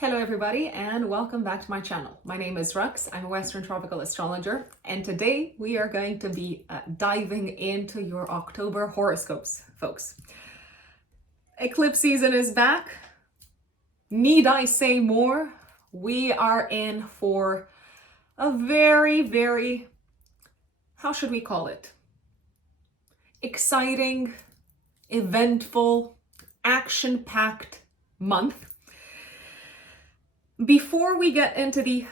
Hello everybody and welcome back to my channel. My name is Rux, I'm a Western Tropical Astrologer, and today we are going to be diving into your October horoscopes, folks. Eclipse season is back. Need I say more? We are in for a very, how should we call it? Exciting, eventful, action-packed month. Before we get into the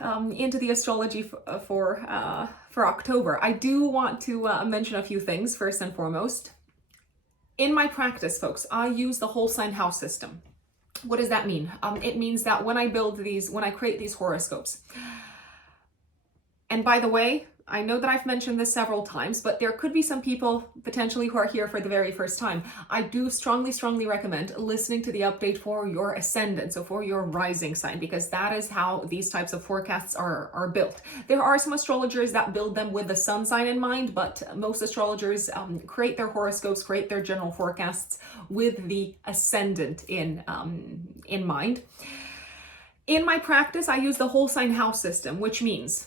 astrology for October, I do want to mention a few things. First and foremost, in my practice, folks, I use the whole sign house system. What does that mean? It means that when I create these horoscopes, and by the way, I know that I've mentioned this several times, but there could be some people potentially who are here for the very first time. I do strongly recommend listening to the update for your ascendant, so for your rising sign, because that is how these types of forecasts are built. There are some astrologers that build them with the sun sign in mind, but most astrologers create their horoscopes, create their general forecasts with the ascendant in mind. In my practice, I use the whole sign house system, which means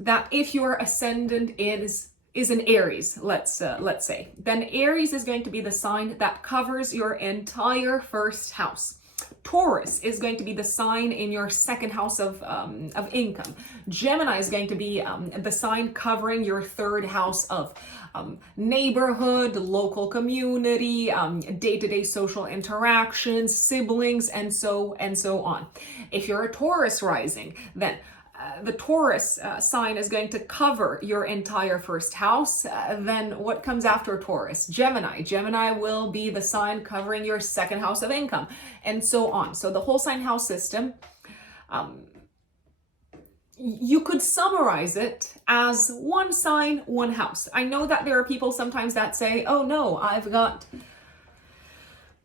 that if your ascendant is an Aries, let's say, then Aries is going to be the sign that covers your entire first house. Taurus is going to be the sign in your second house of income. Gemini is going to be the sign covering your third house of neighborhood, local community, day-to-day social interactions, siblings, and so on. If you're a Taurus rising, then the Taurus sign is going to cover your entire first house. Then what comes after Taurus? Gemini. Gemini will be the sign covering your second house of income, and so on. So the whole sign house system, you could summarize it as one sign, one house. I know that there are people sometimes that say, oh no, I've got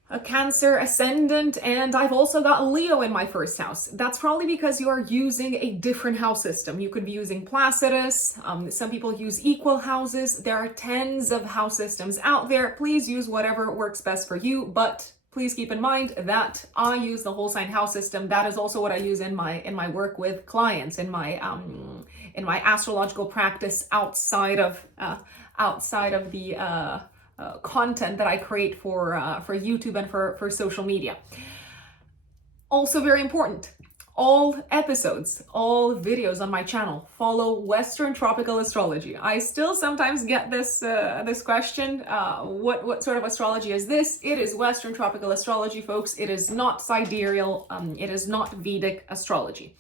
a Cancer ascendant and I've also got Leo in my first house. That's probably because you are using a different house system. You could be using Placidus. Some people use equal houses. There are tens of house systems out there. Please use whatever works best for you, but please keep in mind that I use the whole sign house system. That is also what I use in my work with clients, in my astrological practice outside of the content that I create for YouTube and for social media. Also very important, all episodes, all videos on my channel follow Western Tropical Astrology. I still sometimes get this question, what sort of astrology is this? It is Western Tropical Astrology, folks. It is not sidereal, it is not Vedic astrology.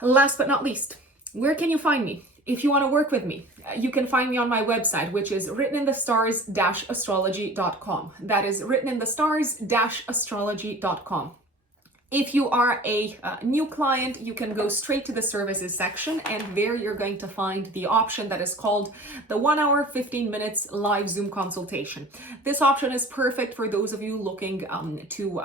Last but not least, where can you find me? If you want to work with me, you can find me on my website, which is writteninthestars-astrology.com. That is writteninthestars-astrology.com. If you are a new client, you can go straight to the services section, and there you're going to find the option that is called the 1 hour, 15 minutes live Zoom consultation. This option is perfect for those of you looking to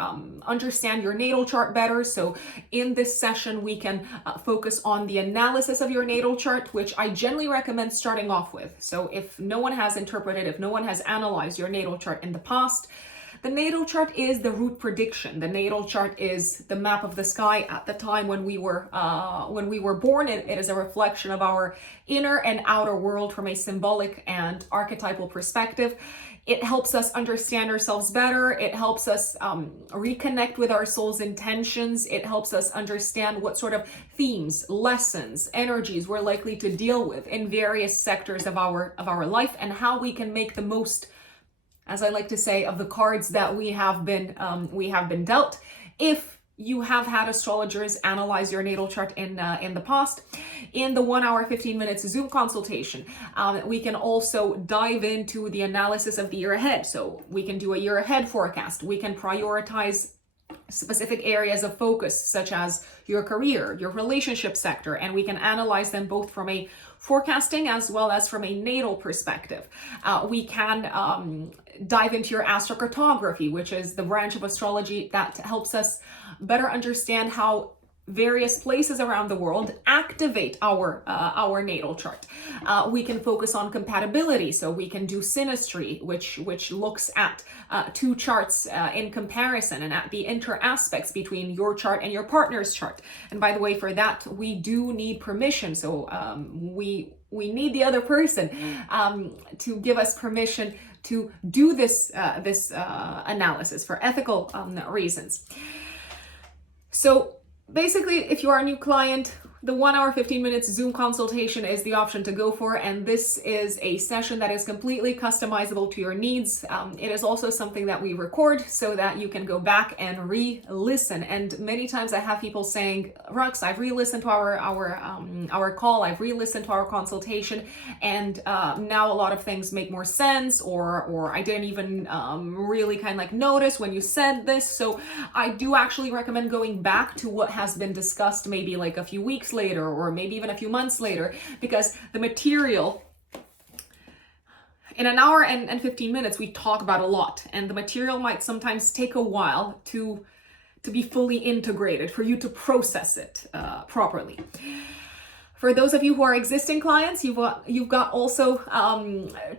understand your natal chart better. So in this session, we can focus on the analysis of your natal chart, which I generally recommend starting off with. So if no one has interpreted, if no one has analyzed your natal chart in the past, the natal chart is the root prediction. The natal chart is the map of the sky at the time when we were born. It is a reflection of our inner and outer world from a symbolic and archetypal perspective. It helps us understand ourselves better. It helps us reconnect with our soul's intentions. It helps us understand what sort of themes, lessons, energies we're likely to deal with in various sectors of our life, and how we can make the most, as I like to say, of the cards that we have been dealt. If you have had astrologers analyze your natal chart in the past, in the 1 hour, 15 minutes Zoom consultation, we can also dive into the analysis of the year ahead. So we can do a year ahead forecast. We can prioritize specific areas of focus, such as your career, your relationship sector, and we can analyze them both from a forecasting as well as from a natal perspective. We can dive into your astrocartography, which is the branch of astrology that helps us better understand how various places around the world activate our natal chart. We can focus on compatibility, so we can do synastry, which looks at two charts in comparison and at the inter aspects between your chart and your partner's chart. And by the way, for that we do need permission, so we need the other person to give us permission to do this analysis for ethical reasons. So basically, if you are a new client, the 1 hour, 15 minutes Zoom consultation is the option to go for, and this is a session that is completely customizable to your needs. It is also something that we record so that you can go back and re-listen. And many times I have people saying, Rux, I've re-listened to our call, I've re-listened to our consultation, and now a lot of things make more sense, or I didn't even really kind of like notice when you said this. So I do actually recommend going back to what has been discussed maybe like a few weeks later, or maybe even a few months later, because the material in an hour and 15 minutes we talk about a lot, and the material might sometimes take a while to be fully integrated for you to process it properly. For those of you who are existing clients, you've got also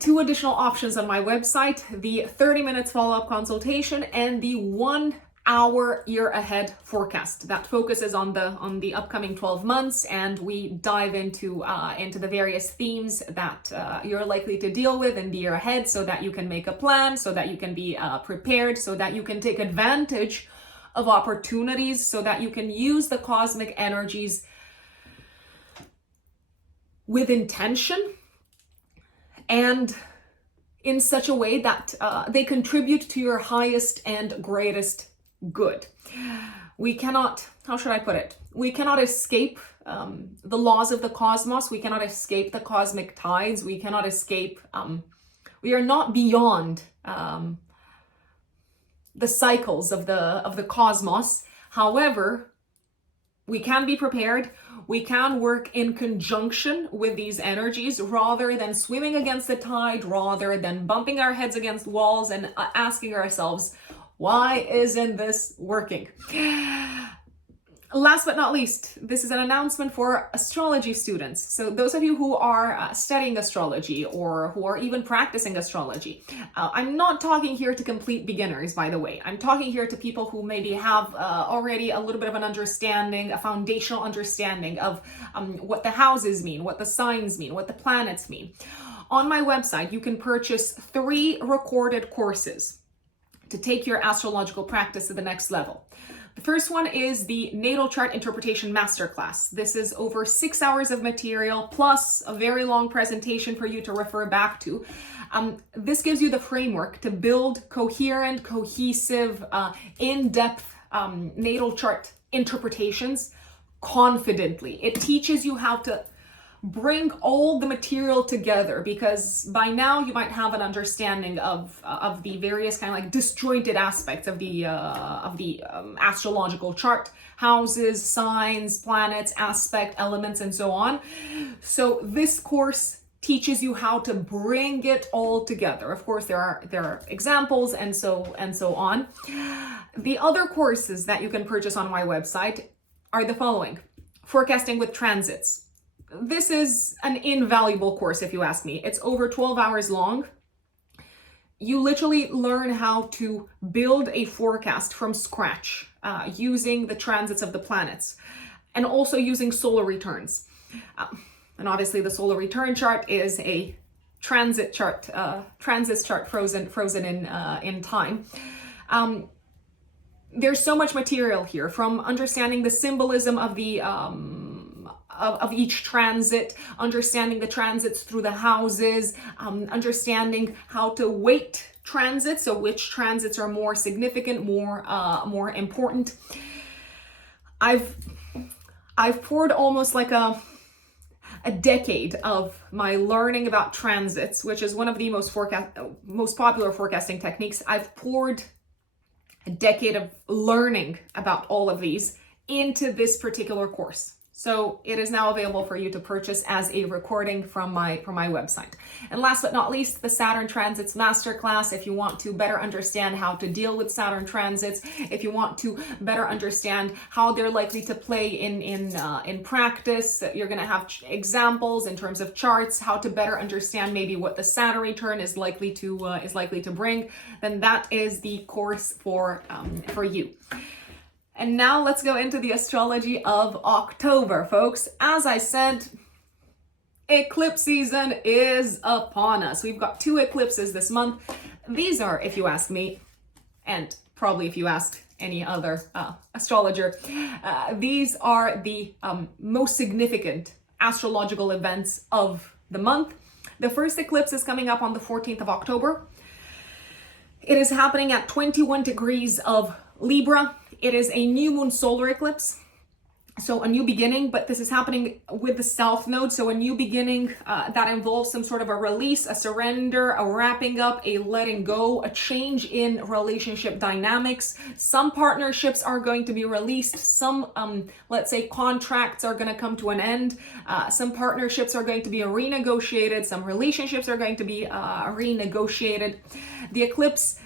2 additional options on my website: the 30 minutes follow-up consultation and the 1 hour year ahead forecast that focuses on the upcoming 12 months, and we dive into the various themes that you're likely to deal with in the year ahead, so that you can make a plan, so that you can be prepared, so that you can take advantage of opportunities, so that you can use the cosmic energies with intention and in such a way that they contribute to your highest and greatest good. We cannot, how should I put it? We cannot escape the laws of the cosmos. We cannot escape the cosmic tides. We cannot escape, we are not beyond the cycles of the cosmos. However, we can be prepared. We can work in conjunction with these energies rather than swimming against the tide, rather than bumping our heads against walls and asking ourselves, why isn't this working? Last but not least, this is an announcement for astrology students. So those of you who are studying astrology or who are even practicing astrology, I'm not talking here to complete beginners, by the way. I'm talking here to people who maybe have already a little bit of an understanding, a foundational understanding of what the houses mean, what the signs mean, what the planets mean. On my website, you can purchase 3 recorded courses to take your astrological practice to the next level. The first one is the Natal Chart Interpretation Masterclass. This is over 6 hours of material plus a very long presentation for you to refer back to. This gives you the framework to build coherent, cohesive, in-depth natal chart interpretations confidently. It teaches you how to bring all the material together, because by now you might have an understanding of the various kind of like disjointed aspects of the astrological chart: houses, signs, planets, aspect, elements, and so on. So this course teaches you how to bring it all together. Of course, there are examples and so on. The other courses that you can purchase on my website are the following: Forecasting with Transits. This is an invaluable course, if you ask me. It's over 12 hours long. You literally learn how to build a forecast from scratch using the transits of the planets and also using solar returns. And obviously the solar return chart is a transit chart frozen in time. There's so much material here, from understanding the symbolism of the of each transit, understanding the transits through the houses, understanding how to weight transits, so which transits are more significant, more important. I've poured almost like a decade of my learning about transits, which is one of the most popular forecasting techniques. I've poured a decade of learning about all of these into this particular course. So it is now available for you to purchase as a recording from my website. And last but not least, the Saturn Transits Masterclass. If you want to better understand how to deal with Saturn transits, if you want to better understand how they're likely to play in practice, you're going to have examples in terms of charts, how to better understand maybe what the Saturn return is likely to bring. Then that is the course for you. And now let's go into the astrology of October, folks. As I said, eclipse season is upon us. We've got 2 eclipses this month. These are, if you ask me, and probably if you ask any other astrologer, these are the most significant astrological events of the month. The first eclipse is coming up on the 14th of October. It is happening at 21 degrees of Libra. It is a new moon solar eclipse, so a new beginning, but this is happening with the South Node, so a new beginning that involves some sort of a release, a surrender, a wrapping up, a letting go, a change in relationship dynamics. Some partnerships are going to be released, some, let's say, contracts are going to come to an end, some partnerships are going to be renegotiated, some relationships are going to be renegotiated. The eclipse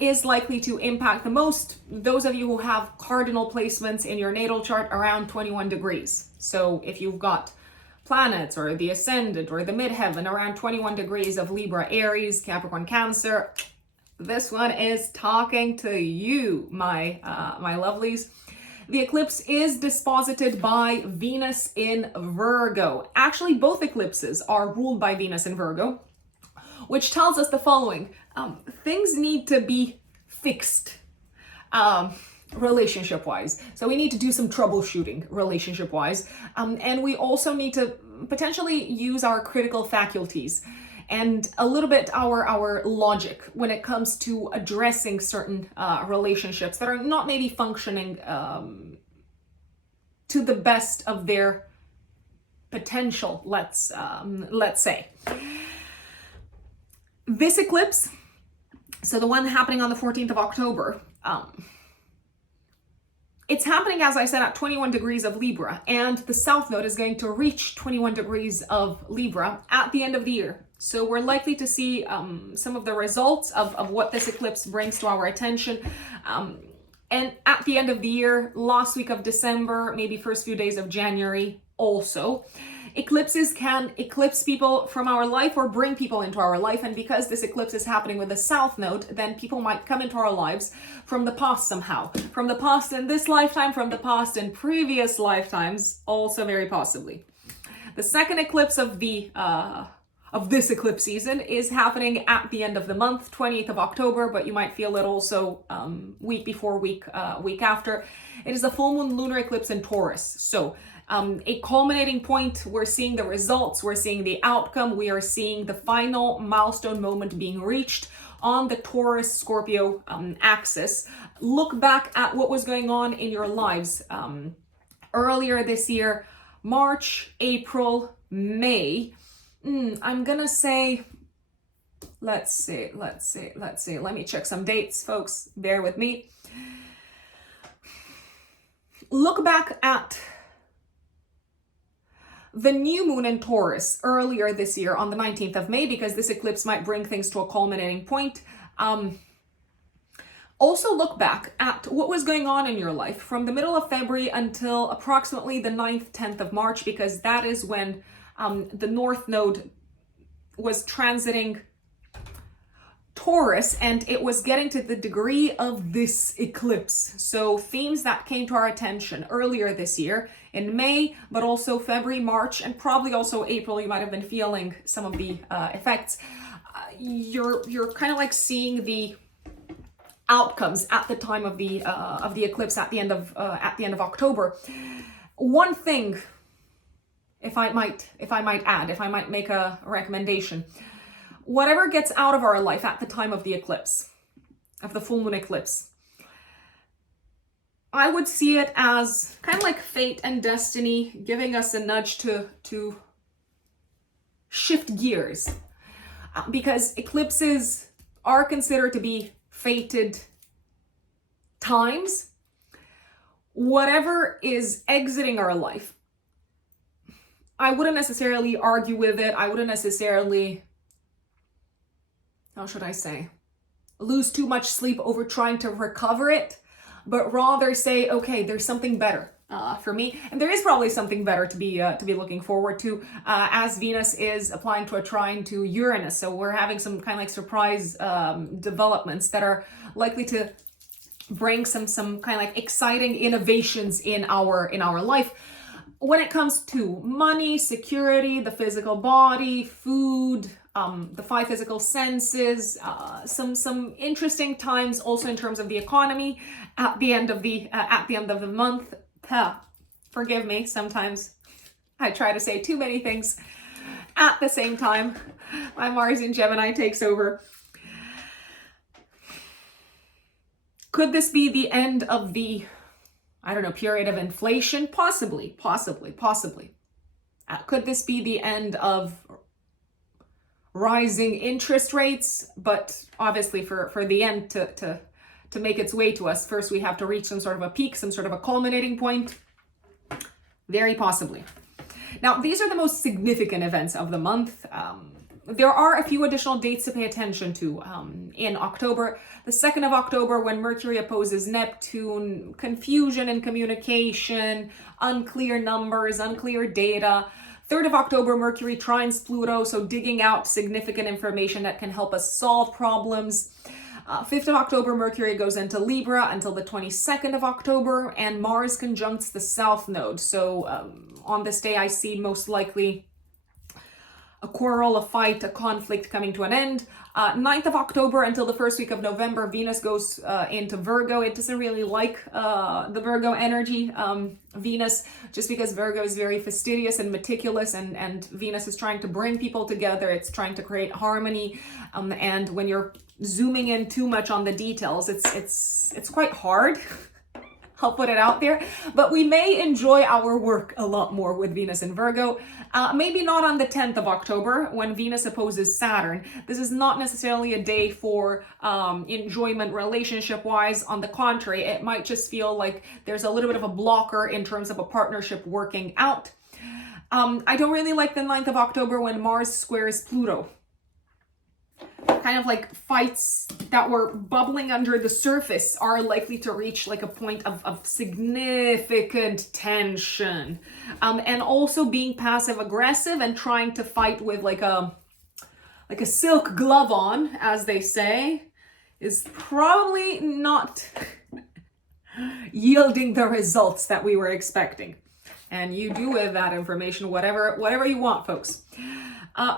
is likely to impact the most those of you who have cardinal placements in your natal chart around 21 degrees. So if you've got planets or the ascendant or the midheaven around 21 degrees of Libra, Aries, Capricorn, Cancer, this one is talking to you, my lovelies. The eclipse is disposited by Venus in Virgo. Actually, both eclipses are ruled by Venus in Virgo, which tells us the following. Things need to be fixed relationship-wise. So we need to do some troubleshooting relationship-wise. And we also need to potentially use our critical faculties and a little bit our logic when it comes to addressing certain relationships that are not maybe functioning to the best of their potential, let's say. This eclipse, so the one happening on the 14th of October, it's happening, as I said, at 21 degrees of Libra, and the South Node is going to reach 21 degrees of Libra at the end of the year. So we're likely to see some of the results of what this eclipse brings to our attention. And at the end of the year, last week of December, maybe first few days of January also. Eclipses can eclipse people from our life or bring people into our life. And because this eclipse is happening with the South Node, then people might come into our lives from the past somehow. From the past in this lifetime, from the past in previous lifetimes, also very possibly. The second eclipse of this eclipse season is happening at the end of the month, 28th of October, but you might feel it also week before, week after. It is a full moon lunar eclipse in Taurus. So a culminating point, we're seeing the results, we're seeing the outcome, we are seeing the final milestone moment being reached on the Taurus-Scorpio axis. Look back at what was going on in your lives earlier this year, March, April, May. I'm gonna say, let's see. Let me check some dates, folks. Bear with me. Look back at the new moon in Taurus earlier this year on the 19th of May, because this eclipse might bring things to a culminating point. Also look back at what was going on in your life from the middle of February until approximately the 9th, 10th of March, because that is when the North Node was transiting Taurus, and it was getting to the degree of this eclipse. So themes that came to our attention earlier this year in May, but also February, March, and probably also April, you might have been feeling some of the effects. You're kind of like seeing the outcomes at the time of the eclipse at the end of October. One thing, if I might make a recommendation, whatever gets out of our life at the time of the eclipse, of the full moon eclipse, I would see it as kind of like fate and destiny giving us a nudge to shift gears. Because eclipses are considered to be fated times. Whatever is exiting our life I wouldn't necessarily argue with it. I wouldn't necessarily, how should I say, lose too much sleep over trying to recover it, but rather say, okay, there's something better for me, and there is probably something better to be looking forward to, as Venus is applying to a trine to Uranus. So we're having some kind of like surprise developments that are likely to bring some kind of like exciting innovations in our life. When it comes to money, security, the physical body, food, the five physical senses, some interesting times also in terms of the economy at the end of the month. Forgive me, sometimes I try to say too many things at the same time. My Mars in Gemini takes over. Could this be the end of the, I don't know, period of inflation? Possibly. Could this be the end of rising interest rates? But obviously for the end to make its way to us, first we have to reach some sort of a peak, some sort of a culminating point. Very possibly. Now, these are the most significant events of the month. There are a few additional dates to pay attention to in October. The 2nd of October, when Mercury opposes Neptune, confusion in communication, unclear numbers, unclear data. 3rd of October, Mercury trines Pluto, so digging out significant information that can help us solve problems. 5th of October, Mercury goes into Libra until the 22nd of October, and Mars conjuncts the South Node. So on this day, I see most likely a quarrel, a fight, a conflict coming to an end. 9th of October until the first week of November, Venus goes into Virgo. It doesn't really like the Virgo energy, Venus, just because Virgo is very fastidious and meticulous, and Venus is trying to bring people together. It's trying to create harmony, and when you're zooming in too much on the details, it's quite hard. I'll put it out there, but we may enjoy our work a lot more with Venus in Virgo. Maybe not on the 10th of October when Venus opposes Saturn. This is not necessarily a day for enjoyment relationship-wise. On the contrary, it might just feel like there's a little bit of a blocker in terms of a partnership working out. I don't really like the 9th of October when Mars squares Pluto. Kind of like fights that were bubbling under the surface are likely to reach like a point of significant tension. And also being passive aggressive and trying to fight with like a silk glove on, as they say, is probably not yielding the results that we were expecting. And you do with that information whatever you want, folks.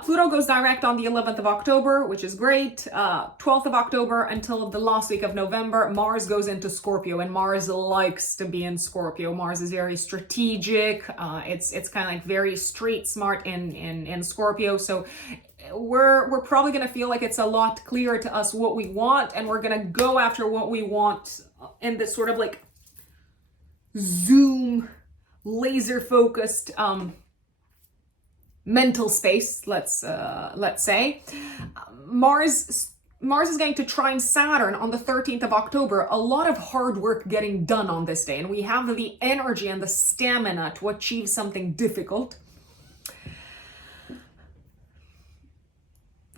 Pluto goes direct on the 11th of October, which is great. 12th of October until the last week of November, Mars goes into Scorpio, and Mars likes to be in Scorpio. Mars is very strategic. It's kind of like very street smart in Scorpio. So we're probably going to feel like it's a lot clearer to us what we want, and we're going to go after what we want in this sort of like zoom, laser focused mental space, let's say. Mars is going to trine Saturn on the 13th of October. A lot of hard work getting done on this day, and we have the energy and the stamina to achieve something difficult.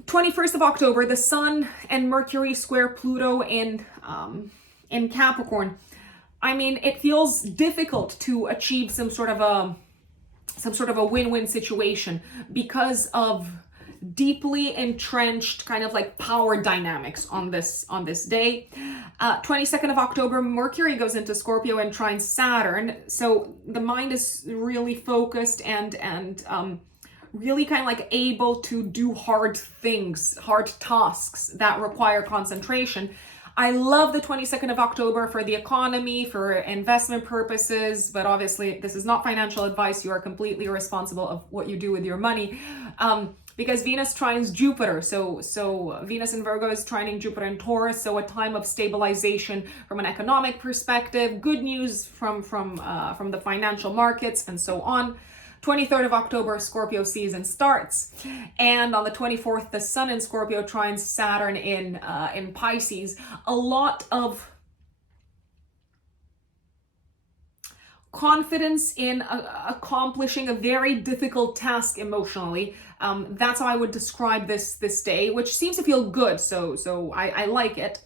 21st of October, the Sun and Mercury square Pluto in Capricorn. I mean, it feels difficult to achieve some sort of a win-win situation because of deeply entrenched kind of like power dynamics on this day. 22nd of October, Mercury goes into Scorpio and trines Saturn. So the mind is really focused and really kind of like able to do hard things, hard tasks that require concentration. I love the 22nd of October for the economy, for investment purposes, but obviously this is not financial advice. You are completely responsible of what you do with your money, because Venus trines Jupiter. So Venus in Virgo is trining Jupiter in Taurus. So a time of stabilization from an economic perspective, good news from the financial markets, and so on. 23rd of October, Scorpio season starts, and on the 24th, the Sun in Scorpio trines Saturn in Pisces. A lot of confidence in accomplishing a very difficult task emotionally. That's how I would describe this day, which seems to feel good. So I like it.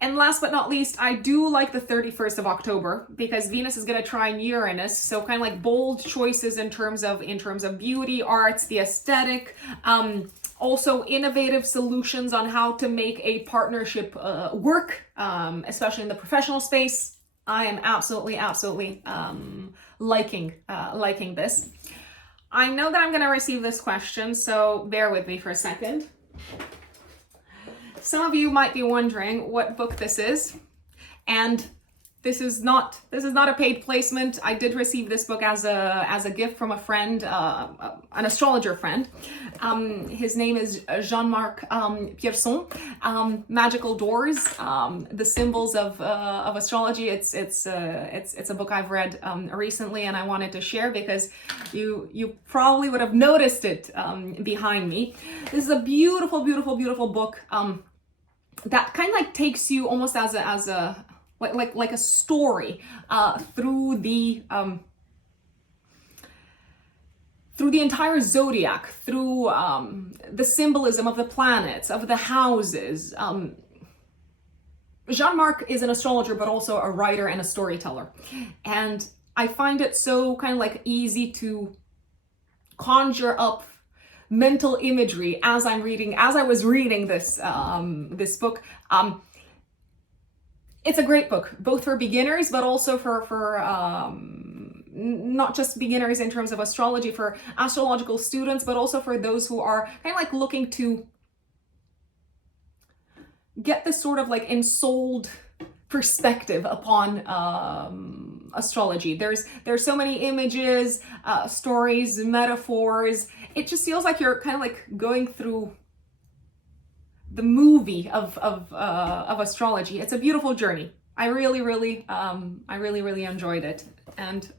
And last but not least, I do like the 31st of October because Venus is going to trine Uranus. So kind of like bold choices in terms of beauty, arts, the aesthetic. Also innovative solutions on how to make a partnership work, especially in the professional space. I am absolutely liking this. I know that I'm going to receive this question, so bear with me for a second. Some of you might be wondering what book this is, and this is not a paid placement. I did receive this book as a gift from a friend, an astrologer friend. His name is Jean-Marc Pierson. Magical Doors, the symbols of astrology. It's a book I've read recently, and I wanted to share because you probably would have noticed it behind me. This is a beautiful book that kind of like takes you almost as a like a story through the entire zodiac, through the symbolism of the planets, of the houses. Jean-Marc is an astrologer, but also a writer and a storyteller. And I find it so kind of like easy to conjure up mental imagery as I was reading this this book. It's a great book, both for beginners, but also for not just beginners in terms of astrology, for astrological students, but also for those who are kind of like looking to get this sort of like ensouled perspective upon astrology. There's so many images, stories, metaphors. It just feels like you're kind of like going through the movie of astrology. It's a beautiful journey. I really enjoyed it, and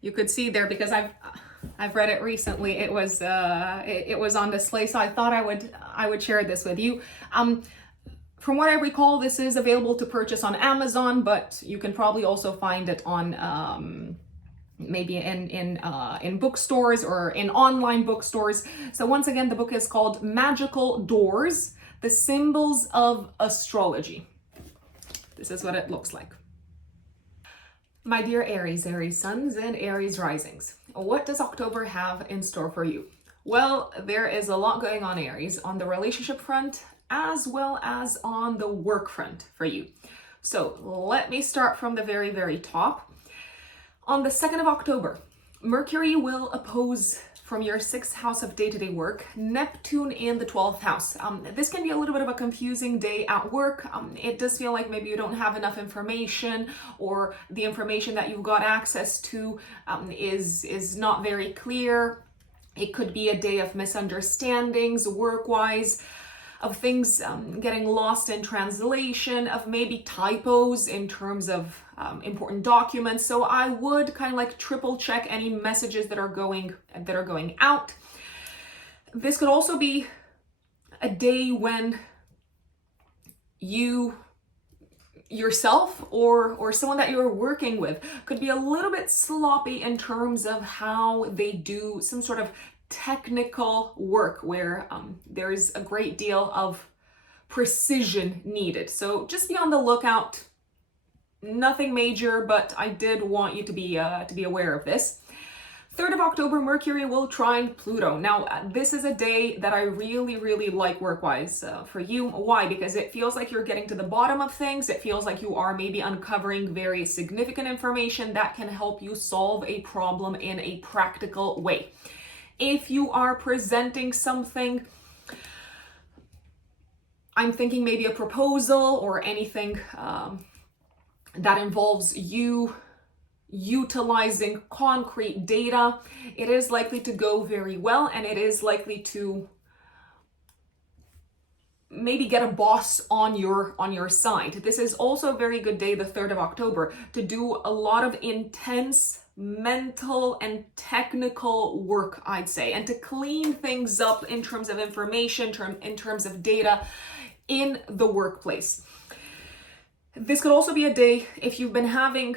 you could see there because I've read it recently. It was on display, so I thought I would share this with you. From what I recall, this is available to purchase on Amazon, but you can probably also find it on maybe in bookstores or in online bookstores. So once again, the book is called Magical Doors: The Symbols of Astrology. This is what it looks like. My dear Aries, Aries suns and Aries risings, what does October have in store for you? Well, there is a lot going on, Aries, on the relationship front as well as on the work front for you. So let me start from the very top. On the 2nd of October, Mercury will oppose from your 6th house of day-to-day work, Neptune in the 12th house. This can be a little bit of a confusing day at work. It does feel like maybe you don't have enough information, or the information that you've got access to is not very clear. It could be a day of misunderstandings work-wise, of things getting lost in translation, of maybe typos in terms of important documents. So I would kind of like triple check any messages that are going out. This could also be a day when you yourself or someone that you're working with could be a little bit sloppy in terms of how they do some sort of technical work where there's a great deal of precision needed. So just be on the lookout. Nothing major, but I did want you to be aware of this. 3rd of October, Mercury will trine Pluto. Now, this is a day that I really like work-wise for you. Why? Because it feels like you're getting to the bottom of things. It feels like you are maybe uncovering very significant information that can help you solve a problem in a practical way. If you are presenting something, I'm thinking maybe a proposal or anything that involves you utilizing concrete data, it is likely to go very well, and it is likely to maybe get a boss on your side. This is also a very good day, the 3rd of October, to do a lot of intense mental and technical work, I'd say, and to clean things up in terms of information, in terms of data in the workplace. This could also be a day if you've been having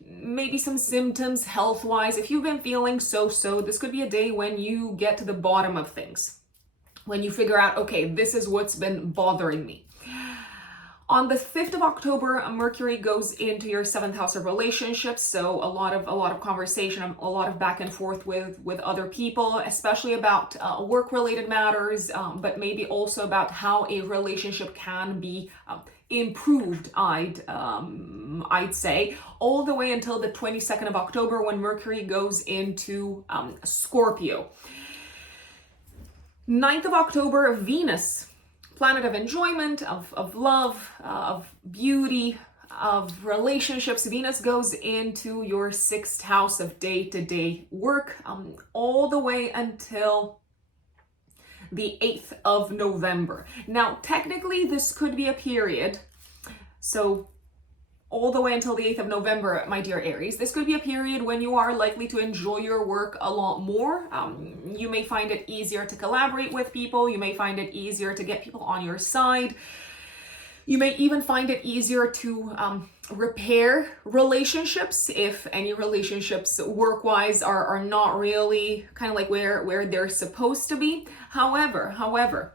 maybe some symptoms health-wise. If you've been feeling so-so, this could be a day when you get to the bottom of things, when you figure out, okay, this is what's been bothering me. On the 5th of October, Mercury goes into your 7th house of relationships. So a lot of conversation, a lot of back and forth with other people, especially about work-related matters, but maybe also about how a relationship can be improved, I'd say, all the way until the 22nd of October when Mercury goes into Scorpio. 9th of October, Venus, planet of enjoyment, of love, of beauty, of relationships. Venus goes into your 6th house of day-to-day work, all the way until the 8th of November. Now, technically, this could be a period, so all the way until the 8th of November, my dear Aries, this could be a period when you are likely to enjoy your work a lot more. You may find it easier to collaborate with people. You may find it easier to get people on your side. You may even find it easier to repair relationships if any relationships work-wise are not really kind of like where they're supposed to be. However,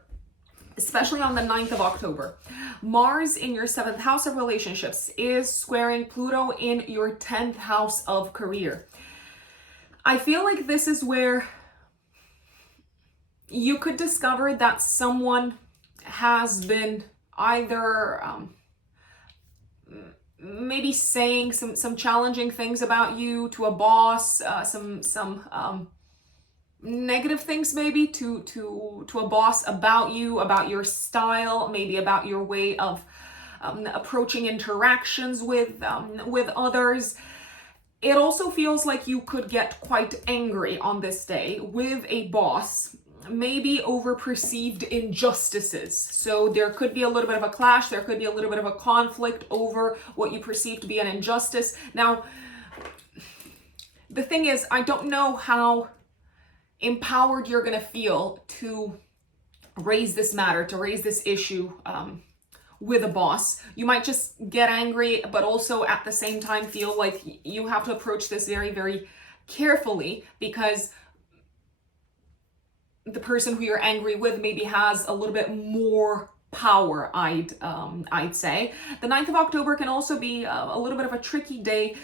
especially on the 9th of October, Mars in your 7th house of relationships is squaring Pluto in your 10th house of career. I feel like this is where you could discover that someone has been either maybe saying some challenging things about you to a boss, some negative things maybe to a boss about you, about your style, maybe about your way of approaching interactions with others. It also feels like you could get quite angry on this day with a boss, maybe over perceived injustices. So there could be a little bit of a clash, there could be a little bit of a conflict over what you perceive to be an injustice. Now, the thing is, I don't know how empowered you're going to feel to raise this matter, to raise this issue with a boss. You might just get angry, but also at the same time feel like you have to approach this very, very carefully, because the person who you're angry with maybe has a little bit more power, I'd say. The 9th of October can also be a little bit of a tricky day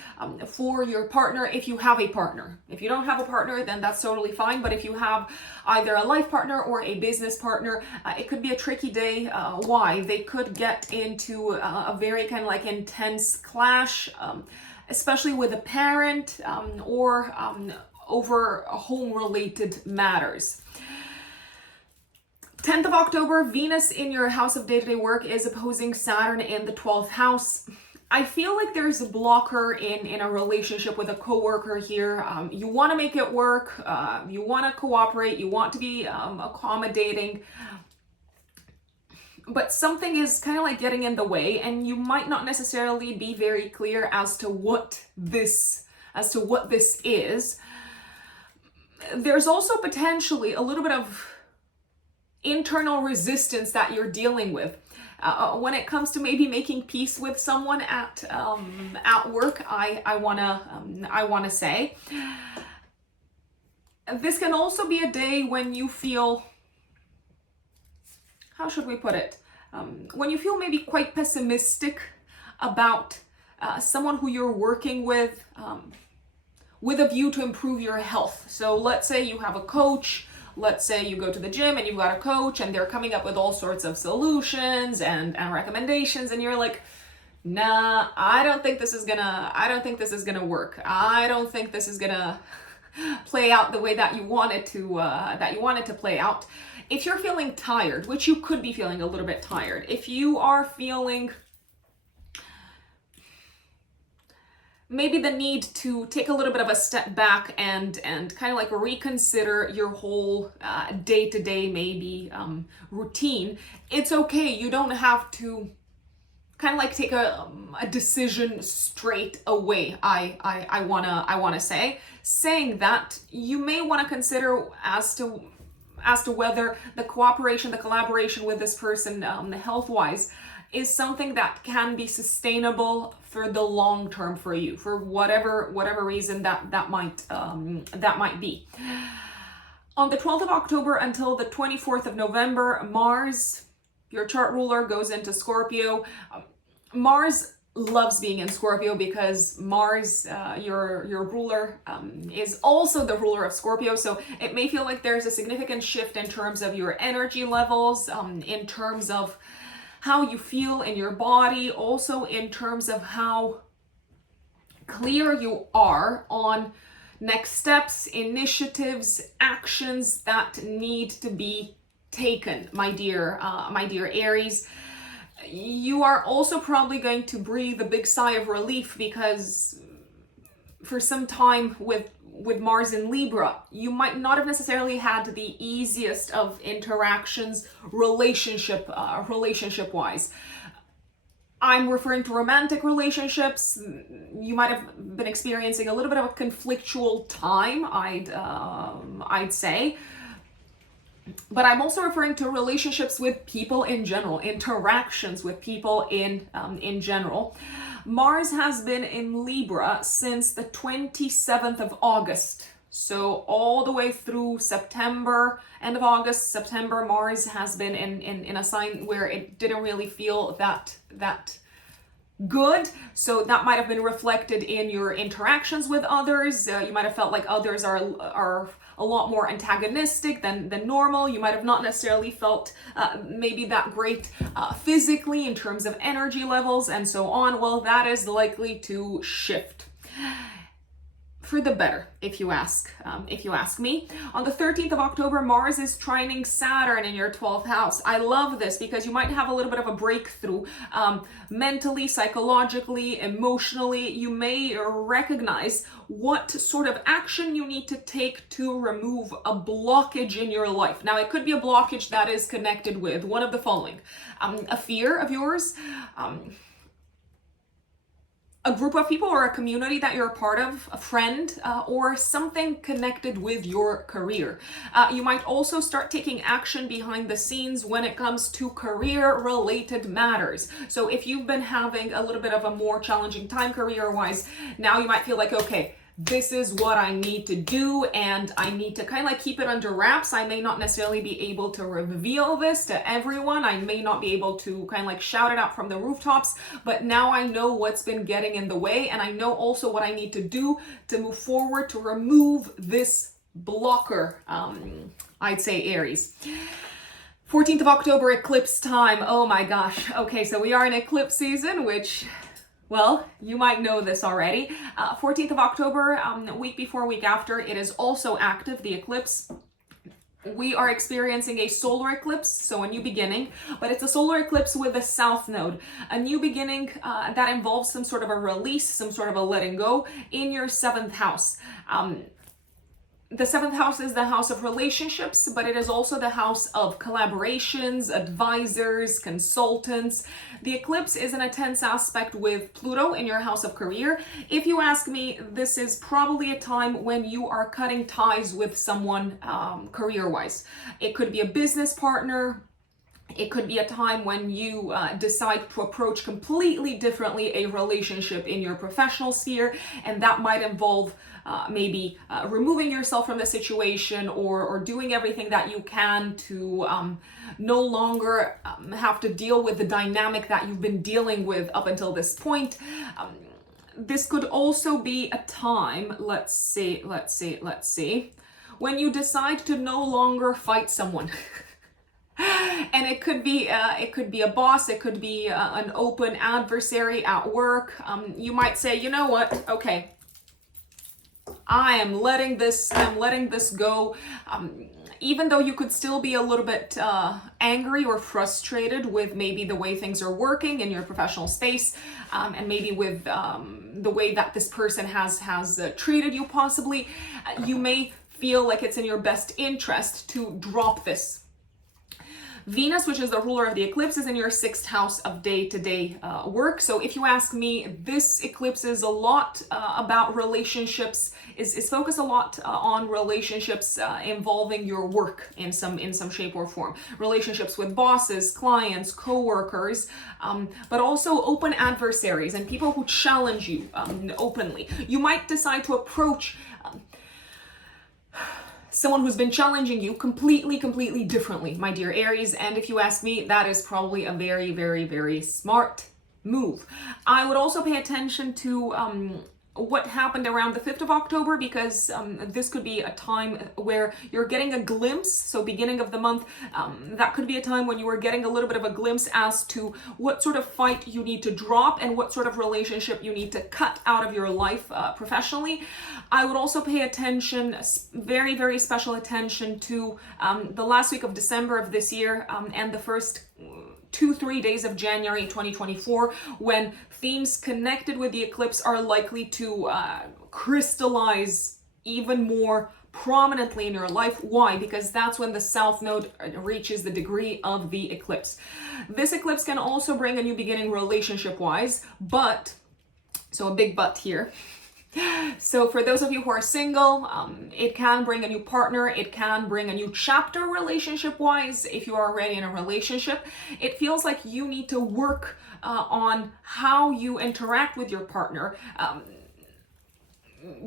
for your partner if you have a partner. If you don't have a partner, then that's totally fine. But if you have either a life partner or a business partner, it could be a tricky day. Why? They could get into a very kind of like intense clash, especially with a parent or over home-related matters. 10th of October, Venus in your house of day-to-day work is opposing Saturn in the 12th house. I feel like there's a blocker in a relationship with a coworker here. You want to make it work. You want to cooperate. You want to be accommodating. But something is kind of like getting in the way, and you might not necessarily be very clear as to what this is. There's also potentially a little bit of internal resistance that you're dealing with when it comes to maybe making peace with someone at work. I wanna say this can also be a day when you feel, how should we put it, when you feel maybe quite pessimistic about someone who you're working with a view to improve your health. So let's say you have a coach. Let's say you go to the gym and you've got a coach and they're coming up with all sorts of solutions and recommendations, and you're like, nah, I don't think this is gonna work. I don't think this is gonna play out the way that you want it to play out. If you're feeling tired, which you could be feeling a little bit tired, if you are feeling maybe the need to take a little bit of a step back and kind of like reconsider your whole day-to-day maybe routine, it's okay. You don't have to kind of like take a decision straight away. I wanna say, saying that, you may want to consider as to as to whether the cooperation, the collaboration with this person, health-wise, is something that can be sustainable for the long term for you, for whatever reason that might be. On the 12th of October until the 24th of November, Mars, your chart ruler, goes into Scorpio. Mars loves being in Scorpio because Mars, your ruler, is also the ruler of Scorpio. So it may feel like there's a significant shift in terms of your energy levels, in terms of how you feel in your body, also in terms of how clear you are on next steps, initiatives, actions that need to be taken, my dear Aries. You are also probably going to breathe a big sigh of relief because for some time with Mars in Libra, you might not have necessarily had the easiest of interactions relationship-wise. I'm referring to romantic relationships. You might have been experiencing a little bit of a conflictual time, I'd say. But I'm also referring to relationships with people in general, interactions with people in general. Mars has been in Libra since the 27th of August. So all the way through September, end of August, September, Mars has been in a sign where it didn't really feel that good. So that might have been reflected in your interactions with others. You might have felt like others are a lot more antagonistic than normal. You might have not necessarily felt maybe that great physically in terms of energy levels and so on. Well, that is likely to shift for the better, if you ask me. On the 13th of October, Mars is trining Saturn in your 12th house. I love this because you might have a little bit of a breakthrough mentally, psychologically, emotionally. You may recognize what sort of action you need to take to remove a blockage in your life. Now, it could be a blockage that is connected with one of the following: a fear of yours, a group of people or a community that you're a part of, a friend, or something connected with your career. You might also start taking action behind the scenes when it comes to career-related matters. So if you've been having a little bit of a more challenging time career-wise, now you might feel like, okay, this is what I need to do, and I need to kind of like keep it under wraps. I may not necessarily be able to reveal this to everyone. I may not be able to kind of like shout it out from the rooftops, but now I know what's been getting in the way, and I know also what I need to do to move forward to remove this blocker, I'd say Aries. 14th of October, eclipse time. Oh my gosh. Okay, so we are in eclipse season, which, well, you might know this already. 14th of October, week before, week after, it is also active, the eclipse. We are experiencing a solar eclipse, so a new beginning, but it's a solar eclipse with a south node. A new beginning that involves some sort of a release, some sort of a letting go in your 7th house. The 7th house is the house of relationships, but it is also the house of collaborations, advisors, consultants. The eclipse is in a tense aspect with Pluto in your house of career. If you ask me, this is probably a time when you are cutting ties with someone career-wise. It could be a business partner. It could be a time when you decide to approach completely differently a relationship in your professional sphere, and that might involve maybe removing yourself from the situation or doing everything that you can to no longer have to deal with the dynamic that you've been dealing with up until this point. This could also be a time, let's see, when you decide to no longer fight someone. And it could be a boss, it could be an open adversary at work. You might say, you know what, okay, I'm letting this go. Even though you could still be a little bit angry or frustrated with maybe the way things are working in your professional space, and maybe with the way that this person has treated you possibly, you may feel like it's in your best interest to drop this. Venus, which is the ruler of the eclipse, is in your 6th house of day-to-day work. So if you ask me, this eclipse is a lot about relationships, is focused a lot on relationships involving your work in some shape or form. Relationships with bosses, clients, co-workers, but also open adversaries and people who challenge you openly. You might decide to approach someone who's been challenging you completely differently, my dear Aries. And if you ask me, that is probably a very smart move. I would also pay attention to what happened around the 5th of October, because this could be a time where you're getting a glimpse. So beginning of the month, that could be a time when you were getting a little bit of a glimpse as to what sort of fight you need to drop and what sort of relationship you need to cut out of your life professionally. I would also pay attention, very special attention to the last week of December of this year and the first 2-3 days of January 2024, when themes connected with the eclipse are likely to crystallize even more prominently in your life. Why? Because that's when the South Node reaches the degree of the eclipse. This eclipse can also bring a new beginning relationship-wise, but, so a big but here. So for those of you who are single, it can bring a new partner, it can bring a new chapter relationship-wise. If you are already in a relationship, it feels like you need to work on how you interact with your partner.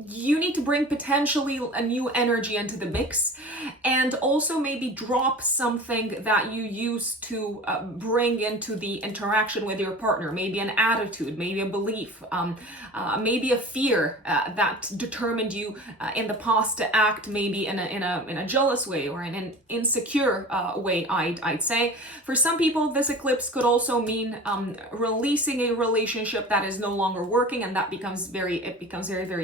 You need to bring potentially a new energy into the mix, and also maybe drop something that you used to bring into the interaction with your partner. Maybe an attitude, maybe a belief, maybe a fear that determined you in the past to act maybe in a jealous way or in an insecure way, I'd say. For some people, this eclipse could also mean releasing a relationship that is no longer working, and that becomes very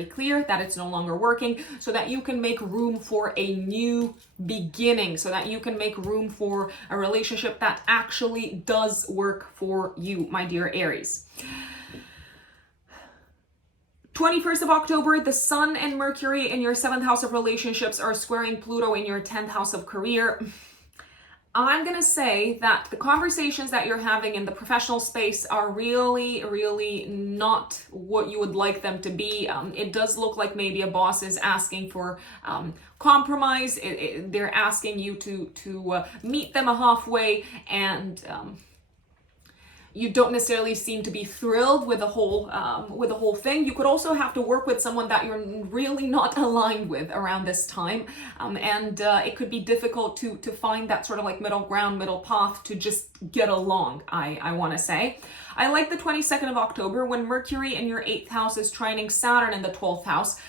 clear that it's no longer working, so that you can make room for a new beginning, so that you can make room for a relationship that actually does work for you, my dear Aries. 21st of October, the Sun and Mercury in your 7th house of relationships are squaring Pluto in your 10th house of career. I'm going to say that the conversations that you're having in the professional space are really not what you would like them to be. It does look like maybe a boss is asking for compromise. They're asking you to meet them halfway, and you don't necessarily seem to be thrilled with the whole thing. You could also have to work with someone that you're really not aligned with around this time, and it could be difficult to find that sort of like middle ground, middle path to just get along, I want to say. I like the 22nd of October, when Mercury in your 8th house is trining Saturn in the 12th house.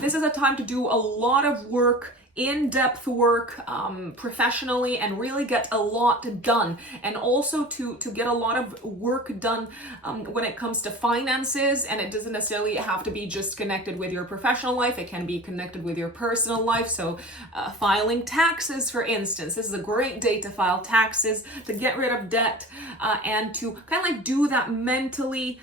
This is a time to do a lot of work, in-depth work professionally, and really get a lot done, and also to get a lot of work done when it comes to finances. And it doesn't necessarily have to be just connected with your professional life, it can be connected with your personal life. So filing taxes, for instance, this is a great day to file taxes, to get rid of debt, and to kind of like do that mentally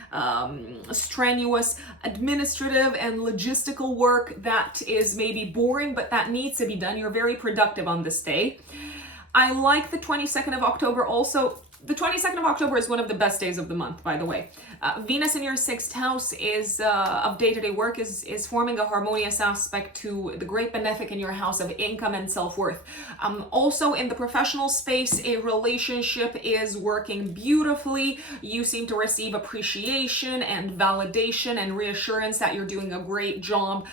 strenuous administrative and logistical work that is maybe boring, but that needs to be done. You're very productive on this day. I like the 22nd of October also. The 22nd of October is one of the best days of the month, by the way. Venus in your 6th house is of day-to-day work is forming a harmonious aspect to the great benefic in your house of income and self-worth. Also in the professional space, a relationship is working beautifully. You seem to receive appreciation and validation and reassurance that you're doing a great job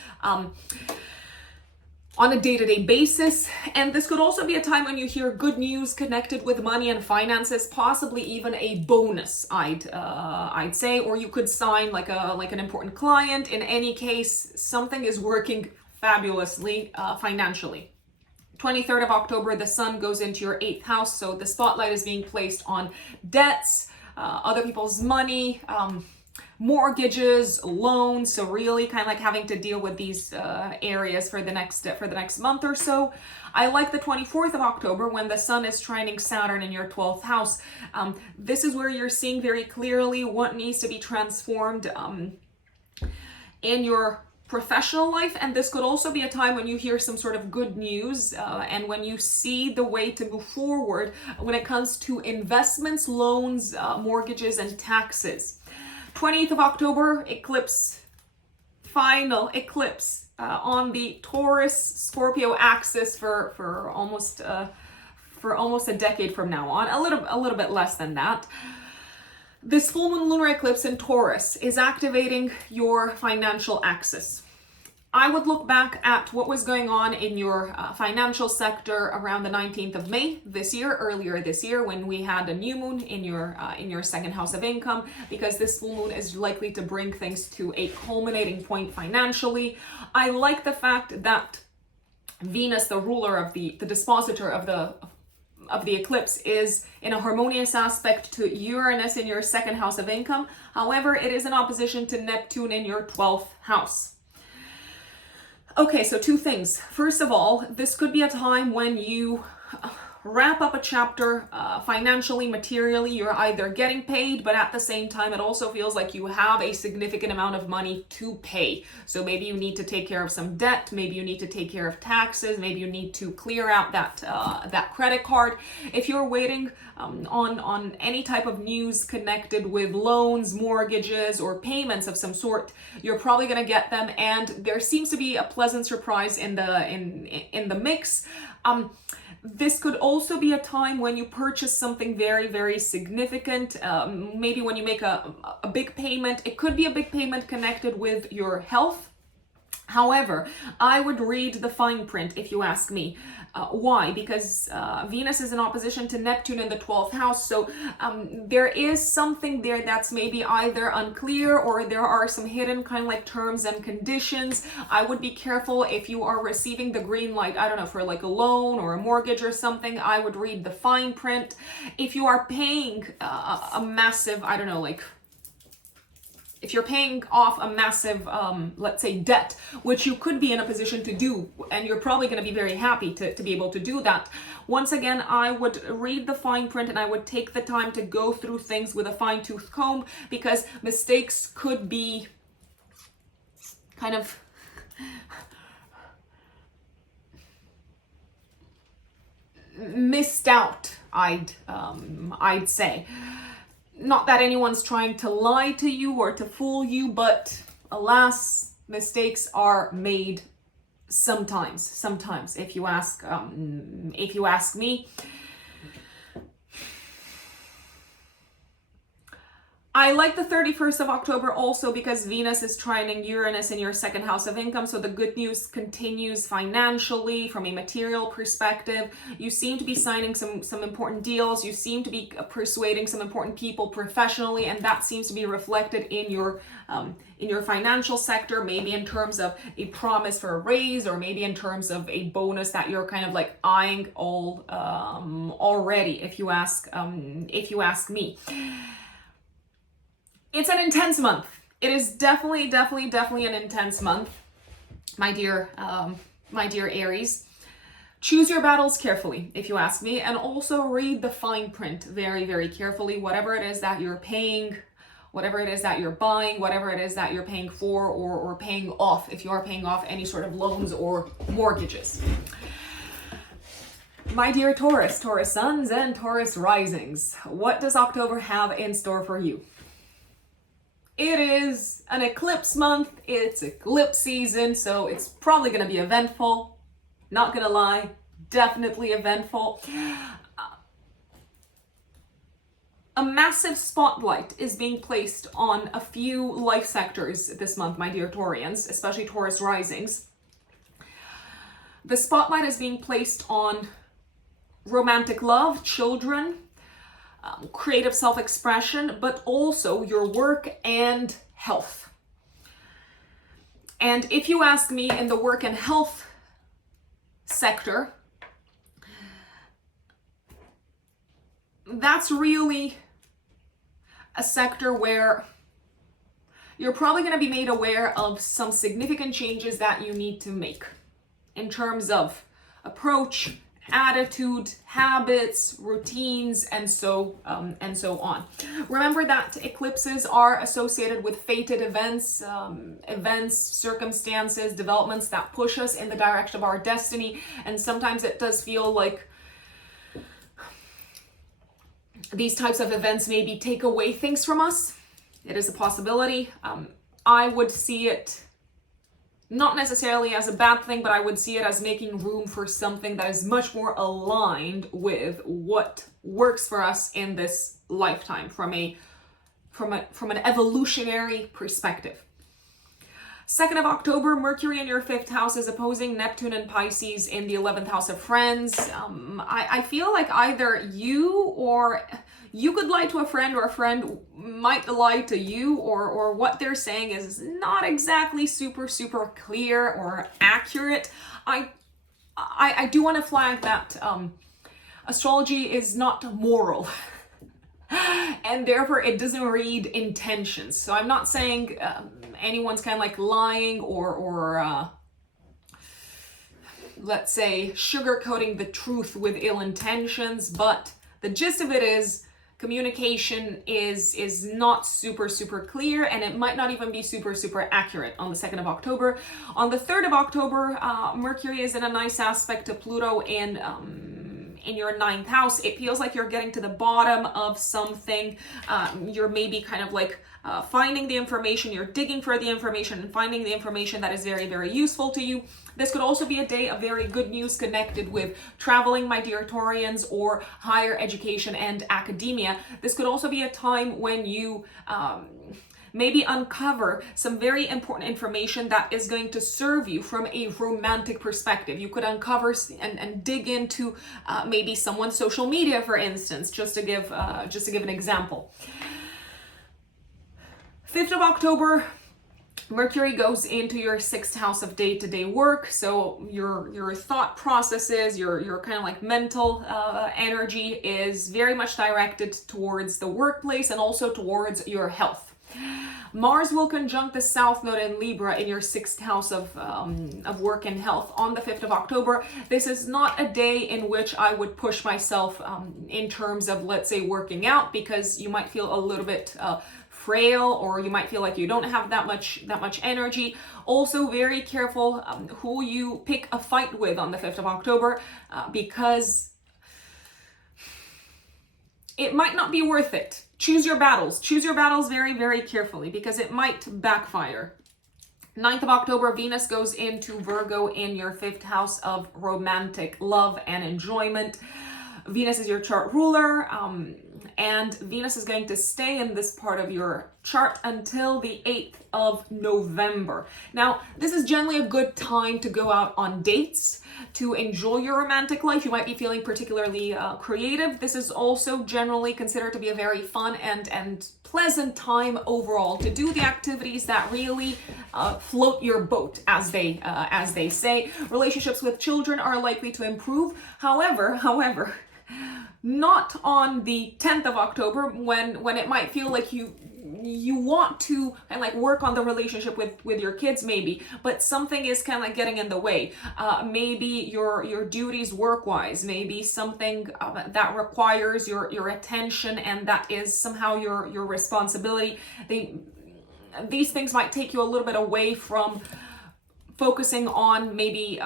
on a day-to-day basis. And this could also be a time when you hear good news connected with money and finances, possibly even a bonus, I'd say, or you could sign like an important client. In any case, something is working fabulously financially. 23rd of October, the Sun goes into your 8th house, so the spotlight is being placed on debts, other people's money, mortgages, loans. So really kind of like having to deal with these areas for the next month or so. I like the 24th of October, when the Sun is trining Saturn in your 12th house. This is where you're seeing very clearly what needs to be transformed in your professional life, and this could also be a time when you hear some sort of good news and when you see the way to move forward when it comes to investments, loans, mortgages, and taxes. 20th of October, eclipse, final eclipse on the Taurus Scorpio axis for almost a decade from now on, a little bit less than that. This full moon lunar eclipse in Taurus is activating your financial axis. I would look back at what was going on in your financial sector around the 19th of May this year, earlier this year, when we had a new moon in your second house of income, because this full moon is likely to bring things to a culminating point financially. I like the fact that Venus, the ruler of the dispositor of the eclipse, is in a harmonious aspect to Uranus in your second house of income. However, it is in opposition to Neptune in your 12th house. Okay, so two things. First of all, this could be a time when you wrap up a chapter financially, materially. You're either getting paid, but at the same time, it also feels like you have a significant amount of money to pay. So maybe you need to take care of some debt. Maybe you need to take care of taxes. Maybe you need to clear out that credit card. If you're waiting on any type of news connected with loans, mortgages, or payments of some sort, you're probably going to get them, and there seems to be a pleasant surprise in the mix. This could also be a time when you purchase something very, very significant. Maybe when you make a big payment. It could be a big payment connected with your health. However, I would read the fine print if you ask me. Why? Because Venus is in opposition to Neptune in the 12th house. So there is something there that's maybe either unclear, or there are some hidden kind of like terms and conditions. I would be careful if you are receiving the green light, I don't know, for like a loan or a mortgage or something. I would read the fine print. If you are paying a massive, I don't know, like, if you're paying off a massive, let's say, debt, which you could be in a position to do, and you're probably going to be very happy to be able to do that. Once again, I would read the fine print, and I would take the time to go through things with a fine-tooth comb, because mistakes could be kind of missed out, I'd say. Not that anyone's trying to lie to you or to fool you, but alas, mistakes are made sometimes, if you ask me. I like the 31st of October also because Venus is trining Uranus in your second house of income, so the good news continues financially from a material perspective. You seem to be signing some important deals. You seem to be persuading some important people professionally, and that seems to be reflected in your financial sector, maybe in terms of a promise for a raise, or maybe in terms of a bonus that you're kind of like eyeing already, if you ask me. It's an intense month. It is definitely an intense month, my dear Aries. Choose your battles carefully, if you ask me, and also read the fine print very, very carefully. Whatever it is that you're paying, whatever it is that you're buying, whatever it is that you're paying for or paying off, if you are paying off any sort of loans or mortgages. My dear Taurus, Taurus suns and Taurus risings, what does October have in store for you? It is an eclipse month, it's eclipse season, so it's probably going to be eventful. Not going to lie, definitely eventful. A massive spotlight is being placed on a few life sectors this month, my dear Taurians, especially Taurus risings. The spotlight is being placed on romantic love, children, creative self-expression, but also your work and health. And if you ask me, in the work and health sector, that's really a sector where you're probably going to be made aware of some significant changes that you need to make in terms of approach attitude, habits, routines, and so on. Remember that eclipses are associated with fated events, circumstances, developments that push us in the direction of our destiny, and sometimes it does feel like these types of events maybe take away things from us. It is a possibility. I would see it not necessarily as a bad thing, but I would see it as making room for something that is much more aligned with what works for us in this lifetime from an evolutionary perspective. 2nd of October, Mercury in your 5th house is opposing Neptune and Pisces in the 11th house of friends. I feel like either you could lie to a friend, or a friend might lie to you, or what they're saying is not exactly super clear or accurate. I do want to flag that astrology is not moral. And therefore it doesn't read intentions. So I'm not saying anyone's kind of like lying or let's say sugarcoating the truth with ill intentions, but the gist of it is communication is not super clear, and it might not even be super accurate on the 2nd of October. On the 3rd of October, Mercury is in a nice aspect to Pluto in your 9th house. It feels like you're getting to the bottom of something. You're maybe kind of like finding the information, you're digging for the information and finding the information that is very useful to you. This could also be a day of very good news connected with traveling, my dear Taurians, or higher education and academia. This could also be a time when you maybe uncover some very important information that is going to serve you from a romantic perspective. You could uncover and dig into maybe someone's social media, for instance, just to give an example. 5th of October, Mercury goes into your 6th house of day-to-day work. So your thought processes, your kind of like mental energy is very much directed towards the workplace and also towards your health. Mars will conjunct the South Node in Libra in your 6th house of work and health on the 5th of October. This is not a day in which I would push myself in terms of, let's say, working out, because you might feel a little bit frail, or you might feel like you don't have that much energy. Also, very careful who you pick a fight with on the 5th of October, because it might not be worth it. Choose your battles. Choose your battles very carefully, because it might backfire. 9th of October, Venus goes into Virgo in your 5th house of romantic love and enjoyment. Venus is your chart ruler, and Venus is going to stay in this part of your chart until the 8th of November. Now, this is generally a good time to go out on dates, to enjoy your romantic life. You might be feeling particularly creative. This is also generally considered to be a very fun and pleasant time overall to do the activities that really float your boat, as they say. Relationships with children are likely to improve. However, not on the 10th of October, when it might feel like you want to kind of like work on the relationship with your kids maybe, but something is kind of like getting in the way. Maybe your duties work-wise, maybe something that requires your attention and that is somehow your responsibility. These things might take you a little bit away from focusing on maybe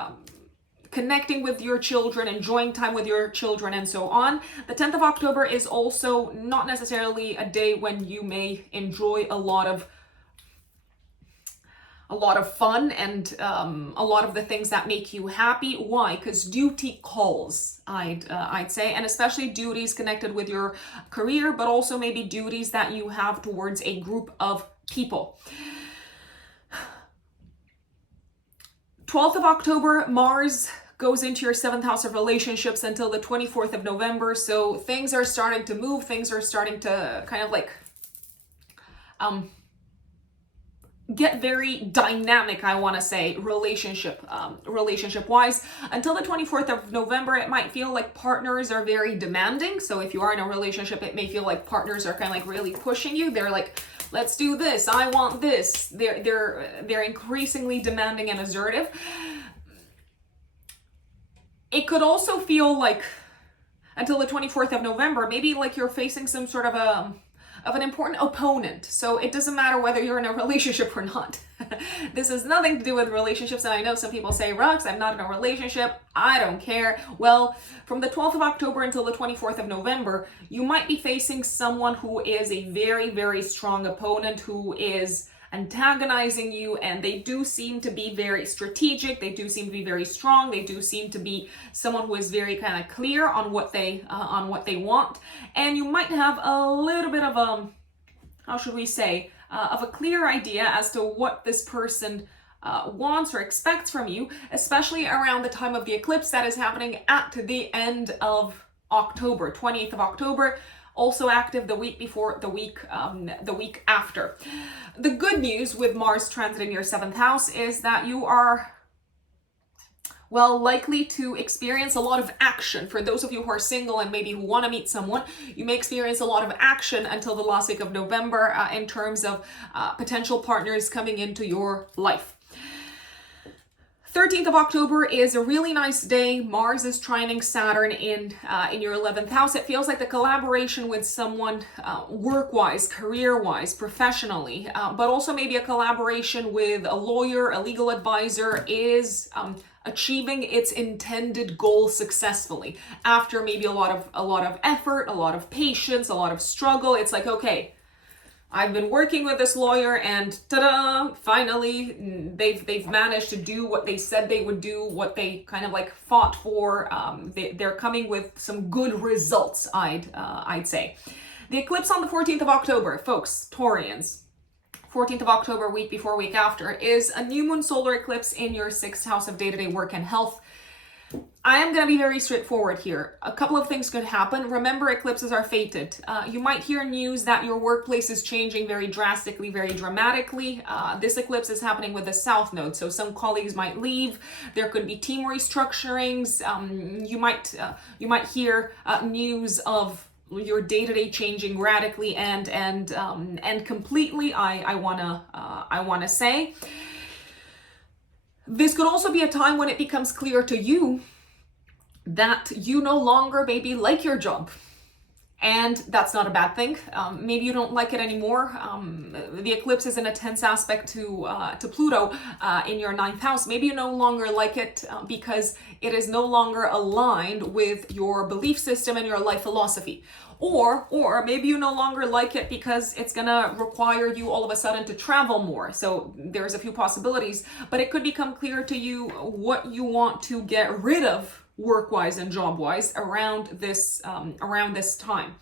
connecting with your children, enjoying time with your children, and so on. The 10th of October is also not necessarily a day when you may enjoy a lot of fun and a lot of the things that make you happy. Why? Because duty calls, I'd say, and especially duties connected with your career, but also maybe duties that you have towards a group of people. 12th of October, Mars goes into your 7th house of relationships until the 24th of November. So things are starting to move. Things are starting to kind of like get very dynamic, I want to say, relationship wise. Until the 24th of November, it might feel like partners are very demanding. So if you are in a relationship, it may feel like partners are kind of like really pushing you. They're like, let's do this, I want this. They're increasingly demanding and assertive. It could also feel like until the 24th of November, maybe like you're facing some sort of an important opponent. So it doesn't matter whether you're in a relationship or not. This has nothing to do with relationships. And I know some people say, Rux, I'm not in a relationship. I don't care. Well, from the 12th of October until the 24th of November, you might be facing someone who is a very, very strong opponent, who is antagonizing you, and they do seem to be very strategic. They do seem to be very strong. They do seem to be someone who is very kind of clear on what they want, and you might have a little bit of a, how should we say, of a clear idea as to what this person wants or expects from you, especially around the time of the eclipse that is happening at the end of October, 20th of October. Also active the week before, the week after. The good news with Mars transiting your 7th house is that you are, well, likely to experience a lot of action. For those of you who are single and maybe who want to meet someone, you may experience a lot of action until the last week of November in terms of potential partners coming into your life. 13th of October is a really nice day. Mars is trining Saturn in your 11th house. It feels like the collaboration with someone work-wise, career-wise, professionally, but also maybe a collaboration with a lawyer, a legal advisor is achieving its intended goal successfully. After maybe a lot of effort, a lot of patience, a lot of struggle, it's like, okay, I've been working with this lawyer and ta-da, finally they've managed to do what they said they would do, what they kind of like fought for. They're coming with some good results, I'd say. The eclipse on the 14th of October, folks, Taurians, 14th of October, week before, week after, is a new moon solar eclipse in your 6th house of day-to-day work and health. I am going to be very straightforward here. A couple of things could happen. Remember, eclipses are fated. You might hear news that your workplace is changing very drastically, very dramatically. This eclipse is happening with the South Node, so some colleagues might leave. There could be team restructurings. You might hear news of your day-to-day changing radically and completely. I wanna say. This could also be a time when it becomes clear to you that you no longer maybe like your job. And that's not a bad thing. Maybe you don't like it anymore. The eclipse is in a tense aspect to Pluto in your 9th house. Maybe you no longer like it because it is no longer aligned with your belief system and your life philosophy. Or maybe you no longer like it because it's gonna require you all of a sudden to travel more. So there's a few possibilities, but it could become clear to you what you want to get rid of work-wise and job-wise around this time.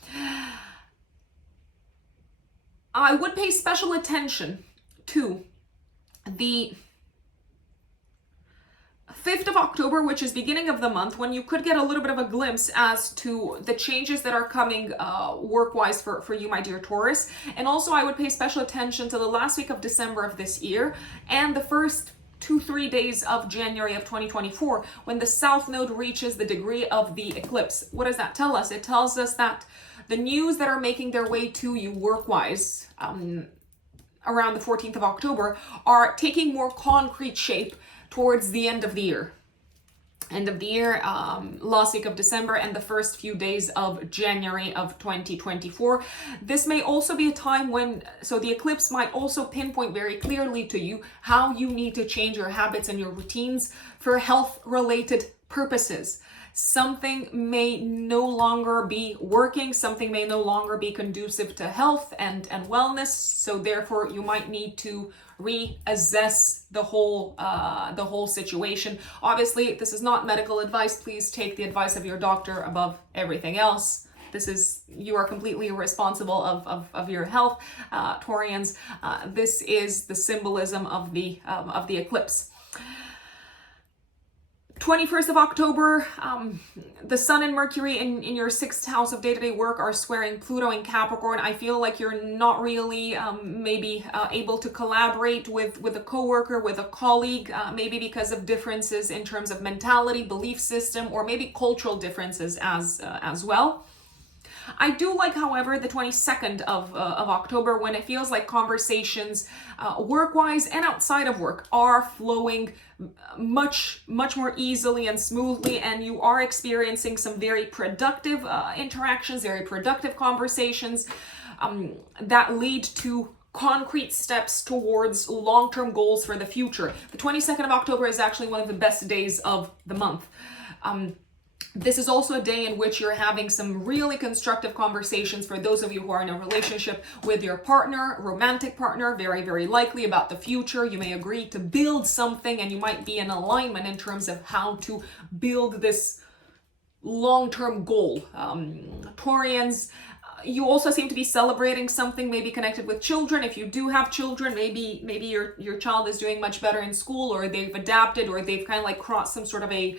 I would pay special attention to the 5th of October, which is beginning of the month, when you could get a little bit of a glimpse as to the changes that are coming work-wise for you, my dear Taurus. And also I would pay special attention to the last week of December of this year and the first 2-3 days of January of 2024, when the South Node reaches the degree of the eclipse. What does that tell us? It tells us that the news that are making their way to you work-wise around the 14th of October are taking more concrete shape towards the end of the year. Last week of December and the first few days of January of 2024. This may also be a time when, so the eclipse might also pinpoint very clearly to you how you need to change your habits and your routines for health-related purposes. Something may no longer be working, something may no longer be conducive to health and wellness, so therefore you might need to reassess the whole situation. Obviously, this is not medical advice. Please take the advice of your doctor above everything else. You are completely responsible of your health, Taurians. This is the symbolism of the eclipse. 21st of October, the Sun and Mercury in your 6th house of day-to-day work are squaring Pluto in Capricorn. I feel like you're not really maybe able to collaborate with a coworker, with a colleague, maybe because of differences in terms of mentality, belief system, or maybe cultural differences as well. I do like, however, the 22nd of October, when it feels like conversations, work-wise and outside of work, are flowing much more easily and smoothly, and you are experiencing some very productive interactions, very productive conversations that lead to concrete steps towards long-term goals for the future. The 22nd of October is actually one of the best days of the month. This is also a day in which you're having some really constructive conversations for those of you who are in a relationship with your partner, romantic partner, very likely about the future. You may agree to build something, and you might be in alignment in terms of how to build this long-term goal. Taurians, you also seem to be celebrating something maybe connected with children. If you do have children, maybe your child is doing much better in school, or they've adapted, or they've kind of like crossed some sort of a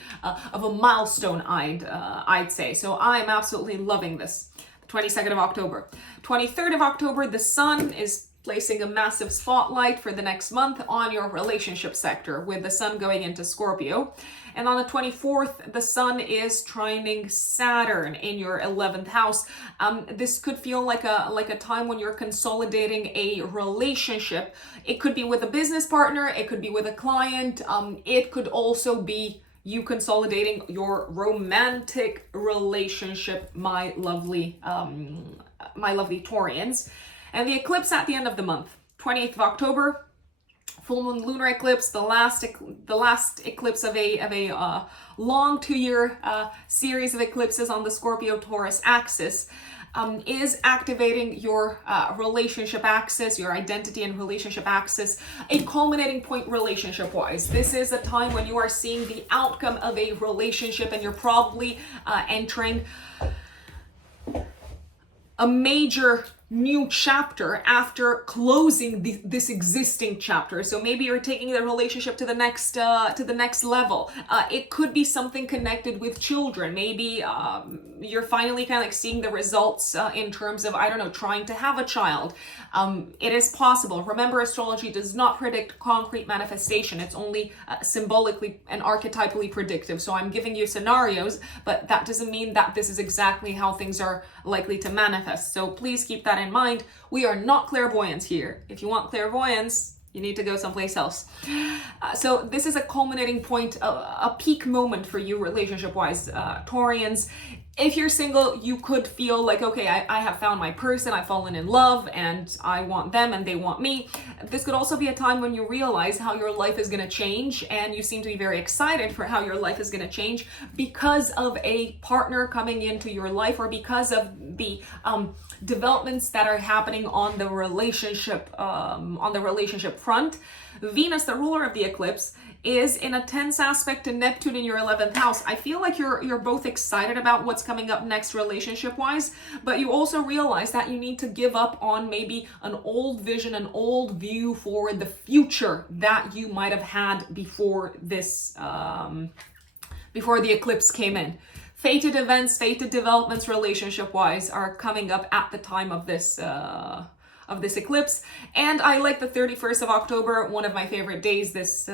milestone, I'd say. So I'm absolutely loving this. 22nd of October. 23rd of October, the sun is placing a massive spotlight for the next month on your relationship sector, with the sun going into Scorpio. And on the 24th, the sun is trining Saturn in your 11th house. This could feel like a time when you're consolidating a relationship. It could be with a business partner, it could be with a client, it could also be you consolidating your romantic relationship, my lovely Taurians. And the eclipse at the end of the month, 28th of October, full moon lunar eclipse, the last eclipse of a long 2-year series of eclipses on the Scorpio-Taurus axis, is activating your relationship axis, your identity and relationship axis, a culminating point relationship-wise. This is a time when you are seeing the outcome of a relationship, and you're probably entering a major new chapter after closing this existing chapter. So maybe you're taking the relationship to the next level. It could be something connected with children. Maybe you're finally kind of like seeing the results in terms of, I don't know, trying to have a child. It is possible. Remember, astrology does not predict concrete manifestation. It's only symbolically and archetypally predictive. So I'm giving you scenarios, but that doesn't mean that this is exactly how things are likely to manifest. So please keep that in mind. We are not clairvoyants here. If you want clairvoyance, you need to go someplace else. So this is a culminating point, a peak moment for you relationship-wise, Taurians. If you're single, you could feel like, okay, I have found my person, I've fallen in love, and I want them and they want me. This could also be a time when you realize how your life is going to change, and you seem to be very excited for how your life is going to change because of a partner coming into your life, or because of the developments that are happening on the relationship front. Venus, the ruler of the eclipse, is in a tense aspect to Neptune in your 11th house. I feel like you're both excited about what's coming up next relationship-wise, but you also realize that you need to give up on maybe an old vision, an old view for the future that you might have had before this, before the eclipse came in. Fated events, fated developments relationship-wise are coming up at the time of this eclipse. And I like the 31st of October, one of my favorite days this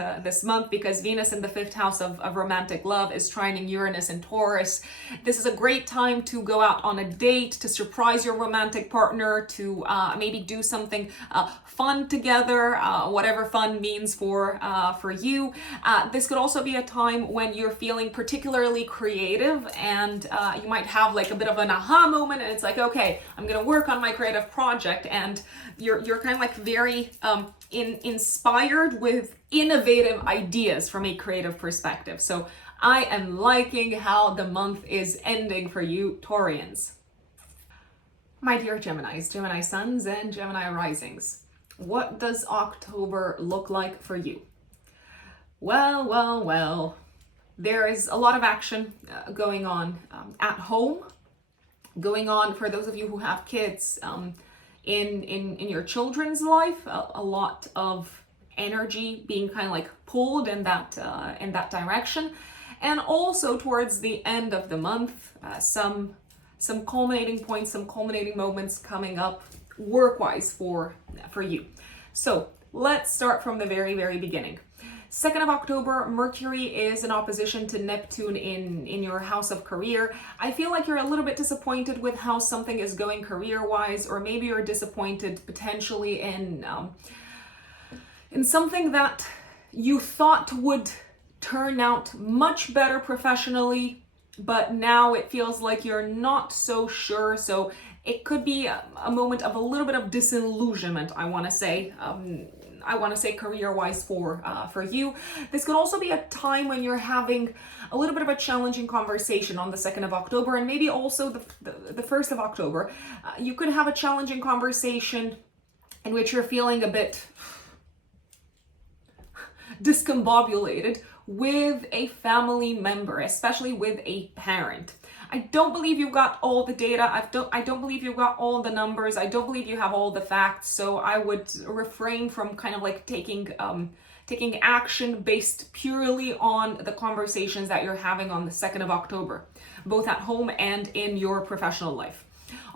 month, because Venus in the 5th house of romantic love is trining Uranus in Taurus. This is a great time to go out on a date, to surprise your romantic partner, to maybe do something fun together, whatever fun means for you. This could also be a time when you're feeling particularly creative, and you might have like a bit of an aha moment, and it's like, okay, I'm gonna work on my creative project, and you're kind of like very inspired with innovative ideas from a creative perspective. So I am liking how the month is ending for you Taurians. My dear Geminis, Gemini suns and Gemini risings, what does October look like for you? Well, there is a lot of action going on at home, going on for those of you who have kids, in your children's life, a lot of energy being kind of like pulled in that direction. And also towards the end of the month, some culminating points, some culminating moments coming up work-wise for you. So let's start from the very beginning. 2nd of October, Mercury is in opposition to Neptune in your house of career. I feel like you're a little bit disappointed with how something is going career-wise, or maybe you're disappointed potentially in something that you thought would turn out much better professionally, but now it feels like you're not so sure. So it could be a moment of a little bit of disillusionment, I want to say. Career-wise for you. This could also be a time when you're having a little bit of a challenging conversation on the 2nd of October, and maybe also the 1st of October. You could have a challenging conversation in which you're feeling a bit discombobulated with a family member, especially with a parent. I don't believe you've got all the data. I don't believe you've got all the numbers. I don't believe you have all the facts. So I would refrain from kind of like taking action based purely on the conversations that you're having on the 2nd of October, both at home and in your professional life.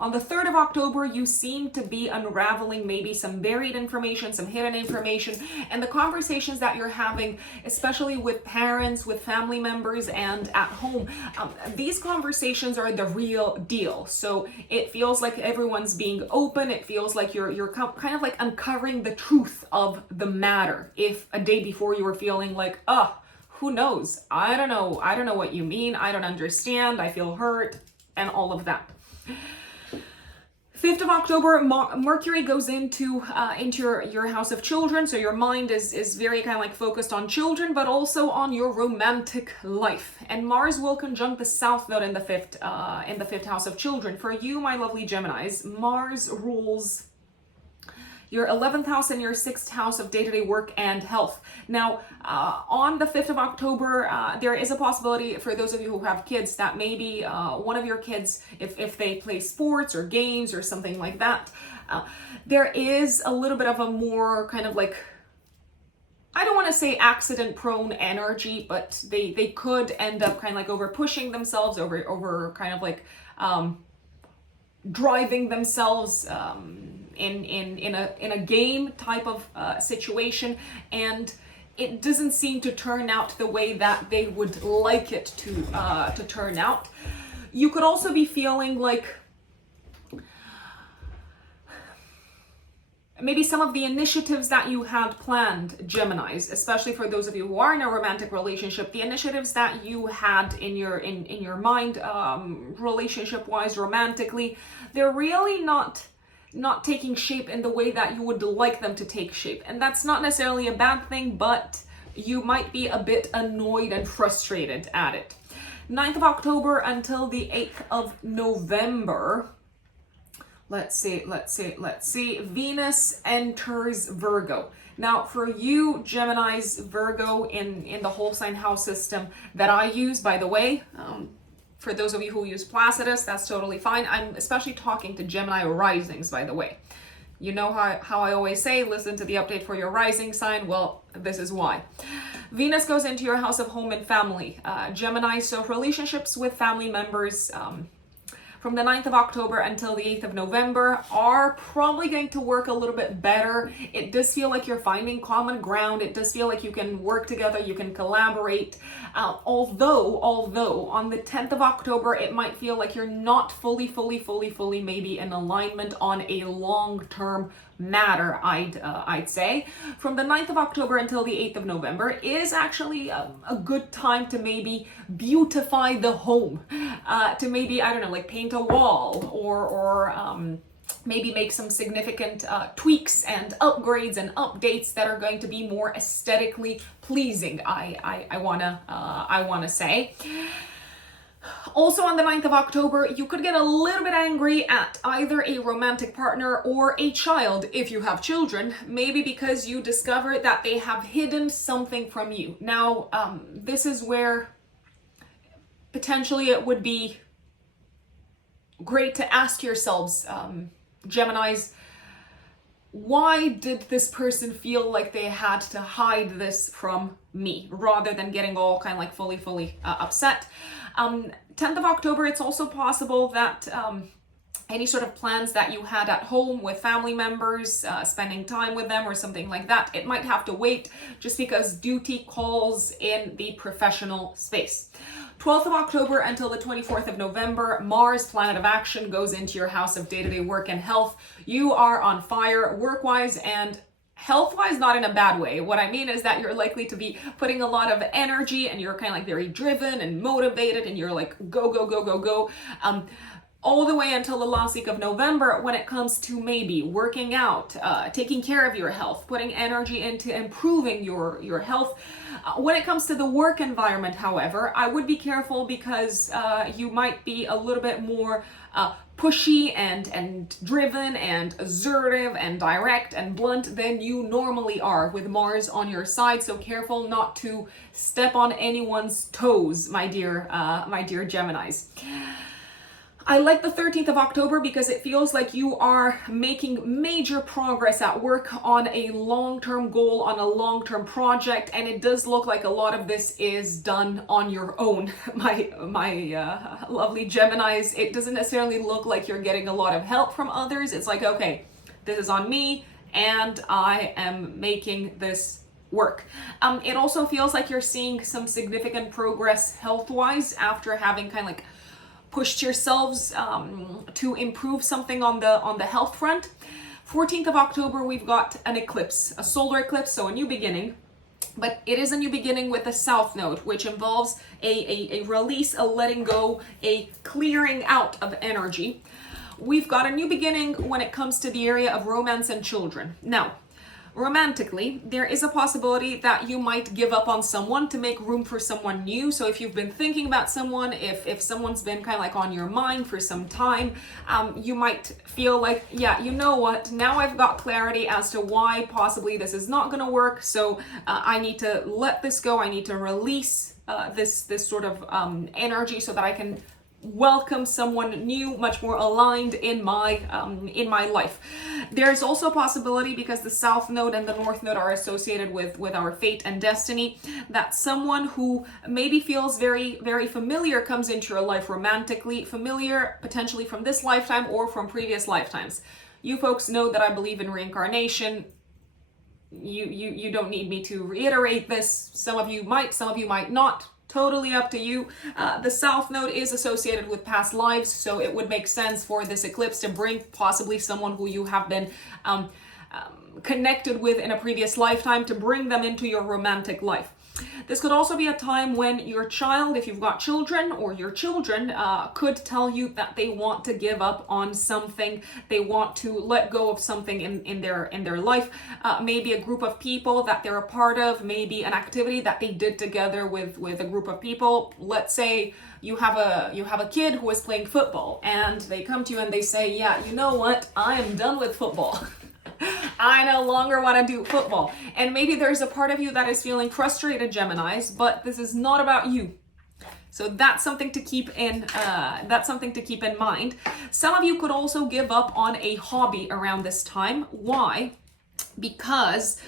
On the 3rd of October, you seem to be unraveling maybe some buried information, some hidden information, and the conversations that you're having, especially with parents, with family members, and at home, these conversations are the real deal. So it feels like everyone's being open. It feels like you're kind of like uncovering the truth of the matter. If a day before you were feeling like, who knows? I don't know what you mean. I don't understand. I feel hurt, and all of that. 5th of October, Mercury goes into your house of children, so your mind is very kind of like focused on children, but also on your romantic life. And Mars will conjunct the South Node in the fifth house of children. For you, my lovely Geminis, Mars rules your 11th house and your 6th house of day-to-day work and health. Now, on the 5th of October, there is a possibility for those of you who have kids that maybe one of your kids, if they play sports or games or something like that, there is a little bit of a more kind of like, I don't want to say accident-prone energy, but they could end up kind of like over pushing themselves, over kind of like driving themselves in a game type of situation, and it doesn't seem to turn out the way that they would like it to turn out. You could also be feeling like maybe some of the initiatives that you had planned, Geminis, especially for those of you who are in a romantic relationship, the initiatives that you had in your mind, relationship-wise, romantically, they're really not taking shape in the way that you would like them to take shape. And that's not necessarily a bad thing, but you might be a bit annoyed and frustrated at it. 9th of October until the 8th of November. Let's see. Venus enters Virgo. Now, for you, Geminis, Virgo in the whole sign house system that I use, by the way, for those of you who use Placidus, that's totally fine. I'm especially talking to Gemini risings, by the way. You know how I always say, listen to the update for your rising sign. Well, this is why. Venus goes into your house of home and family. Gemini, so relationships with family members from the 9th of October until the 8th of November are probably going to work a little bit better. It does feel like you're finding common ground. It does feel like you can work together, you can collaborate. Although on the 10th of October, it might feel like you're not fully maybe in alignment on a long-term matter, I'd say. From the 9th of October until the 8th of November is actually a good time to maybe beautify the home, to maybe, I don't know, like paint a wall or maybe make some significant tweaks and upgrades and updates that are going to be more aesthetically pleasing, I wanna say. Also on the 9th of October, you could get a little bit angry at either a romantic partner or a child if you have children, maybe because you discover that they have hidden something from you. Now, this is where potentially it would be great to ask yourselves, Geminis, why did this person feel like they had to hide this from me, rather than getting all kind of like fully upset. 10th of October, it's also possible that any sort of plans that you had at home with family members, spending time with them or something like that, it might have to wait just because duty calls in the professional space. 12th of October until the 24th of November, Mars, planet of action, goes into your house of day-to-day work and health. You are on fire work-wise and health-wise, not in a bad way. What I mean is that you're likely to be putting a lot of energy and you're kind of like very driven and motivated and you're like go, go, go, go, go. All the way until the last week of November when it comes to maybe working out, taking care of your health, putting energy into improving your health. When it comes to the work environment, however, I would be careful because you might be a little bit more pushy and driven and assertive and direct and blunt than you normally are with Mars on your side. So careful not to step on anyone's toes, my dear Geminis. I like the 13th of October because it feels like you are making major progress at work on a long-term goal, on a long-term project, and it does look like a lot of this is done on your own, my lovely Geminis. It doesn't necessarily look like you're getting a lot of help from others. It's like, okay, this is on me, and I am making this work. It also feels like you're seeing some significant progress health-wise after having kind of like pushed yourselves to improve something on the health front. 14th of October, we've got an eclipse, a solar eclipse, so a new beginning. But it is a new beginning with the South Node, which involves a release, a letting go, a clearing out of energy. We've got a new beginning when it comes to the area of romance and children. Now, romantically, there is a possibility that you might give up on someone to make room for someone new. So if you've been thinking about someone, if someone's been kind of like on your mind for some time, you might feel like, yeah, you know what, now I've got clarity as to why possibly this is not going to work. So I need to let this go. I need to release this sort of energy so that I can welcome someone new, much more aligned in my life. There's also a possibility, because the South Node and the North Node are associated with our fate and destiny, that someone who maybe feels very, very familiar comes into your life romantically, familiar potentially from this lifetime or from previous lifetimes. You folks know that I believe in reincarnation. You don't need me to reiterate this. Some of you might not. Totally up to you. The South Node is associated with past lives, so it would make sense for this eclipse to bring possibly someone who you have been connected with in a previous lifetime, to bring them into your romantic life. This could also be a time when your child, if you've got children, or your children could tell you that they want to give up on something, they want to let go of something in their life. Maybe a group of people that they're a part of, maybe an activity that they did together with a group of people. Let's say you have a kid who is playing football and they come to you and they say, yeah, you know what, I am done with football. I no longer want to do football. And maybe there's a part of you that is feeling frustrated, Geminis, but this is not about you. So that's something to keep in mind. Some of you could also give up on a hobby around this time. Why? Because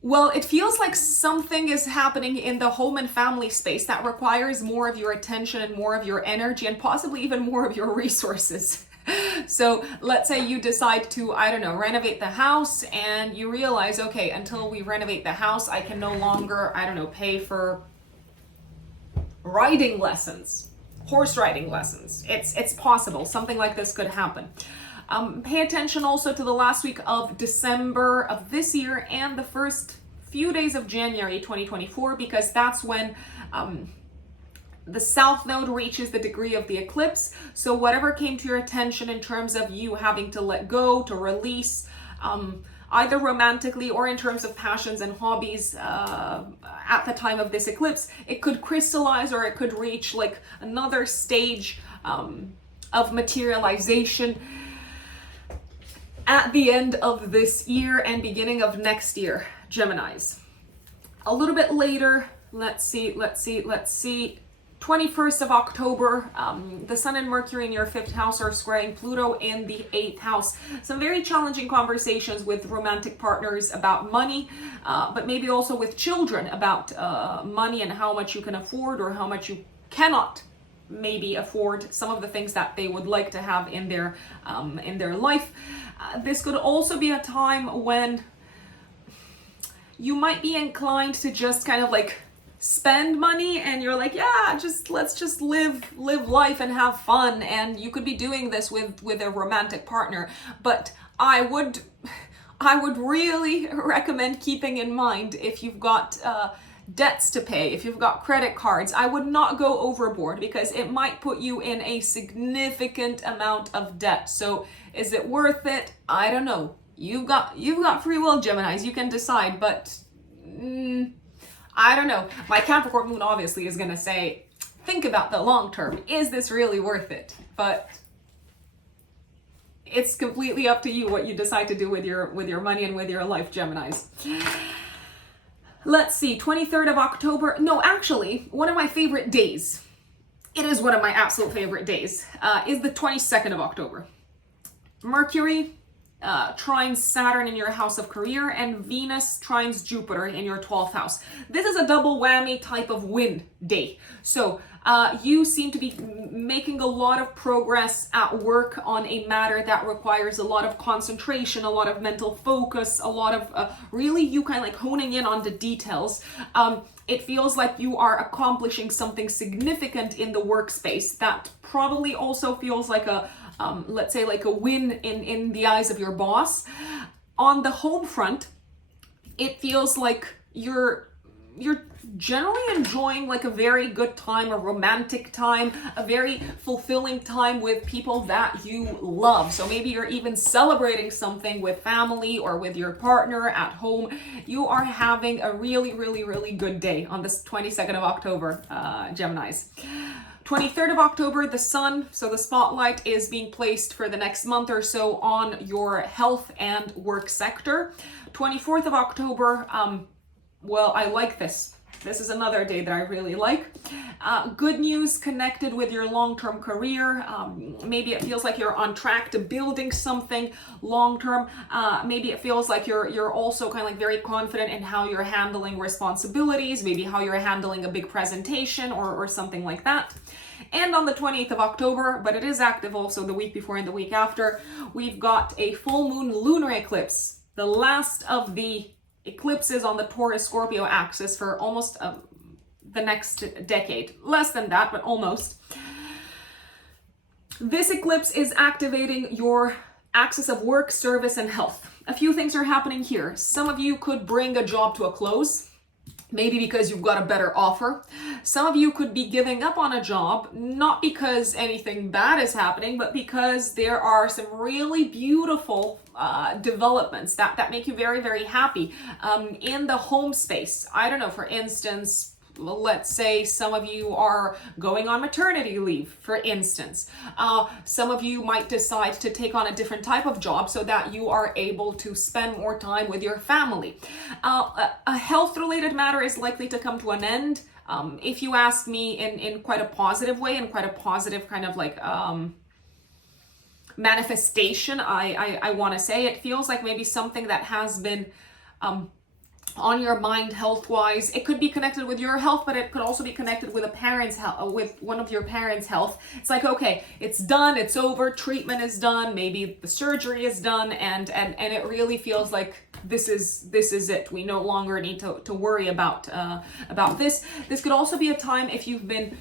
well, it feels like something is happening in the home and family space that requires more of your attention and more of your energy and possibly even more of your resources. So let's say you decide to, I don't know, renovate the house, and you realize, okay, until we renovate the house, I can no longer, I don't know, pay for riding lessons, horse riding lessons. It's possible. Something like this could happen. Pay attention also to the last week of December of this year and the first few days of January 2024, because that's when the South Node reaches the degree of the eclipse. So whatever came to your attention in terms of you having to let go, to release, either romantically or in terms of passions and hobbies at the time of this eclipse, it could crystallize or it could reach like another stage of materialization at the end of this year and beginning of next year, Geminis. A little bit later, let's see. 21st of October, the Sun and Mercury in your 5th house are squaring Pluto in the 8th house. Some very challenging conversations with romantic partners about money, but maybe also with children about money and how much you can afford or how much you cannot maybe afford some of the things that they would like to have in their life. This could also be a time when you might be inclined to just kind of like spend money, and you're like, yeah, let's just live life and have fun. And you could be doing this with a romantic partner, but I would really recommend keeping in mind, if you've got debts to pay, if you've got credit cards, I would not go overboard, because it might put you in a significant amount of debt. So is it worth it? I don't know. You've got free will, Geminis. You can decide, but I don't know. My Capricorn moon obviously is going to say, think about the long term. Is this really worth it? But it's completely up to you what you decide to do with your money and with your life, Geminis. Let's see, 23rd of October. No, actually, one of my favorite days, it is one of my absolute favorite days, is the 22nd of October. Mercury trines Saturn in your house of career, and Venus trines Jupiter in your 12th house. This is a double whammy type of win day. So you seem to be making a lot of progress at work on a matter that requires a lot of concentration, a lot of mental focus, a lot of really you kind of like honing in on the details. It feels like you are accomplishing something significant in the workspace. That probably also feels like a let's say like a win in the eyes of your boss. On the home front, it feels like you're generally enjoying like a very good time, a romantic time, a very fulfilling time with people that you love. So maybe you're even celebrating something with family or with your partner at home. You are having a really, really, really good day on this 22nd of October, Geminis. 23rd of October, the sun, so the spotlight is being placed for the next month or so on your health and work sector. 24th of October, well, I like this. This is another day that I really like. Good news connected with your long-term career. Maybe it feels like you're on track to building something long-term. Maybe it feels like you're also kind of like very confident in how you're handling responsibilities, maybe how you're handling a big presentation or something like that. And on the 20th of October, but it is active also the week before and the week after, we've got a full moon lunar eclipse, the last of the eclipses on the Taurus Scorpio axis for almost the next decade. Less than that, but almost. This eclipse is activating your axis of work, service, and health. A few things are happening here. Some of you could bring a job to a close, maybe because you've got a better offer. Some of you could be giving up on a job, not because anything bad is happening, but because there are some really beautiful developments that make you very, very happy in the home space. I don't know, for instance, let's say some of you are going on maternity leave, for instance. Some of you might decide to take on a different type of job so that you are able to spend more time with your family. A health-related matter is likely to come to an end. If you ask me, in quite a positive way, in quite a positive kind of like manifestation, I want to say, it feels like maybe something that has been on your mind health-wise. It could be connected with your health, but it could also be connected with a parent's health, with one of your parents' health. It's like, okay, it's done, it's over, treatment is done, maybe the surgery is done, and it really feels like this is it. We no longer need to worry about this. This could also be a time, if you've been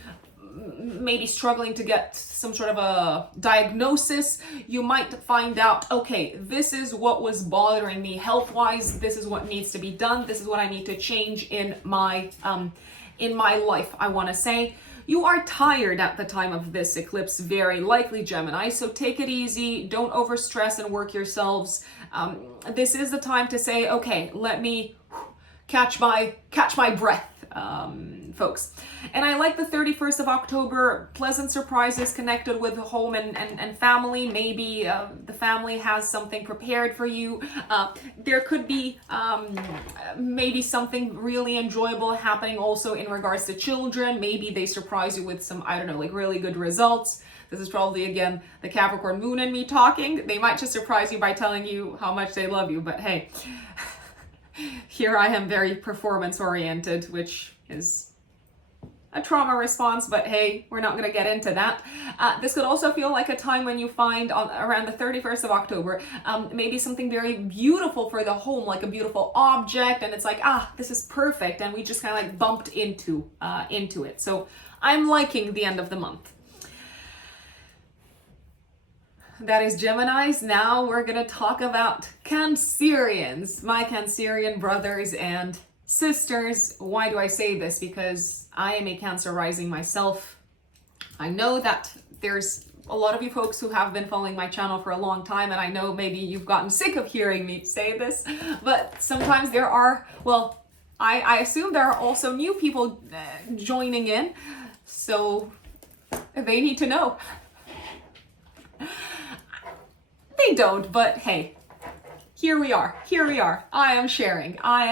maybe struggling to get some sort of a diagnosis, you might find out, okay, this is what was bothering me health-wise, this is what needs to be done, this is what I need to change in my life. I want to say you are tired at the time of this eclipse, very likely, Gemini, so take it easy, don't overstress and work yourselves. This is the time to say, okay, let me catch my breath, folks. And I like the 31st of October, pleasant surprises connected with home and family. Maybe the family has something prepared for you. There could be maybe something really enjoyable happening also in regards to children. Maybe they surprise you with some, I don't know, like really good results. This is probably, again, the Capricorn moon in me talking. They might just surprise you by telling you how much they love you, but hey, here I am very performance oriented, which is a trauma response, but hey, we're not going to get into that. This could also feel like a time when you find around the 31st of October, maybe something very beautiful for the home, like a beautiful object, and it's like, this is perfect, and we just kind of like bumped into it. So I'm liking the end of the month. That is Geminis. Now we're going to talk about Cancerians, my Cancerian brothers and sisters. Why do I say this? Because I am a Cancer rising myself. I know that there's a lot of you folks who have been following my channel for a long time, and I know maybe you've gotten sick of hearing me say this, but sometimes there are, well, I assume there are also new people joining in, so they need to know. They don't, but hey, here we are. I am sharing. I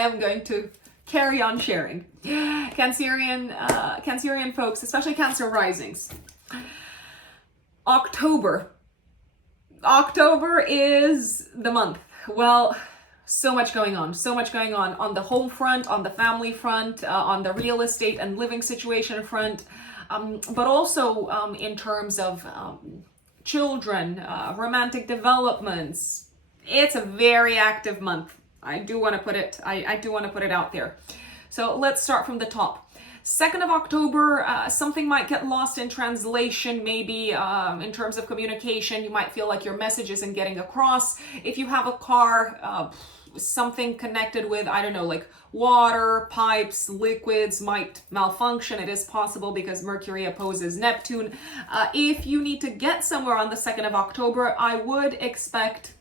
am going to carry on sharing. Cancerian folks, especially Cancer risings. October is the month. Well, so much going on on the home front, on the family front, on the real estate and living situation front, but also in terms of children, romantic developments. It's a very active month. I do want to put it out there. So let's start from the top. 2nd of October, something might get lost in translation, maybe in terms of communication. You might feel like your message isn't getting across. If you have a car, something connected with, I don't know, like water, pipes, liquids might malfunction. It is possible because Mercury opposes Neptune. If you need to get somewhere on the 2nd of October, I would expect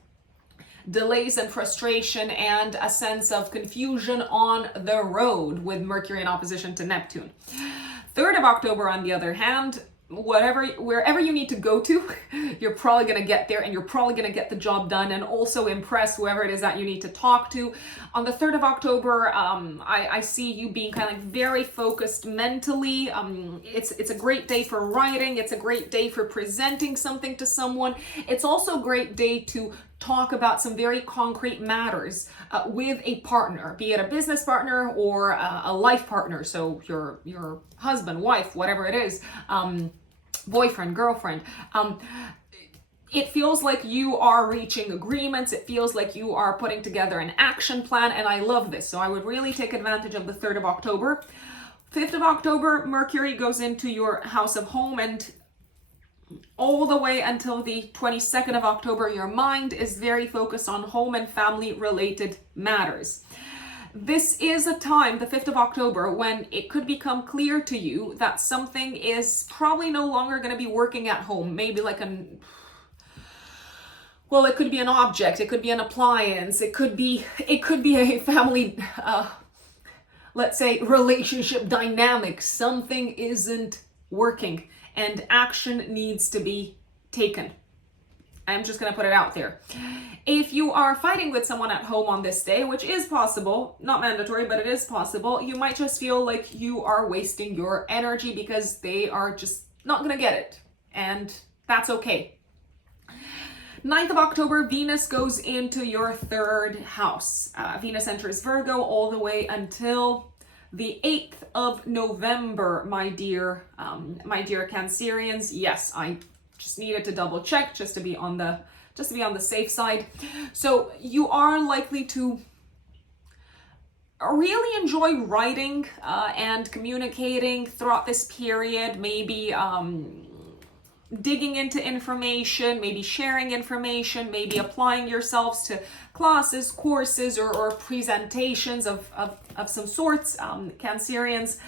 delays and frustration and a sense of confusion on the road with Mercury in opposition to Neptune. 3rd of October, on the other hand, wherever you need to go to, you're probably going to get there, and you're probably going to get the job done and also impress whoever it is that you need to talk to. On the 3rd of October, I see you being kind of like very focused mentally. It's a great day for writing. It's a great day for presenting something to someone. It's also a great day to talk about some very concrete matters with a partner, be it a business partner or a life partner. So your husband, wife, whatever it is, boyfriend, girlfriend. It feels like you are reaching agreements. It feels like you are putting together an action plan, and I love this. So I would really take advantage of the 3rd of October. 5th of October, Mercury goes into your house of home, and all the way until the 22nd of October, your mind is very focused on home and family related matters. This is a time, the 5th of October, when it could become clear to you that something is probably no longer going to be working at home. Maybe like it could be an object, it could be an appliance, it could be a family, let's say, relationship dynamic. Something isn't working and action needs to be taken. I'm just going to put it out there. If you are fighting with someone at home on this day, which is possible, not mandatory, but it is possible, you might just feel like you are wasting your energy because they are just not going to get it. And that's okay. 9th of October, Venus goes into your 3rd house. Venus enters Virgo all the way until the 8th of November, my dear Cancerians. Yes, I just needed to double check just to be on the safe side. So you are likely to really enjoy writing and communicating throughout this period. Maybe digging into information, maybe sharing information, maybe applying yourselves to classes, courses, or presentations of some sorts, Cancerians.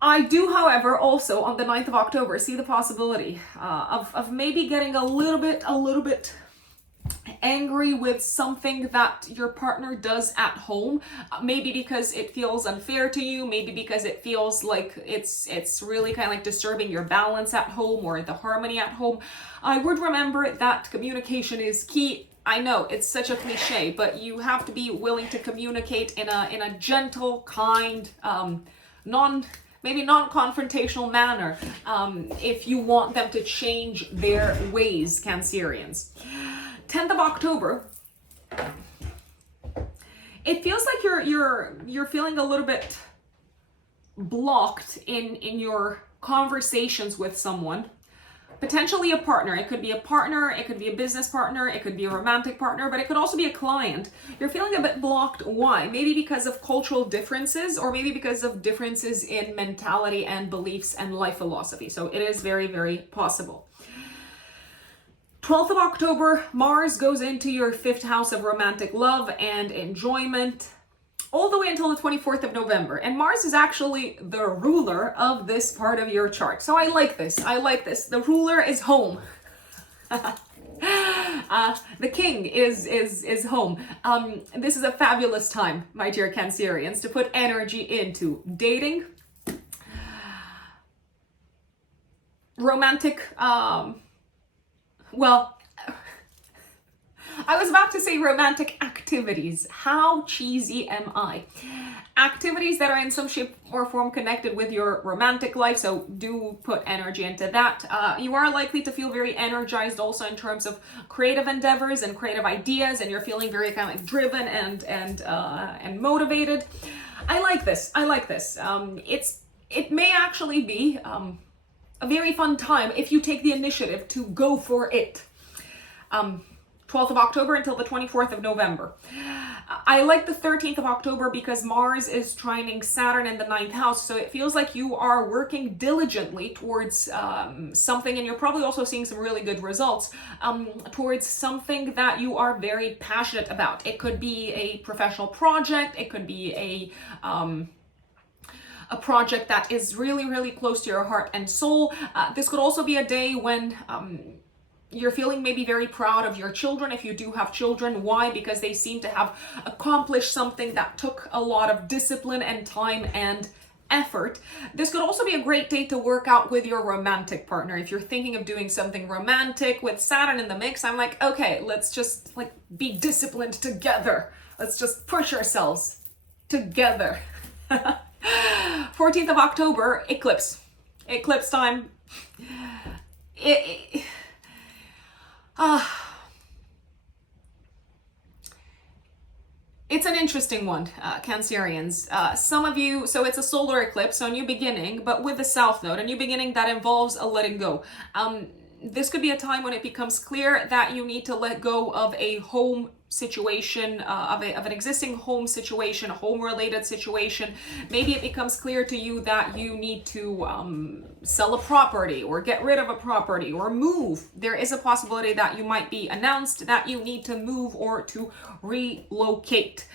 I do, however, also on the 9th of October see the possibility of maybe getting a little bit angry with something that your partner does at home, maybe because it feels unfair to you, maybe because it feels like it's really kind of like disturbing your balance at home or the harmony at home. I would remember that communication is key. I know it's such a cliche, but you have to be willing to communicate in a gentle, kind, maybe non-confrontational manner if you want them to change their ways, Cancerians. 10th of October it feels like you're feeling a little bit blocked in your conversations with someone, potentially a partner. It could be a partner, it could be a business partner, it could be a romantic partner, but it could also be a client. You're feeling a bit blocked. Why? Maybe because of cultural differences, or maybe because of differences in mentality and beliefs and life philosophy. So it is very, very possible. 12th of October, Mars goes into your 5th house of romantic love and enjoyment, all the way until the 24th of November. And Mars is actually the ruler of this part of your chart. So I like this. I like this. The ruler is home. The king is home. This is a fabulous time, my dear Cancerians, to put energy into dating, romantic, well, I was about to say romantic activities. How cheesy am I? Activities that are in some shape or form connected with your romantic life, so do put energy into that. You are likely to feel very energized also in terms of creative endeavors and creative ideas, and you're feeling very kind of like driven and motivated. I like this. I like this. It may actually be a very fun time if you take the initiative to go for it. 12th of October until the 24th of November. I like the 13th of October because Mars is trining Saturn in the 9th house. So it feels like you are working diligently towards something, and you're probably also seeing some really good results towards something that you are very passionate about. It could be a professional project. It could be a project that is really, really close to your heart and soul. This could also be a day when you're feeling maybe very proud of your children, if you do have children. Why? Because they seem to have accomplished something that took a lot of discipline and time and effort. This could also be a great day to work out with your romantic partner. If you're thinking of doing something romantic with Saturn in the mix, I'm like, okay, let's just like be disciplined together. Let's just push ourselves together. 14th of October, eclipse. Eclipse time. It's an interesting one, Cancerians. Some of you, so it's a solar eclipse, so a new beginning, but with the south node, a new beginning that involves a letting go. This could be a time when it becomes clear that you need to let go of a home situation, of an existing home situation, a home-related situation. Maybe it becomes clear to you that you need to sell a property or get rid of a property or move. There is a possibility that you might be announced that you need to move or to relocate.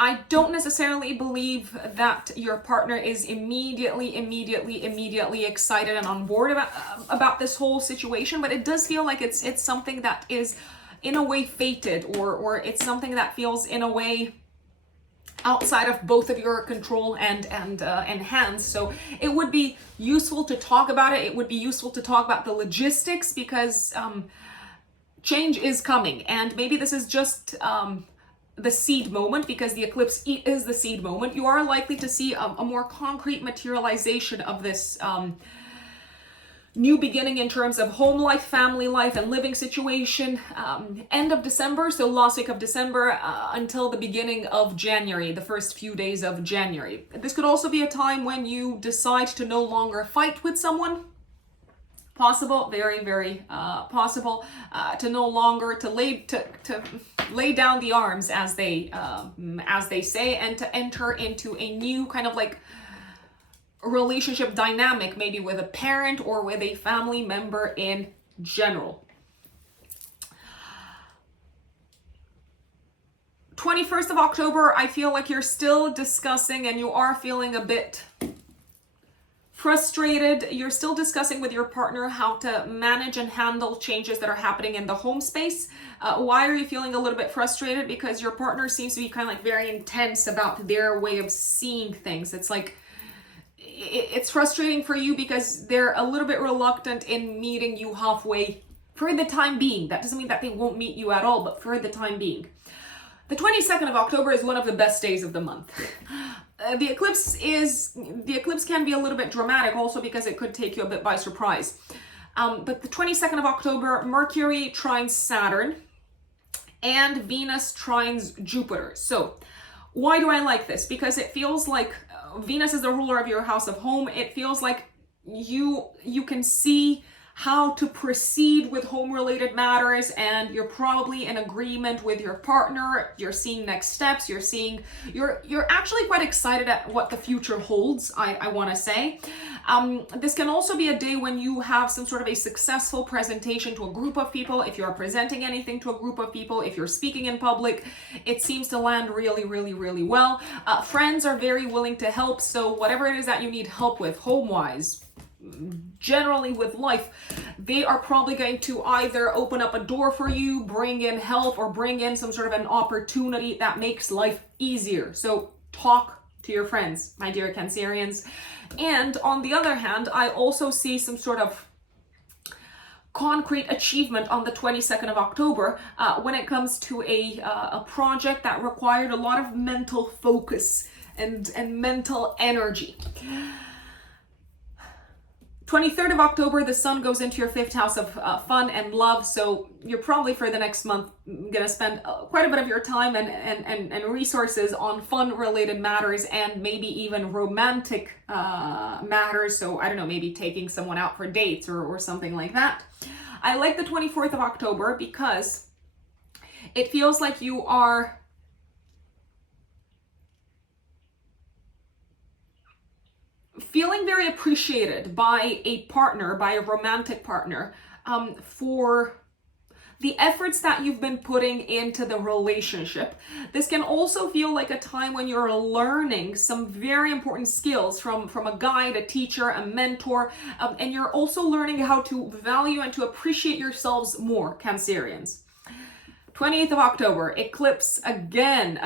I don't necessarily believe that your partner is immediately excited and on board about this whole situation, but it does feel like it's something that is in a way fated, or it's something that feels in a way outside of both of your control and hands. So it would be useful to talk about it. It would be useful to talk about the logistics, because change is coming, and maybe this is just the seed moment, because the eclipse is the seed moment. You are likely to see a more concrete materialization of this new beginning in terms of home life, family life, and living situation. End of December, so last week of December until the beginning of January, the first few days of January. This could also be a time when you decide to no longer fight with someone. Possible, very, very possible, to no longer to lay down the arms, as they say, and to enter into a new kind of like relationship dynamic, maybe with a parent or with a family member in general. 21st of October, I feel like you're still discussing, and you are feeling a bit frustrated. You're still discussing with your partner how to manage and handle changes that are happening in the home space. Why are you feeling a little bit frustrated? Because your partner seems to be kind of like very intense about their way of seeing things. It's like, it's frustrating for you because they're a little bit reluctant in meeting you halfway for the time being. That doesn't mean that they won't meet you at all, but for the time being. The 22nd of October is one of the best days of the month. The eclipse can be a little bit dramatic also, because it could take you a bit by surprise. But the 22nd of October, Mercury trines Saturn and Venus trines Jupiter. So why do I like this? Because it feels like Venus is the ruler of your house of home. It feels like you can see how to proceed with home-related matters, and you're probably in agreement with your partner. You're seeing next steps. You're actually quite excited at what the future holds, I want to say. This can also be a day when you have some sort of a successful presentation to a group of people. If you're presenting anything to a group of people, if you're speaking in public, it seems to land really, really, really well. Friends are very willing to help, so whatever it is that you need help with home-wise, generally with life, they are probably going to either open up a door for you, bring in help, or bring in some sort of an opportunity that makes life easier. So talk to your friends, my dear Cancerians. And on the other hand, I also see some sort of concrete achievement on the 22nd of October when it comes to a project that required a lot of mental focus and mental energy. 23rd of October, the sun goes into your 5th house of fun and love. So you're probably for the next month going to spend quite a bit of your time and resources on fun related matters, and maybe even romantic matters. So I don't know, maybe taking someone out for dates or something like that. I like the 24th of October because it feels like you are feeling very appreciated by a partner, by a romantic partner, for the efforts that you've been putting into the relationship. This can also feel like a time when you're learning some very important skills from a guide, a teacher, a mentor, and you're also learning how to value and to appreciate yourselves more, Cancerians. 28th of October, eclipse again,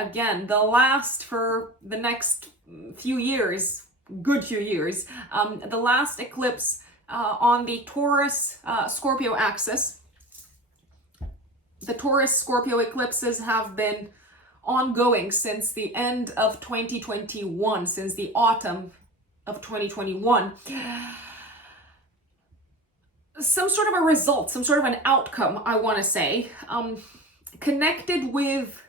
the last for the next few years, good few years, the last eclipse on the Taurus Scorpio axis. The Taurus Scorpio eclipses have been ongoing since the end of 2021, since the autumn of 2021. Some sort of a result, some sort of an outcome, I want to say, connected with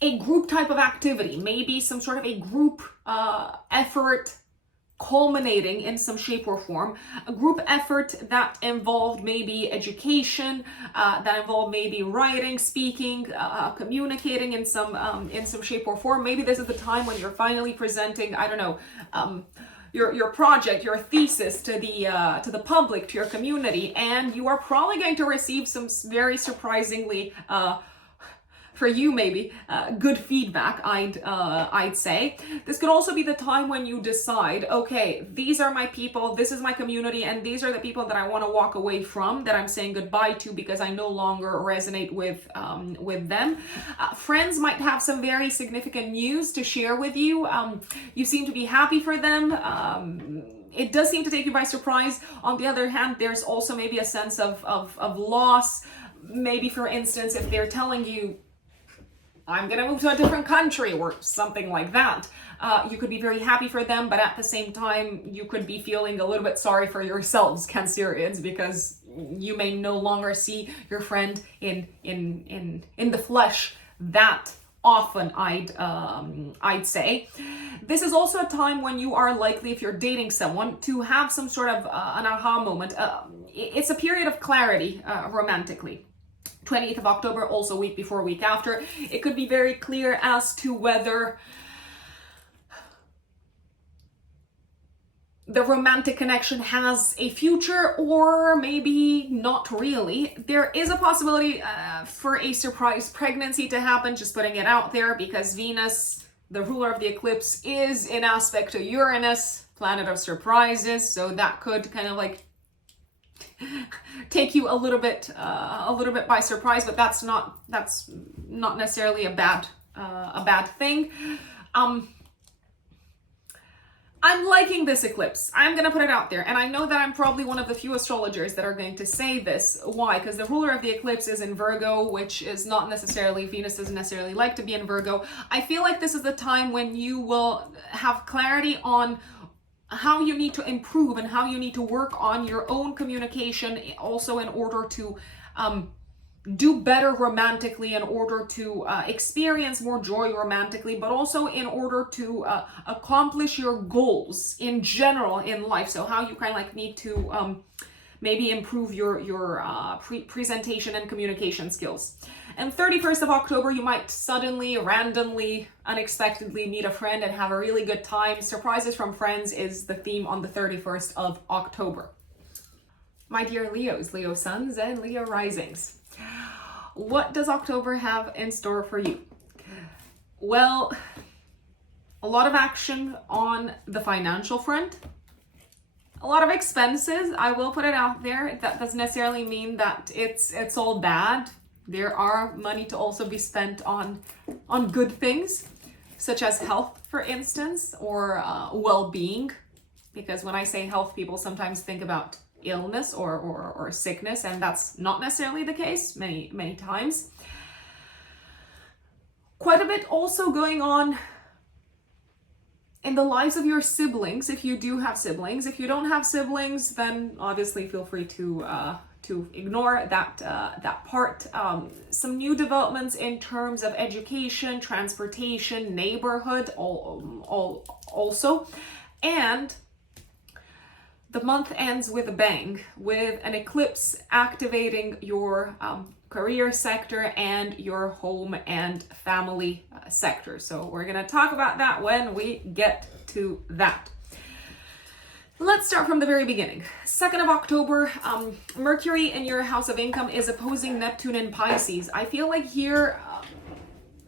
a group type of activity, maybe some sort of a group effort culminating in some shape or form, a group effort that involved maybe education, that involved maybe writing, speaking, communicating in some shape or form. Maybe this is the time when you're finally presenting, I don't know, your project, your thesis to the public, to your community, and you are probably going to receive some very surprisingly for you maybe good feedback, I'd say. This could also be the time when you decide, okay, these are my people, this is my community, and these are the people that I want to walk away from, that I'm saying goodbye to because I no longer resonate with them. Friends might have some very significant news to share with you. You seem to be happy for them. It does seem to take you by surprise. On the other hand, there's also maybe a sense of loss. Maybe, for instance, if they're telling you, I'm gonna move to a different country or something like that, you could be very happy for them, but at the same time, you could be feeling a little bit sorry for yourselves, Cancerians, because you may no longer see your friend in the flesh that often, I'd say. This is also a time when you are likely, if you're dating someone, to have some sort of an aha moment. It's a period of clarity romantically. 20th of October, also week before, week after. It could be very clear as to whether the romantic connection has a future or maybe not really. There is a possibility for a surprise pregnancy to happen, just putting it out there, because Venus, the ruler of the eclipse, is in aspect to Uranus, planet of surprises, so that could kind of like take you a little bit by surprise, but that's not necessarily a bad thing. I'm liking this eclipse. I'm gonna put it out there, and I know that I'm probably one of the few astrologers that are going to say this. Why? Because the ruler of the eclipse is in Virgo, which is not necessarily, Venus doesn't necessarily like to be in Virgo. I feel like this is the time when you will have clarity on how you need to improve and how you need to work on your own communication, also in order to do better romantically in order to experience more joy romantically, but also in order to accomplish your goals in general in life. So how you kind of like need to maybe improve your presentation and communication skills. And 31st of October, you might suddenly, randomly, unexpectedly meet a friend and have a really good time. Surprises from friends is the theme on the 31st of October. My dear Leos, Leo suns and Leo risings. What does October have in store for you? Well, a lot of action on the financial front. A lot of expenses. I will put it out there. That doesn't necessarily mean that it's all bad. There are money to also be spent on good things, such as health, for instance, or well-being. Because when I say health, people sometimes think about illness or sickness, and that's not necessarily the case many times. Quite a bit also going on in the lives of your siblings, if you do have siblings. If you don't have siblings, then obviously feel free to ignore that part. Some new developments in terms of education, transportation, neighborhood, all also. And the month ends with a bang, with an eclipse activating your career sector and your home and family sector. So we're going to talk about that when we get to that. Let's start from the very beginning. 2nd of October, Mercury in your house of income is opposing Neptune in Pisces. I feel like here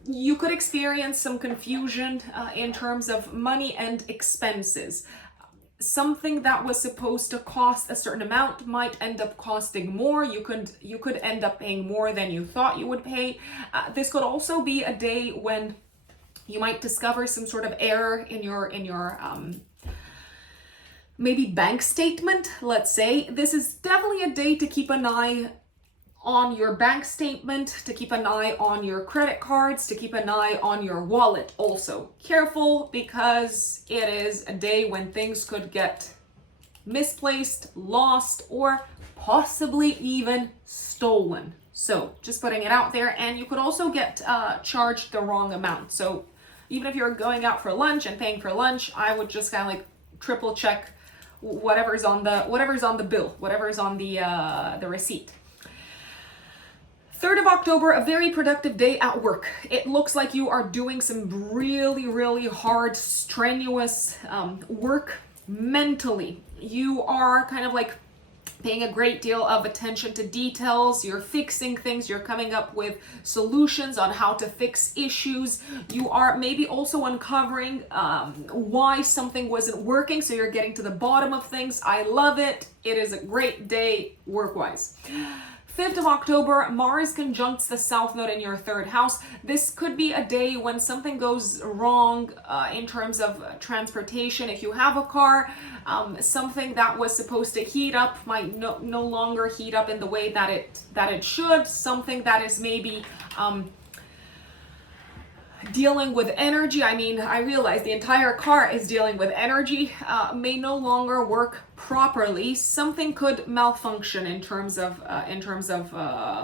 you could experience some confusion in terms of money and expenses. Something that was supposed to cost a certain amount might end up costing more. You could end up paying more than you thought you would pay. This could also be a day when you might discover some sort of error in your maybe bank statement, let's say. This is definitely a day to keep an eye on your bank statement, to keep an eye on your credit cards, to keep an eye on your wallet also. Careful, because it is a day when things could get misplaced, lost, or possibly even stolen. So just putting it out there. And you could also get charged the wrong amount. So even if you're going out for lunch and paying for lunch, I would just kind of like triple check whatever's on the bill, whatever's on the receipt. 3rd of October, a very productive day at work. It looks like you are doing some really, really hard, strenuous work mentally. You are kind of like paying a great deal of attention to details. You're fixing things. You're coming up with solutions on how to fix issues. You are maybe also uncovering why something wasn't working. So you're getting to the bottom of things. I love it. It is a great day work-wise. 5th of October, Mars conjuncts the South Node in your 3rd house. This could be a day when something goes wrong in terms of transportation. If you have a car, something that was supposed to heat up might no longer heat up in the way that it should. Something that is maybe dealing with energy. I mean, I realize the entire car is dealing with energy, may no longer work properly. Something could malfunction in terms of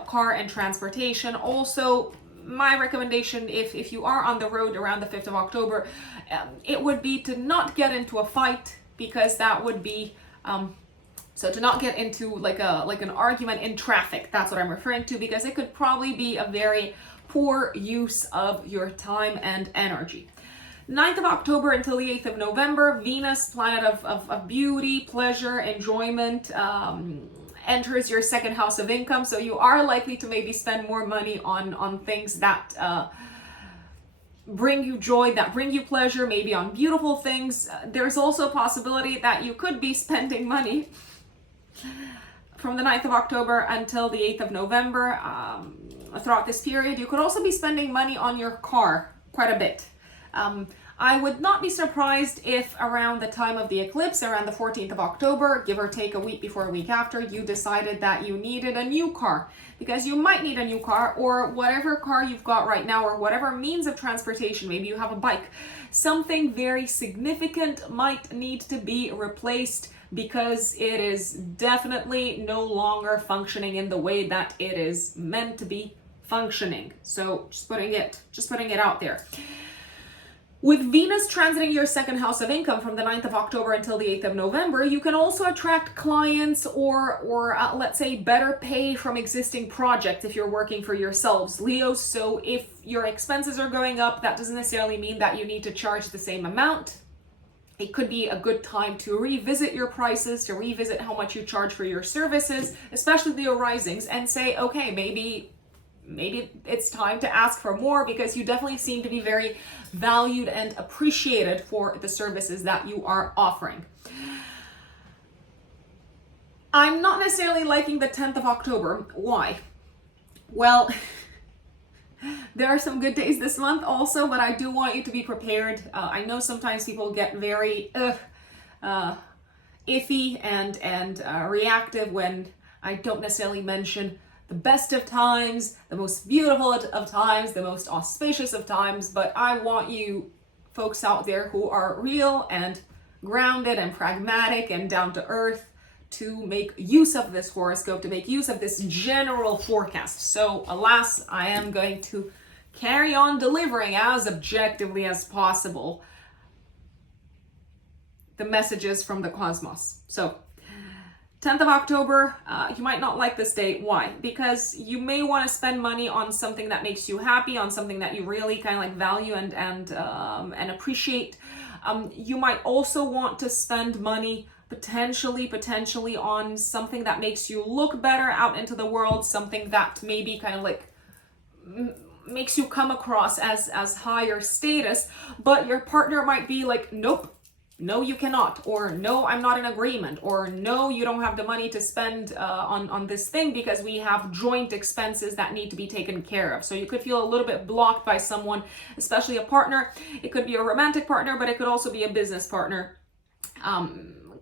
car and transportation. Also, my recommendation, if you are on the road around the 5th of October, it would be to not get into a fight, because that would be so to not get into like an argument in traffic. That's what I'm referring to, because it could probably be a very poor use of your time and energy. 9th of October until the 8th of November, Venus, planet of beauty, pleasure, enjoyment, enters your 2nd house of income. So you are likely to maybe spend more money on things that bring you joy, that bring you pleasure, maybe on beautiful things. There's also a possibility that you could be spending money from the 9th of October until the 8th of November. Throughout this period, you could also be spending money on your car quite a bit. I would not be surprised if around the time of the eclipse, around the 14th of October, give or take a week before, a week after, you decided that you needed a new car, because you might need a new car, or whatever car you've got right now, or whatever means of transportation. Maybe you have a bike. Something very significant might need to be replaced because it is definitely no longer functioning in the way that it is meant to be functioning. So just putting it out there. With Venus transiting your second house of income from the 9th of October until the 8th of November, you can also attract clients or let's say better pay from existing projects if you're working for yourselves, Leos. So if your expenses are going up, that doesn't necessarily mean that you need to charge the same amount. It could be a good time to revisit your prices, to revisit how much you charge for your services, especially the risings, and say, okay, maybe it's time to ask for more, because you definitely seem to be very valued and appreciated for the services that you are offering. I'm not necessarily liking the 10th of October. Why? Well, there are some good days this month also, but I do want you to be prepared. I know sometimes people get very iffy and reactive when I don't necessarily mention the best of times, the most beautiful of times, the most auspicious of times, but I want you folks out there who are real and grounded and pragmatic and down to earth to make use of this horoscope, to make use of this general forecast. So alas, I am going to carry on delivering as objectively as possible the messages from the cosmos. So 10th of October, you might not like this date. Why? Because you may want to spend money on something that makes you happy, on something that you really kind of like value and appreciate. You might also want to spend money potentially on something that makes you look better out into the world, something that maybe kind of like makes you come across as higher status, but your partner might be like, nope, no, you cannot, or no, I'm not in agreement, or no, you don't have the money to spend on this thing because we have joint expenses that need to be taken care of. So you could feel a little bit blocked by someone, especially a partner. It could be a romantic partner, but it could also be a business partner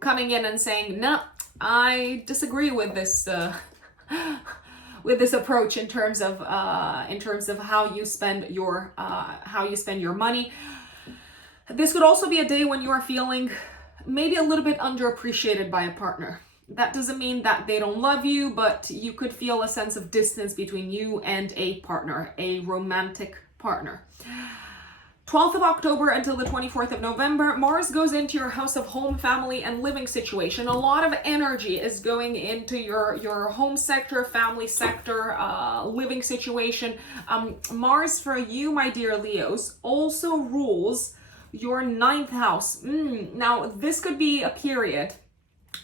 coming in and saying, no, I disagree with this with this approach in terms of how you spend your money. This could also be a day when you are feeling maybe a little bit underappreciated by a partner. That doesn't mean that they don't love you, but you could feel a sense of distance between you and a partner, a romantic partner. 12th of October until the 24th of November, Mars goes into your house of home, family, and living situation. A lot of energy is going into your home sector, family sector, living situation. Mars, for you, my dear Leos, also rules your 9th house. Now, this could be a period.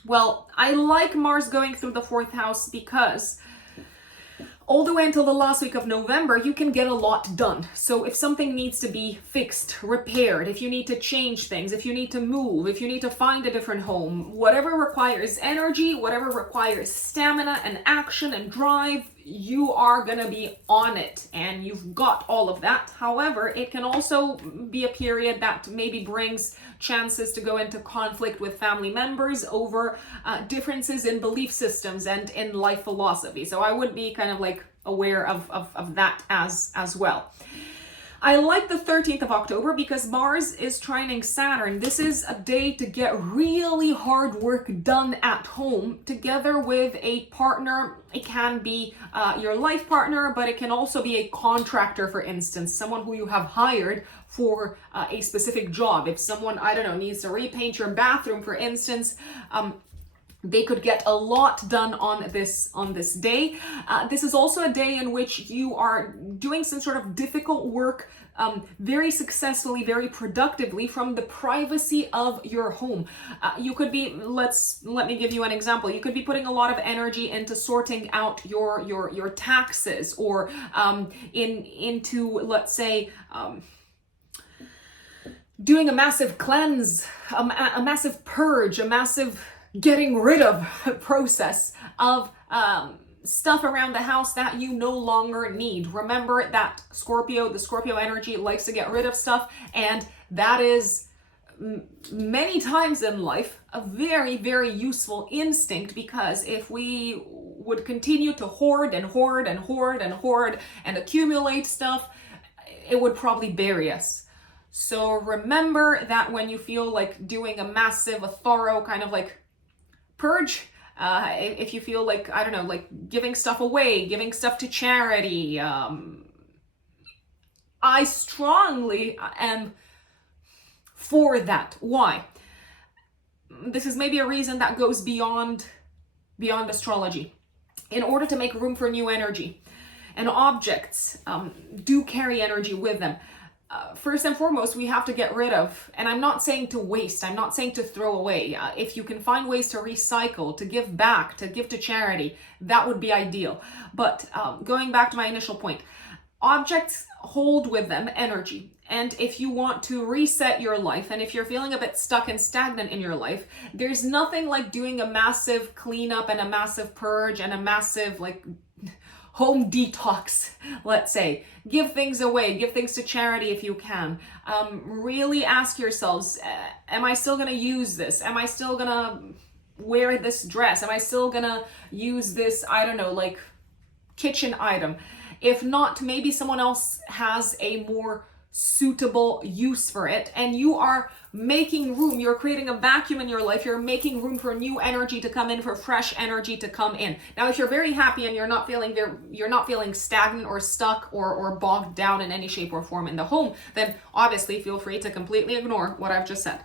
Well, I like Mars going through the 4th house because all the way until the last week of November, you can get a lot done. So if something needs to be fixed, repaired, if you need to change things, if you need to move, if you need to find a different home, whatever requires energy, whatever requires stamina and action and drive, you are gonna be on it, and you've got all of that. However, it can also be a period that maybe brings chances to go into conflict with family members over differences in belief systems and in life philosophy. So I would be kind of like aware of that as well. I like the 13th of October because Mars is trining Saturn. This is a day to get really hard work done at home together with a partner. It can be your life partner, but it can also be a contractor, for instance, someone who you have hired for a specific job. If someone, I don't know, needs to repaint your bathroom, for instance, they could get a lot done on this day. This is also a day in which you are doing some sort of difficult work very successfully, very productively from the privacy of your home. You could be, let me give you an example. You could be putting a lot of energy into sorting out your taxes, or into, let's say, doing a massive cleanse, a massive purge, a massive getting rid of process of stuff around the house that you no longer need. Remember that the Scorpio energy likes to get rid of stuff, and that is many times in life a very, very useful instinct, because if we would continue to hoard and hoard and hoard and hoard and accumulate stuff, it would probably bury us. So remember that when you feel like doing a thorough kind of like purge. If you feel like, I don't know, like giving stuff away, giving stuff to charity. I strongly am for that. Why? This is maybe a reason that goes beyond astrology. In order to make room for new energy, and objects do carry energy with them. First and foremost, we have to get rid of, and I'm not saying to waste, I'm not saying to throw away. If you can find ways to recycle, to give back, to give to charity, that would be ideal. But going back to my initial point, objects hold with them energy. And if you want to reset your life, and if you're feeling a bit stuck and stagnant in your life, there's nothing like doing a massive cleanup and a massive purge and a massive like home detox, let's say. Give things away, give things to charity if you can. Really ask yourselves, am I still gonna use this? Am I still gonna wear this dress? Am I still gonna use this, I don't know, like kitchen item? If not, maybe someone else has a more suitable use for it, and you are making room, you're creating a vacuum in your life, you're making room for new energy to come in, for fresh energy to come in. Now, if you're very happy and you're not feeling stagnant or stuck or bogged down in any shape or form in the home, then obviously feel free to completely ignore what I've just said.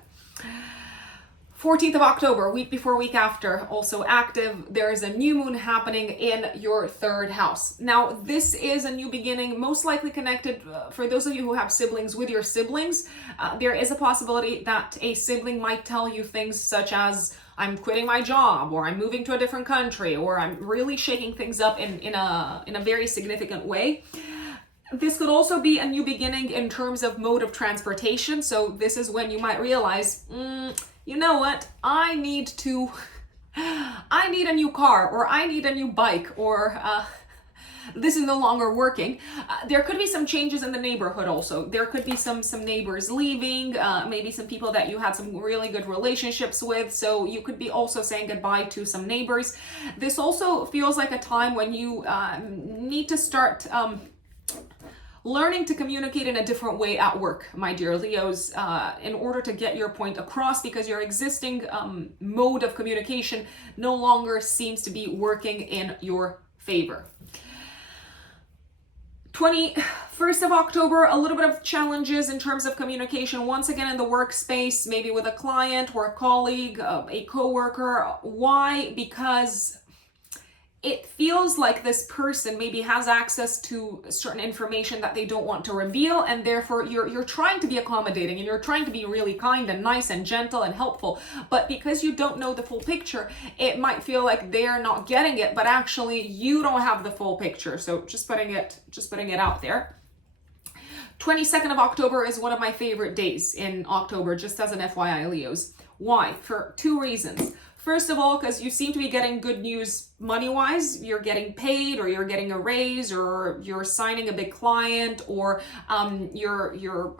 14th of October, week before, week after, also active. There is a new moon happening in your third house. Now, this is a new beginning, most likely connected, for those of you who have siblings, with your siblings. There is a possibility that a sibling might tell you things such as, I'm quitting my job, or I'm moving to a different country, or I'm really shaking things up in a very significant way. This could also be a new beginning in terms of mode of transportation. So this is when you might realize, you know what, I need a new car, or I need a new bike, or this is no longer working. There could be some changes in the neighborhood also. There could be some neighbors leaving, maybe some people that you had some really good relationships with. So you could be also saying goodbye to some neighbors. This also feels like a time when you need to start learning to communicate in a different way at work, my dear Leos, in order to get your point across, because your existing mode of communication no longer seems to be working in your favor. 21st of October, a little bit of challenges in terms of communication, once again in the workspace, maybe with a client or a colleague, a coworker. Why? Because it feels like this person maybe has access to certain information that they don't want to reveal, and therefore you're trying to be accommodating, and you're trying to be really kind and nice and gentle and helpful, but because you don't know the full picture, it might feel like they're not getting it, but actually you don't have the full picture. So just putting it out there. 22nd of October is one of my favorite days in October, just as an FYI, Leos. Why? For two reasons. First of all, because you seem to be getting good news money-wise. You're getting paid, or you're getting a raise, or you're signing a big client, or you're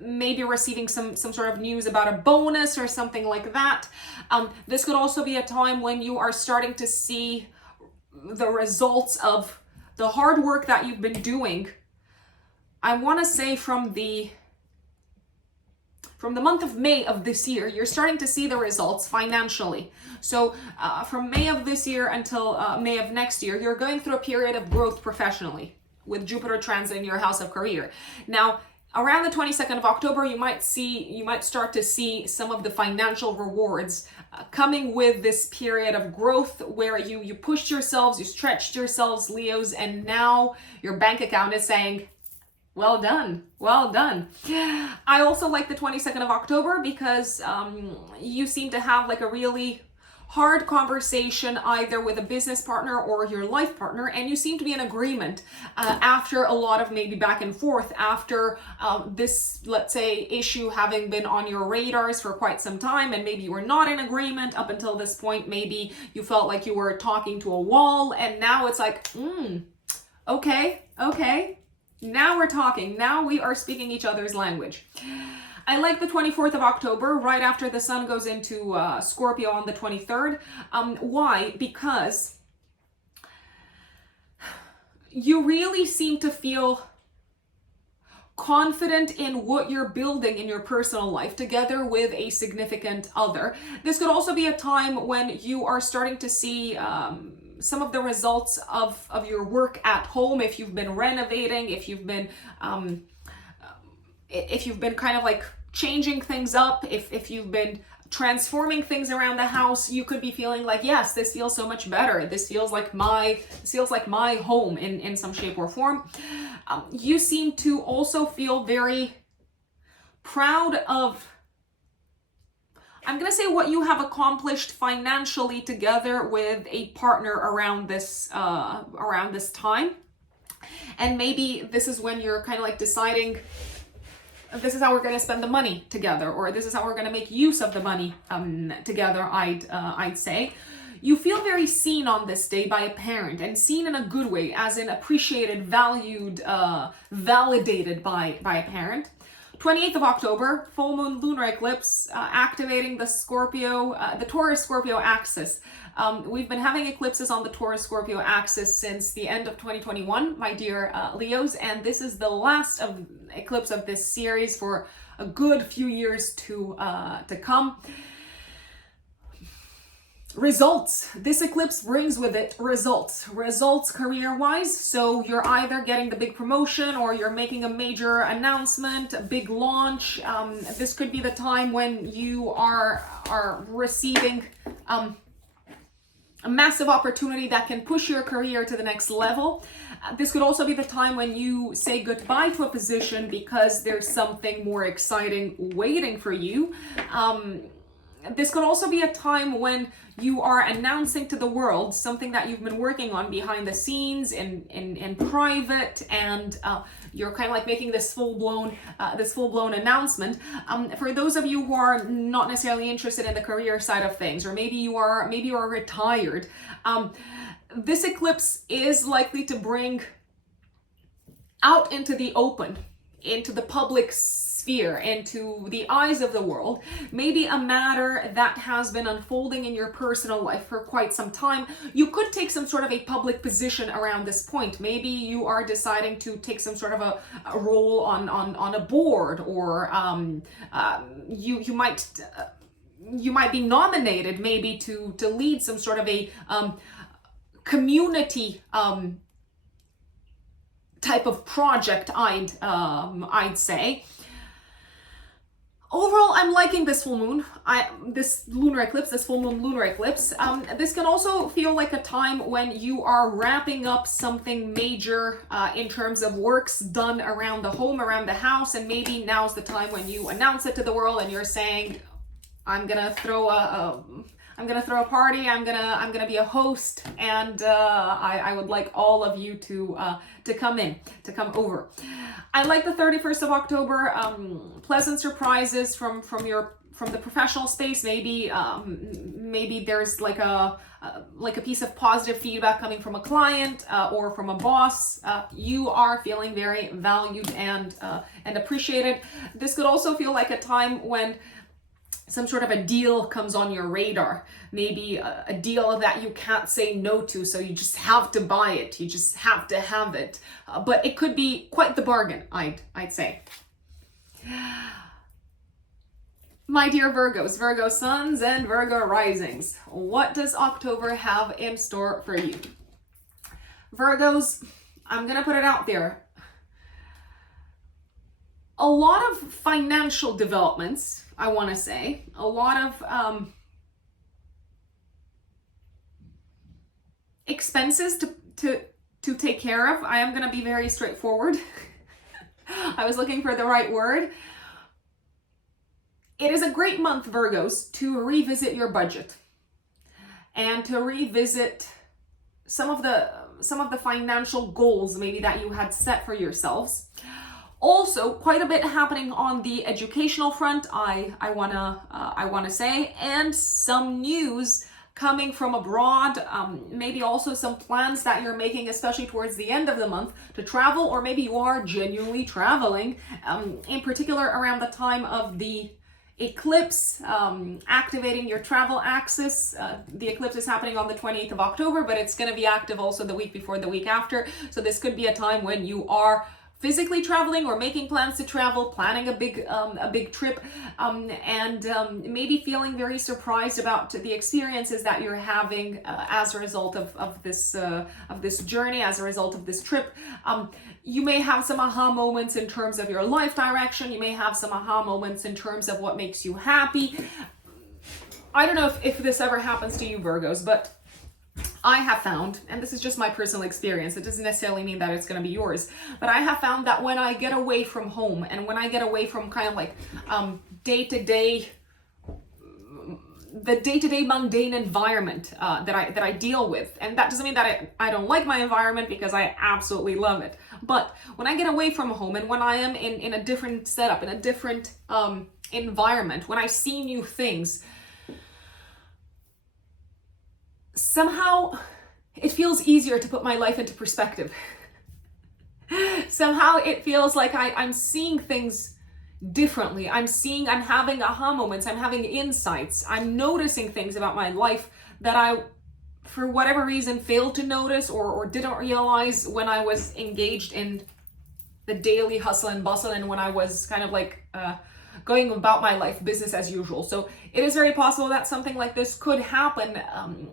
maybe receiving some sort of news about a bonus or something like that. This could also be a time when you are starting to see the results of the hard work that you've been doing. I want to say from the month of May of this year, you're starting to see the results financially. So from May of this year until May of next year, you're going through a period of growth professionally with Jupiter transit in your house of career. Now, around the 22nd of October, you might start to see some of the financial rewards coming with this period of growth, where you pushed yourselves, you stretched yourselves, Leos, and now your bank account is saying, well done, well done. I also like the 22nd of October because you seem to have like a really hard conversation either with a business partner or your life partner, and you seem to be in agreement after a lot of maybe back and forth, after this, let's say, issue having been on your radars for quite some time, and maybe you were not in agreement up until this point. Maybe you felt like you were talking to a wall, and now it's like, okay. Now we're talking. Now we are speaking each other's language. I like the 24th of October, right after the sun goes into Scorpio on the 23rd. Why? Because you really seem to feel confident in what you're building in your personal life together with a significant other. This could also be a time when you are starting to see some of the results of your work at home. If you've been renovating, if you've been kind of like changing things up, if you've been transforming things around the house, you could be feeling like, yes, this feels so much better. This feels like my home in some shape or form. You seem to also feel very proud of, I'm going to say, what you have accomplished financially together with a partner around this time. And maybe this is when you're kind of like deciding, this is how we're going to spend the money together, or this is how we're going to make use of the money together, I'd say. You feel very seen on this day by a parent, and seen in a good way, as in appreciated, valued, validated by a parent. 28th of October, full moon lunar eclipse, activating the Taurus-Scorpio axis. We've been having eclipses on the Taurus-Scorpio axis since the end of 2021, my dear Leos, and this is the last eclipse of this series for a good few years to come. Results. This eclipse brings with it results career-wise. So you're either getting the big promotion, or you're making a major announcement, a big launch. This could be the time when you are receiving a massive opportunity that can push your career to the next level. This could also be the time when you say goodbye to a position because there's something more exciting waiting for you. This could also be a time when you are announcing to the world something that you've been working on behind the scenes in private, and you're kind of like making this full-blown announcement. For those of you who are not necessarily interested in the career side of things, or maybe you are retired, this eclipse is likely to bring out into the open, into the public sphere, into the eyes of the world, maybe a matter that has been unfolding in your personal life for quite some time. You could take some sort of a public position around this point. Maybe you are deciding to take some sort of a role on a board, or you might be nominated maybe to lead some sort of a community type of project, I'd say. Overall, I'm liking this full moon, this full moon lunar eclipse. This can also feel like a time when you are wrapping up something major in terms of works done around the home, around the house, and maybe now's the time when you announce it to the world and you're saying, I'm gonna throw a party. I'm gonna be a host, and I would like all of you to come over. I like the 31st of October. Pleasant surprises from the professional space. Maybe there's like a piece of positive feedback coming from a client or from a boss. You are feeling very valued and appreciated. This could also feel like a time when some sort of a deal comes on your radar, maybe a deal that you can't say no to, so you just have to buy it, you just have to have it. But it could be quite the bargain, I'd say. My dear Virgos, Virgo suns and Virgo risings, what does October have in store for you? Virgos, I'm gonna put it out there. A lot of financial developments, I want to say, a lot of expenses to take care of. I am going to be very straightforward. I was looking for the right word. It is a great month, Virgos, to revisit your budget and to revisit some of the financial goals maybe that you had set for yourselves. Also, quite a bit happening on the educational front, I wanna say, and some news coming from abroad. Maybe also some plans that you're making, especially towards the end of the month, to travel, or maybe you are genuinely traveling. In particular, around the time of the eclipse, activating your travel axis. The eclipse is happening on the 28th of October, but it's going to be active also the week before, the week after. So this could be a time when you are physically traveling or making plans to travel, planning a big trip, and maybe feeling very surprised about the experiences that you're having as a result of this journey, as a result of this trip. You may have some aha moments in terms of your life direction. You may have some aha moments in terms of what makes you happy. I don't know if this ever happens to you, Virgos, but I have found, and this is just my personal experience, it doesn't necessarily mean that it's going to be yours, but I have found that when I get away from home and when I get away from kind of like the day-to-day mundane environment that I deal with, and that doesn't mean that I don't like my environment, because I absolutely love it, but when I get away from home and when I am in a different setup, in a different environment, when I see new things, somehow it feels easier to put my life into perspective. Somehow it feels like I'm seeing things differently. I'm having aha moments, I'm having insights, I'm noticing things about my life that I, for whatever reason, failed to notice or didn't realize when I was engaged in the daily hustle and bustle, and when I was kind of like going about my life business as usual. So it is very possible that something like this could happen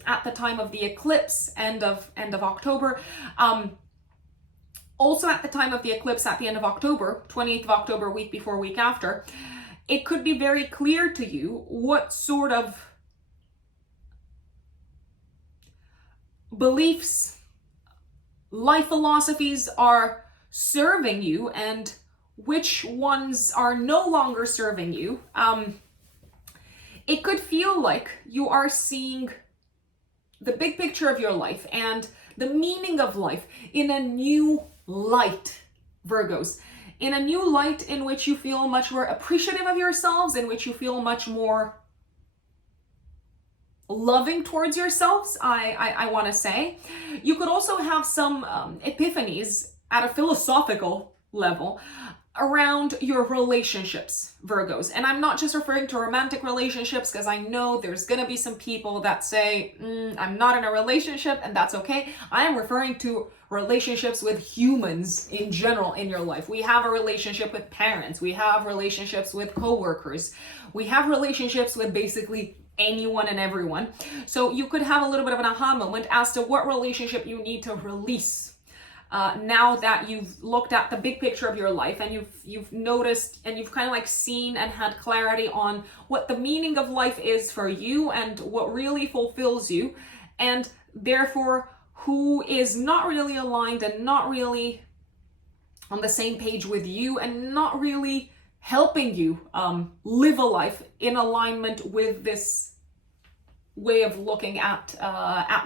at the time of the eclipse, end of October. Also at the time of the eclipse at the end of October, 28th of October, week before, week after, it could be very clear to you what sort of beliefs, life philosophies are serving you and which ones are no longer serving you. It could feel like you are seeing the big picture of your life and the meaning of life in a new light, Virgos. In a new light in which you feel much more appreciative of yourselves, in which you feel much more loving towards yourselves, I want to say. You could also have some epiphanies at a philosophical level around your relationships, Virgos. And I'm not just referring to romantic relationships, because I know there's gonna be some people that say, I'm not in a relationship, and that's okay. I am referring to relationships with humans in general in your life. We have a relationship with parents, we have relationships with coworkers, we have relationships with basically anyone and everyone. So you could have a little bit of an aha moment as to what relationship you need to release now that you've looked at the big picture of your life, and you've noticed and you've kind of like seen and had clarity on what the meaning of life is for you and what really fulfills you, and therefore who is not really aligned and not really on the same page with you and not really helping you live a life in alignment with this way of looking at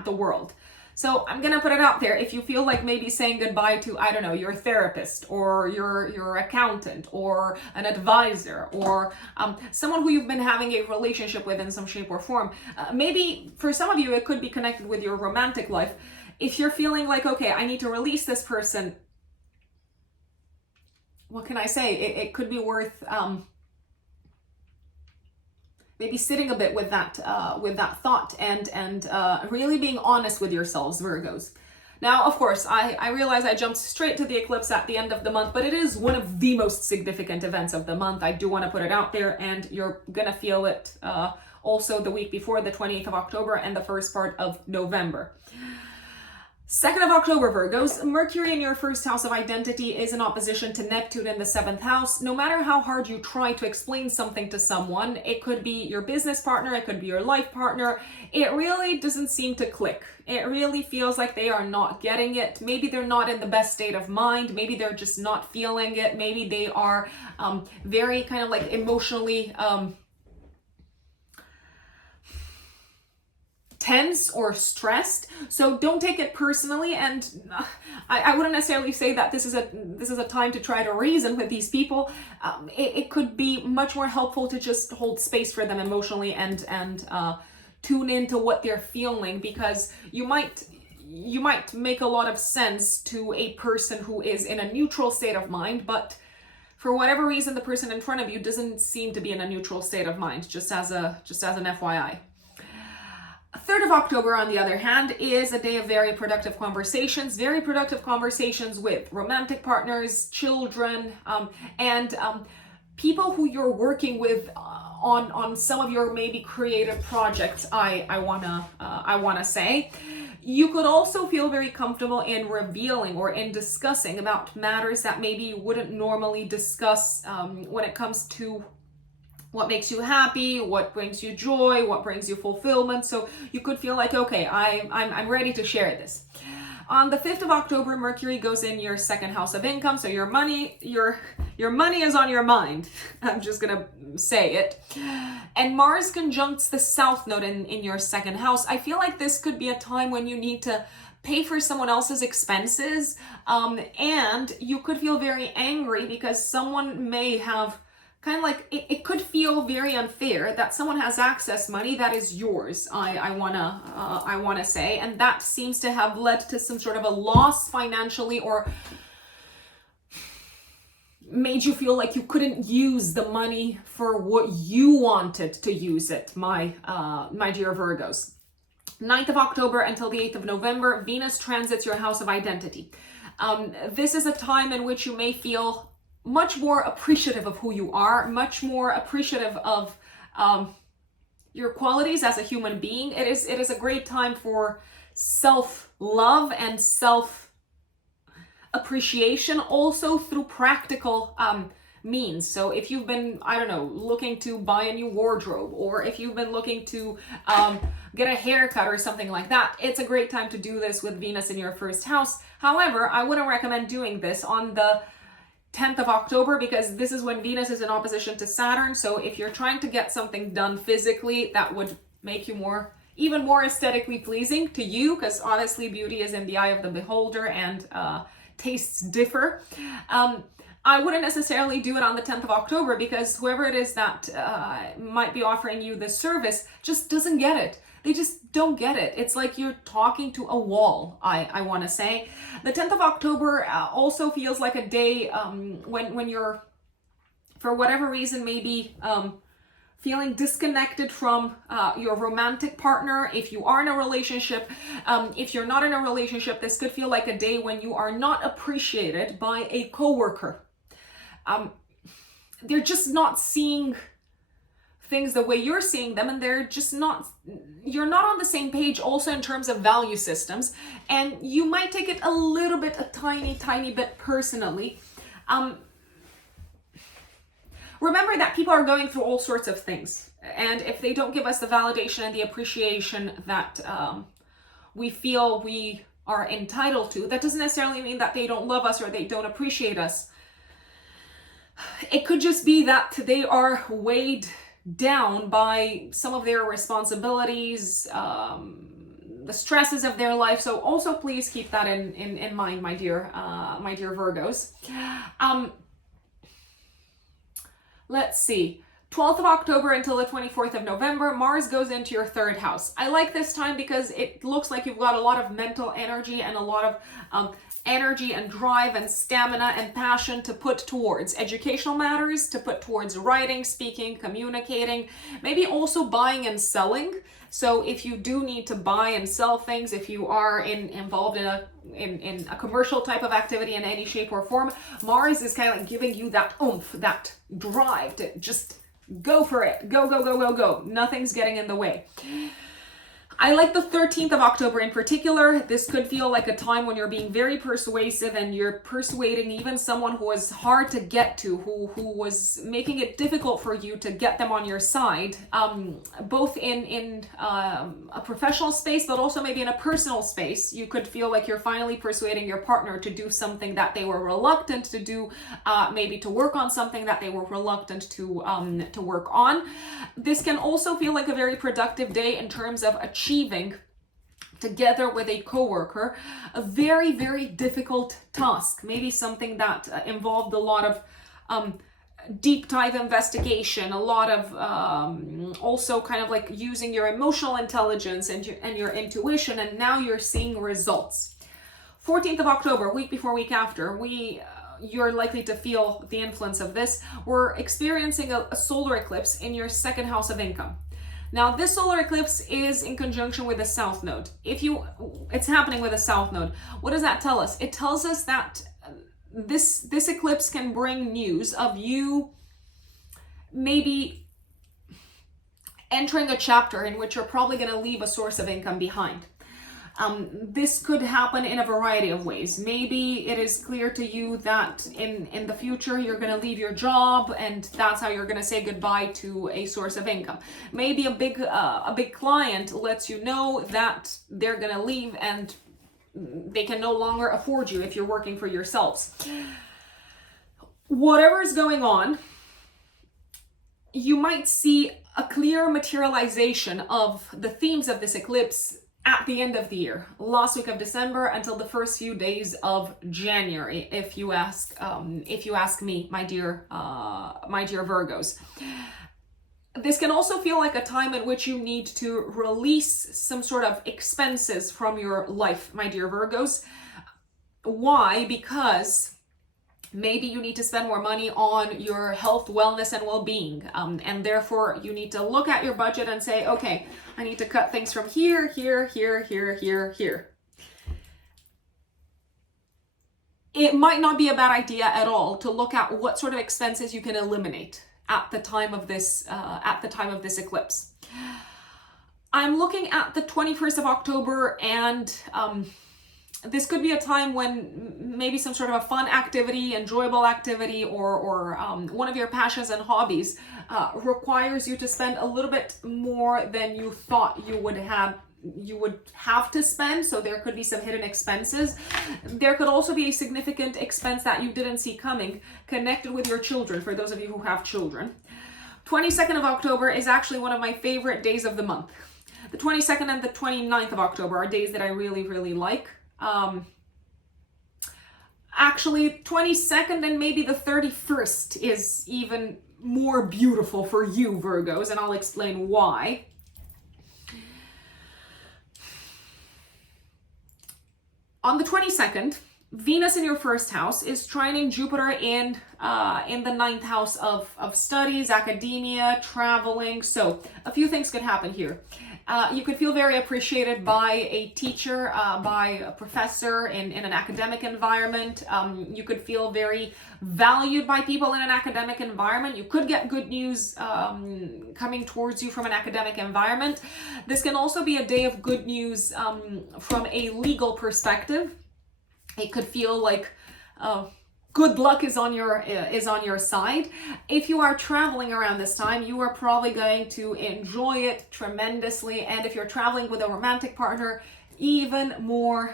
the world. So I'm gonna put it out there. If you feel like maybe saying goodbye to, I don't know, your therapist or your accountant or an advisor or someone who you've been having a relationship with in some shape or form, maybe for some of you it could be connected with your romantic life. If you're feeling like, okay, I need to release this person, what can I say? It could be worth maybe sitting a bit with that thought and really being honest with yourselves, Virgos. Now, of course, I realize I jumped straight to the eclipse at the end of the month, but it is one of the most significant events of the month. I do want to put it out there, and you're gonna feel it also the week before, the 28th of October and the first part of November. 2nd of October, Virgos, Mercury in your first house of identity is in opposition to Neptune in the 7th house. No matter how hard you try to explain something to someone, it could be your business partner, it could be your life partner, it really doesn't seem to click. It really feels like they are not getting it. Maybe they're not in the best state of mind. Maybe they're just not feeling it. Maybe they are very kind of like emotionally tense or stressed. So don't take it personally, and I wouldn't necessarily say that this is a time to try to reason with these people. It could be much more helpful to just hold space for them emotionally and tune into what they're feeling, because you might make a lot of sense to a person who is in a neutral state of mind, but for whatever reason the person in front of you doesn't seem to be in a neutral state of mind, just as an FYI. 3rd of October, on the other hand, is a day of very productive conversations with romantic partners, children, and people who you're working with on some of your maybe creative projects. I wanna say. You could also feel very comfortable in revealing or in discussing about matters that maybe you wouldn't normally discuss when it comes to what makes you happy, what brings you joy, what brings you fulfillment. So you could feel like, okay, I'm ready to share this. On the 5th of October, Mercury goes in your 2nd house of income. So your money is on your mind. I'm just gonna say it. And Mars conjuncts the South Node in your 2nd house. I feel like this could be a time when you need to pay for someone else's expenses. And you could feel very angry because someone may have kind of like, it could feel very unfair that someone has access money that is yours, I wanna say, and that seems to have led to some sort of a loss financially, or made you feel like you couldn't use the money for what you wanted to use it, my dear Virgos. 9th of October until the 8th of November, Venus transits your house of identity. This is a time in which you may feel much more appreciative of who you are, much more appreciative of your qualities as a human being. It is a great time for self-love and self-appreciation, also through practical means. So if you've been, I don't know, looking to buy a new wardrobe, or if you've been looking to get a haircut or something like that, it's a great time to do this with Venus in your 1st house. However, I wouldn't recommend doing this on the 10th of October, because this is when Venus is in opposition to Saturn. So if you're trying to get something done physically that would make you even more aesthetically pleasing to you, because honestly, beauty is in the eye of the beholder, and tastes differ. I wouldn't necessarily do it on the 10th of October, because whoever it is that might be offering you this service just doesn't get it. They just don't get it. It's like you're talking to a wall, I want to say. The 10th of October also feels like a day when you're, for whatever reason, maybe feeling disconnected from your romantic partner. If you are in a relationship, if you're not in a relationship, this could feel like a day when you are not appreciated by a coworker. They're just not seeing things the way you're seeing them, and you're not on the same page also in terms of value systems, and you might take it a tiny bit personally. Remember that people are going through all sorts of things, and if they don't give us the validation and the appreciation that we feel we are entitled to, that doesn't necessarily mean that they don't love us or they don't appreciate us. It could just be that they are weighed down by some of their responsibilities, the stresses of their life. So also please keep that in mind, my dear Virgos. Let's see. 12th of October until the 24th of November, Mars goes into your 3rd house. I like this time because it looks like you've got a lot of mental energy and a lot of energy and drive and stamina and passion to put towards educational matters, to put towards writing, speaking, communicating, maybe also buying and selling. So if you do need to buy and sell things, if you are involved in a commercial type of activity in any shape or form, Mars is kind of like giving you that oomph, that drive to just go for it. Go. Nothing's getting in the way. I like the 13th of October in particular. This could feel like a time when you're being very persuasive and you're persuading even someone who was hard to get to, who was making it difficult for you to get them on your side, both in a professional space, but also maybe in a personal space. You could feel like you're finally persuading your partner to do something that they were reluctant to do, maybe to work on something that they were reluctant to work on. This can also feel like a very productive day in terms of achieving, together with a coworker, a very, very difficult task. Maybe something that involved a lot of deep dive investigation, a lot of also kind of like using your emotional intelligence and your intuition, and now you're seeing results. 14th of October, week before, week after, you're likely to feel the influence of this. We're experiencing a solar eclipse in your 2nd house of income. Now, this solar eclipse is in conjunction with the South Node. It's happening with a South Node. What does that tell us? It tells us that this eclipse can bring news of you maybe entering a chapter in which you're probably going to leave a source of income behind. This could happen in a variety of ways. Maybe it is clear to you that in the future you're going to leave your job and that's how you're going to say goodbye to a source of income. Maybe a big client lets you know that they're going to leave and they can no longer afford you if you're working for yourselves. Whatever is going on, you might see a clear materialization of the themes of this eclipse at the end of the year, last week of December until the first few days of January, if you ask me, my dear Virgos. This can also feel like a time in which you need to release some sort of expenses from your life, my dear Virgos. Why? Because maybe you need to spend more money on your health, wellness, and well-being. And therefore, you need to look at your budget and say, okay, I need to cut things from here. It might not be a bad idea at all to look at what sort of expenses you can eliminate at the time of this eclipse. I'm looking at the 21st of October, and this could be a time when maybe some sort of a fun activity, enjoyable activity, or one of your passions and hobbies requires you to spend a little bit more than you thought you would have to spend. So there could be some hidden expenses. There could also be a significant expense that you didn't see coming connected with your children, for those of you who have children. 22nd of October is actually one of my favorite days of the month. The 22nd and the 29th of October are days that I really, really like. Actually, 22nd and maybe the 31st is even more beautiful for you, Virgos, and I'll explain why. On the 22nd, Venus in your first house is trining Jupiter in the ninth house of studies, academia, traveling. So a few things could happen here. You could feel very appreciated by a teacher, by a professor in an academic environment. You could feel very valued by people in an academic environment. You could get good news coming towards you from an academic environment. This can also be a day of good news from a legal perspective. It could feel like good luck is on your side. If you are traveling around this time, you are probably going to enjoy it tremendously. And if you're traveling with a romantic partner, even more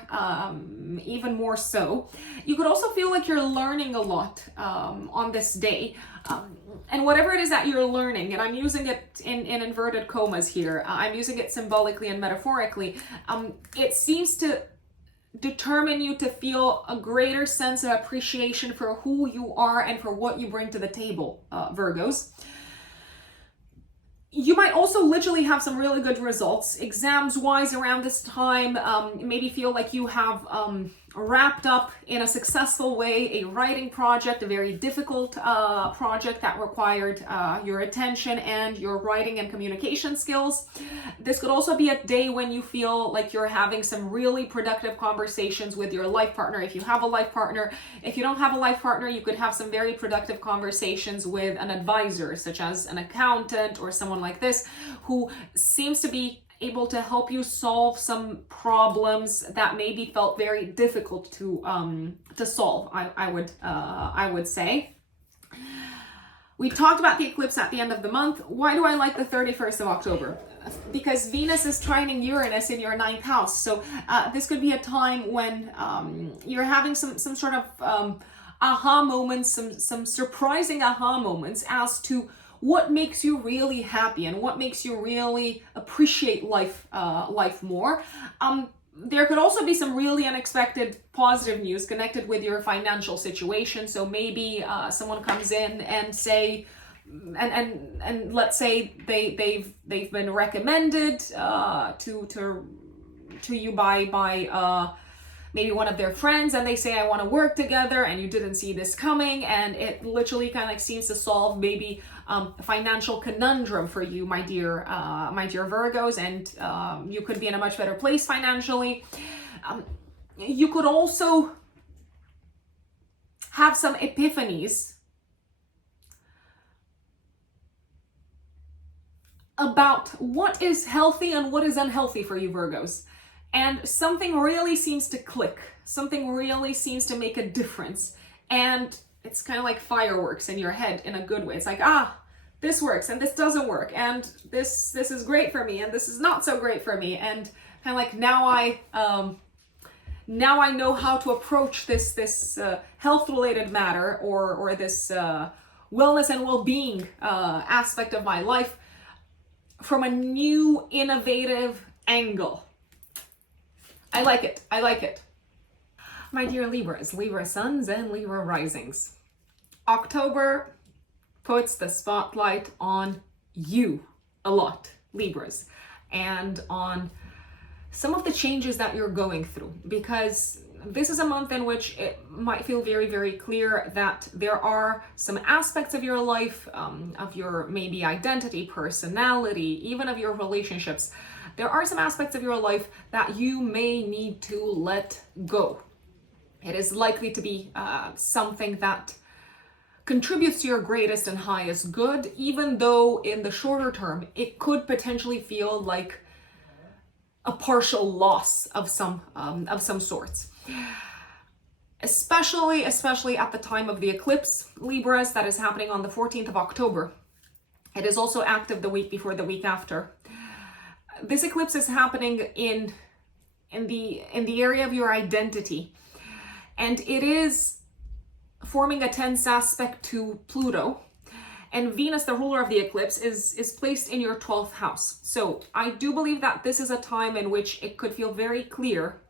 so. You could also feel like you're learning a lot on this day. And whatever it is that you're learning, and I'm using it in inverted commas here, I'm using it symbolically and metaphorically, it seems to determine you to feel a greater sense of appreciation for who you are and for what you bring to the table, Virgos. You might also literally have some really good results exams-wise around this time. Maybe feel like you have wrapped up in a successful way a writing project, a very difficult project that required your attention and your writing and communication skills. This could also be a day when you feel like you're having some really productive conversations with your life partner, if you have a life partner. If you don't have a life partner, you could have some very productive conversations with an advisor, such as an accountant or someone like this, who seems to be able to help you solve some problems that maybe felt very difficult to solve. I would say. We talked about the eclipse at the end of the month. Why do I like the 31st of October? Because Venus is trining Uranus in your ninth house. So this could be a time when you're having some sort of aha moments, some surprising aha moments as to what makes you really happy and what makes you really appreciate life more. There could also be some really unexpected positive news connected with your financial situation. So maybe someone comes in and say, and let's say they've been recommended to you by maybe one of their friends and they say, I want to work together, and you didn't see this coming, and it literally kind of like seems to solve maybe a financial conundrum for you, my dear Virgos, and you could be in a much better place financially. You could also have some epiphanies about what is healthy and what is unhealthy for you, Virgos. And something really seems to click. Something really seems to make a difference. And it's kind of like fireworks in your head in a good way. It's like, this works and this doesn't work. And this is great for me and this is not so great for me. And kind of like now I know how to approach this health-related matter or this wellness and well-being aspect of my life from a new, innovative angle. I like it. I like it. My dear Libras, Libra suns and Libra risings. October puts the spotlight on you a lot, Libras, and on some of the changes that you're going through, because this is a month in which it might feel very, very clear that there are some aspects of your life, of your maybe identity, personality, even of your relationships. There are some aspects of your life that you may need to let go. It is likely to be something that contributes to your greatest and highest good, even though in the shorter term, it could potentially feel like a partial loss of some sorts. Especially at the time of the eclipse, Libras, that is happening on the 14th of October. It is also active the week before, the week after. This eclipse is happening in the area of your identity, and it is forming a tense aspect to Pluto, and Venus, the ruler of the eclipse, is placed in your 12th house. So I do believe that this is a time in which it could feel very clear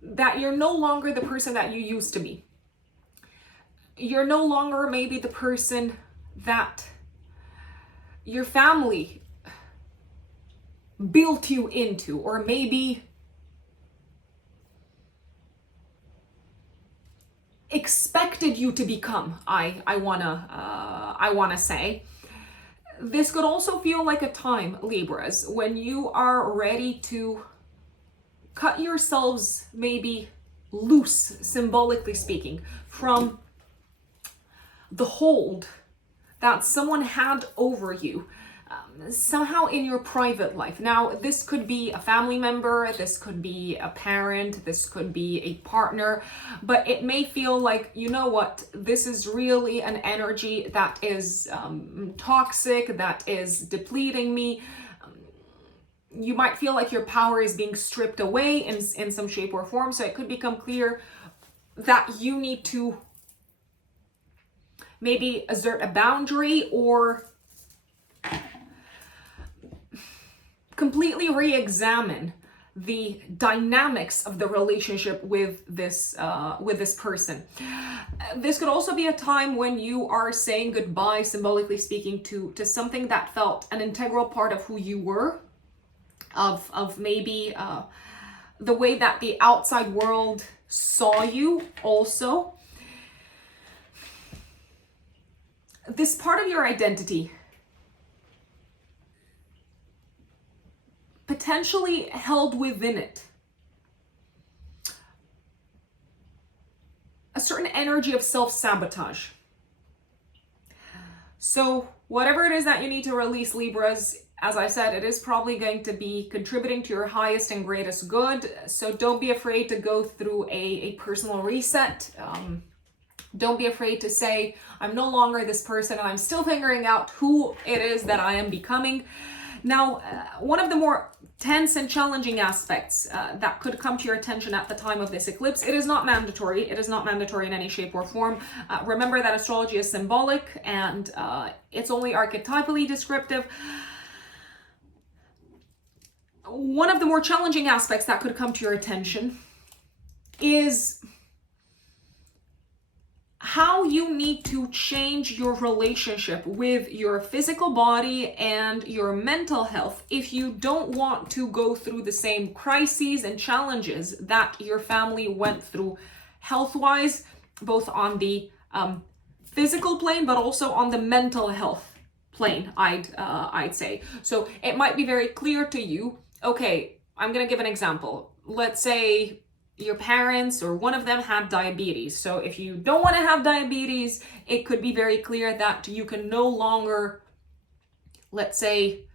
that you're no longer the person that you used to be. You're no longer maybe the person that your family built you into, or maybe expected you to become. I wanna say this could also feel like a time, Libras, when you are ready to cut yourselves maybe loose, symbolically speaking, from the hold that someone had over you somehow in your private life. Now, this could be a family member, this could be a parent, this could be a partner, but it may feel like, you know what, this is really an energy that is toxic, that is depleting me. You might feel like your power is being stripped away in some shape or form, so it could become clear that you need to maybe assert a boundary or completely re-examine the dynamics of the relationship with this person. This could also be a time when you are saying goodbye, symbolically speaking, to something that felt an integral part of who you were, of maybe the way that the outside world saw you also. This part of your identity potentially held within it a certain energy of self-sabotage. So whatever it is that you need to release, Libras, as I said, it is probably going to be contributing to your highest and greatest good. So don't be afraid to go through a personal reset. Don't be afraid to say, I'm no longer this person and I'm still figuring out who it is that I am becoming. Now, one of the more tense and challenging aspects that could come to your attention at the time of this eclipse, it is not mandatory. It is not mandatory in any shape or form. Remember that astrology is symbolic and it's only archetypally descriptive. One of the more challenging aspects that could come to your attention is how you need to change your relationship with your physical body and your mental health if you don't want to go through the same crises and challenges that your family went through health-wise, both on the physical plane, but also on the mental health plane, I'd say. So it might be very clear to you, okay, I'm gonna give an example. Let's say your parents or one of them had diabetes. So if you don't want to have diabetes, it could be very clear that you can no longer, let's say,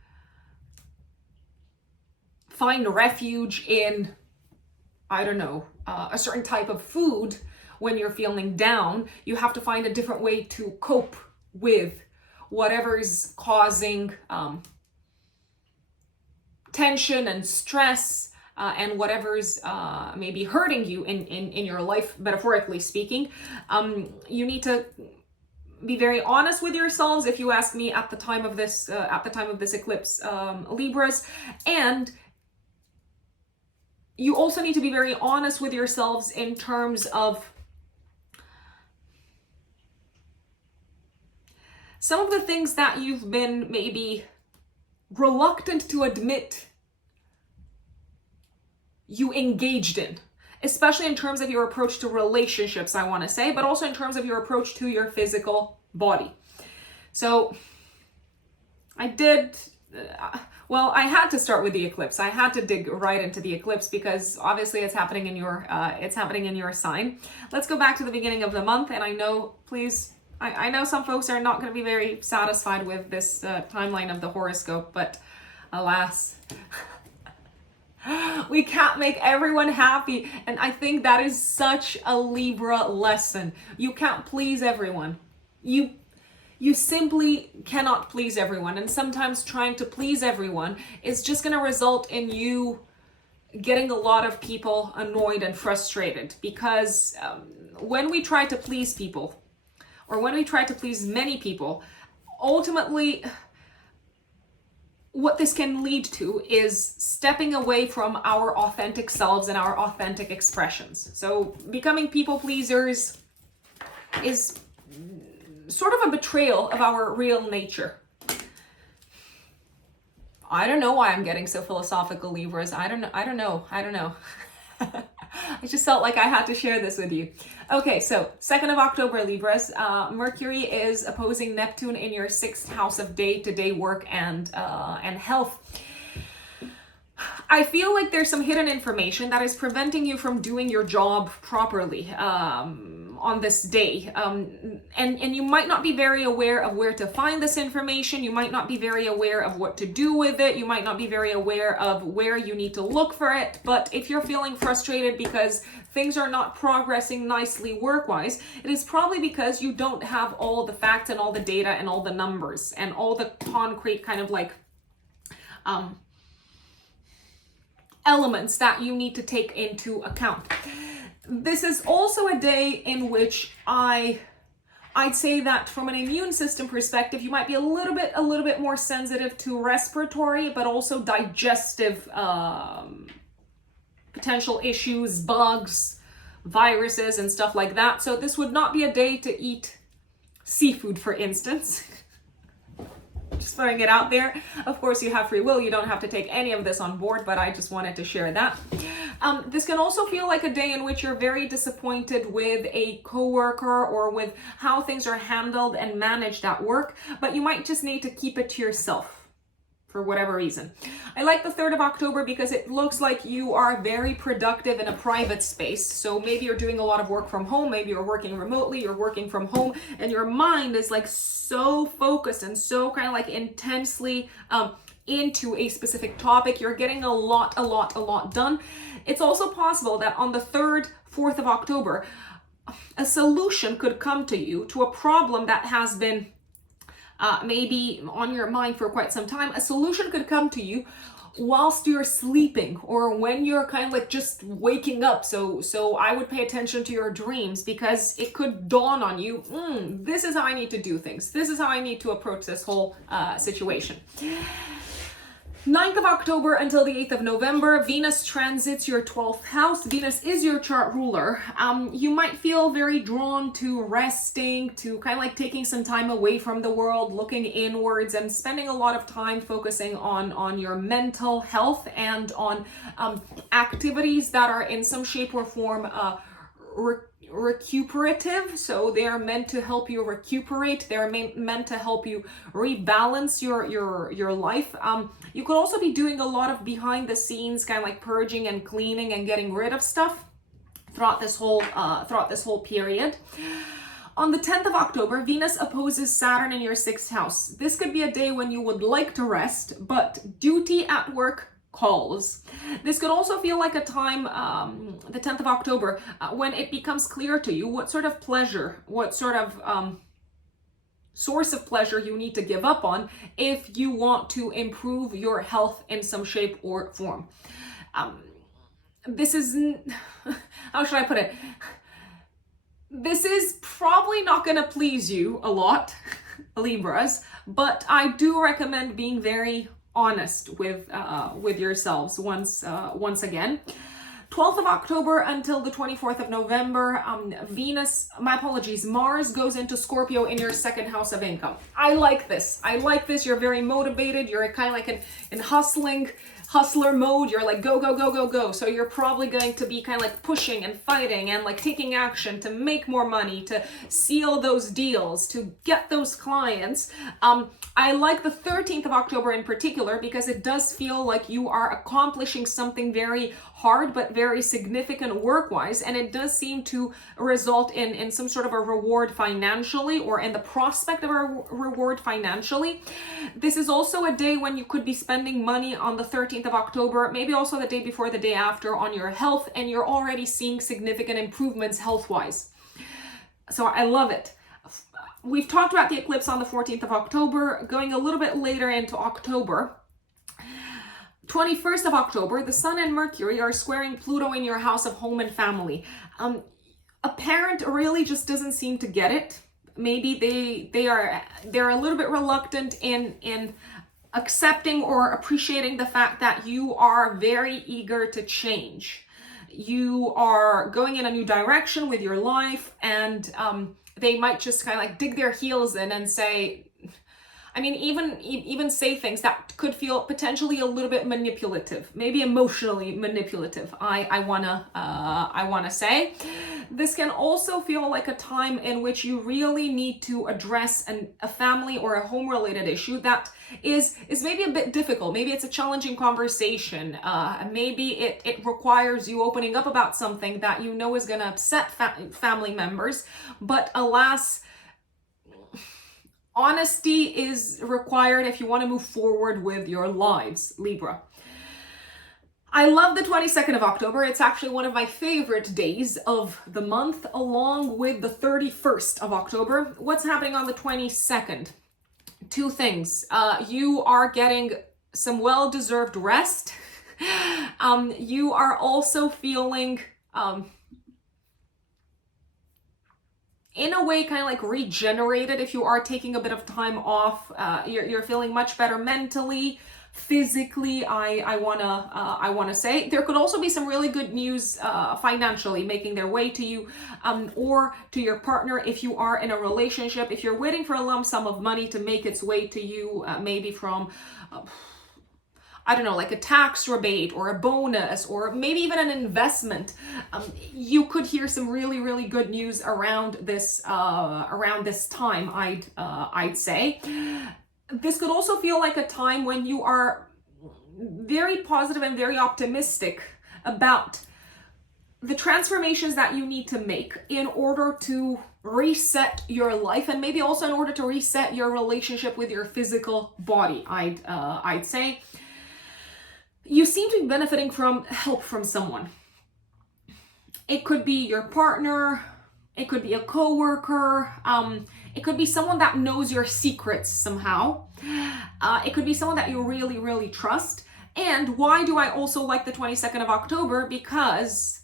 find refuge in, I don't know, a certain type of food when you're feeling down. You have to find a different way to cope with whatever's causing tension and stress, and whatever's maybe hurting you in your life, metaphorically speaking. You need to be very honest with yourselves, if you ask me, at the time of this eclipse, Libras. And you also need to be very honest with yourselves in terms of some of the things that you've been maybe reluctant to admit you engaged in, especially in terms of your approach to relationships, I want to say, but also in terms of your approach to your physical body. So I did, well, I had to start with the eclipse. I had to dig right into the eclipse because obviously it's happening in your sign. Let's go back to the beginning of the month. And I know, I know some folks are not going to be very satisfied with this timeline of the horoscope, but alas, we can't make everyone happy. And I think that is such a Libra lesson. You can't please everyone. You simply cannot please everyone. And sometimes trying to please everyone is just going to result in you getting a lot of people annoyed and frustrated. Because when we try to please people, or when we try to please many people, ultimately what this can lead to is stepping away from our authentic selves and our authentic expressions. So becoming people pleasers is sort of a betrayal of our real nature. I don't know why I'm getting so philosophical, Libras. I don't know. I just felt like I had to share this with you. Okay, so 2nd of October, Libras, Mercury is opposing Neptune in your 6th house of day-to-day work and health. I feel like there's some hidden information that is preventing you from doing your job properly on this day. And you might not be very aware of where to find this information. You might not be very aware of what to do with it. You might not be very aware of where you need to look for it. But if you're feeling frustrated because things are not progressing nicely work-wise, it is probably because you don't have all the facts and all the data and all the numbers and all the concrete kind of like elements that you need to take into account. This is also a day in which I'd say that from an immune system perspective, you might be a little bit more sensitive to respiratory, but also digestive potential issues, bugs, viruses, and stuff like that. So this would not be a day to eat seafood, for instance. Just throwing it out there. Of course, you have free will. You don't have to take any of this on board, but I just wanted to share that. This can also feel like a day in which you're very disappointed with a coworker or with how things are handled and managed at work, but you might just need to keep it to yourself for whatever reason. I like the 3rd of October because it looks like you are very productive in a private space. So maybe you're doing a lot of work from home, maybe you're working remotely, you're working from home, and your mind is like so focused and so kind of like intensely into a specific topic. You're getting a lot done. It's also possible that on the 3rd, 4th of October, a solution could come to you to a problem that has been maybe on your mind for quite some time. A solution could come to you whilst you're sleeping or when you're kind of like just waking up. So I would pay attention to your dreams because it could dawn on you, this is how I need to do things. This is how I need to approach this whole situation. 9th of October until the 8th of November, Venus transits your 12th house. Venus is your chart ruler. You might feel very drawn to resting, to kind of like taking some time away from the world, looking inwards and spending a lot of time focusing on your mental health and on activities that are in some shape or form recuperative. So they are meant to help you recuperate. They're meant to help you rebalance your life. You could also be doing a lot of behind the scenes kind of like purging and cleaning and getting rid of stuff throughout this whole period. On the 10th of October, Venus opposes Saturn in your 6th house. This could be a day when you would like to rest, but duty at work calls. This could also feel like a time, the 10th of October, when it becomes clear to you what sort of pleasure, what sort of source of pleasure you need to give up on if you want to improve your health in some shape or form. This is, how should I put it? This is probably not going to please you a lot, Libras, but I do recommend being very honest with yourselves once again. 12th of October until the 24th of November, Mars goes into Scorpio in your 2nd house of income. I like this. You're very motivated. You're kind of like in hustler mode. You're like go, go, go, go, go. So you're probably going to be kind of like pushing and fighting and like taking action to make more money, to seal those deals, to get those clients. I like the 13th of October in particular because it does feel like you are accomplishing something very hard but very significant work-wise, and it does seem to result in some sort of a reward financially, or in the prospect of a reward financially. This is also a day when you could be spending money on the 13th of October, maybe also the day before, the day after, on your health, and you're already seeing significant improvements health-wise. So I love it. We've talked about the eclipse on the 14th of October. Going a little bit later into October, 21st of October, the Sun and Mercury are squaring Pluto in your house of home and family. A parent really just doesn't seem to get it. Maybe they're a little bit reluctant in accepting or appreciating the fact that you are very eager to change. You are going in a new direction with your life, and they might just kind of like dig their heels in and say, I mean, even say things that could feel potentially a little bit manipulative, maybe emotionally manipulative. I wanna say, this can also feel like a time in which you really need to address a family or a home-related issue that is maybe a bit difficult. Maybe it's a challenging conversation. Maybe it requires you opening up about something that you know is going to upset family members, but alas, honesty is required if you want to move forward with your lives, Libra. I love the 22nd of October. It's actually one of my favorite days of the month, along with the 31st of October. What's happening on the 22nd? Two things. You are getting some well-deserved rest. You are also feeling in a way kind of like regenerated. If you are taking a bit of time off, you're feeling much better mentally, physically. I wanna say there could also be some really good news financially making their way to you or to your partner if you are in a relationship. If you're waiting for a lump sum of money to make its way to you, maybe from I don't know, like a tax rebate or a bonus, or maybe even an investment, you could hear some really, really good news around this time, I'd say. This could also feel like a time when you are very positive and very optimistic about the transformations that you need to make in order to reset your life, and maybe also in order to reset your relationship with your physical body, I'd say. You seem to be benefiting from help from someone. It could be your partner, it could be a coworker, it could be someone that knows your secrets somehow. It could be someone that you really, really trust. And why do I also like the 22nd of October? Because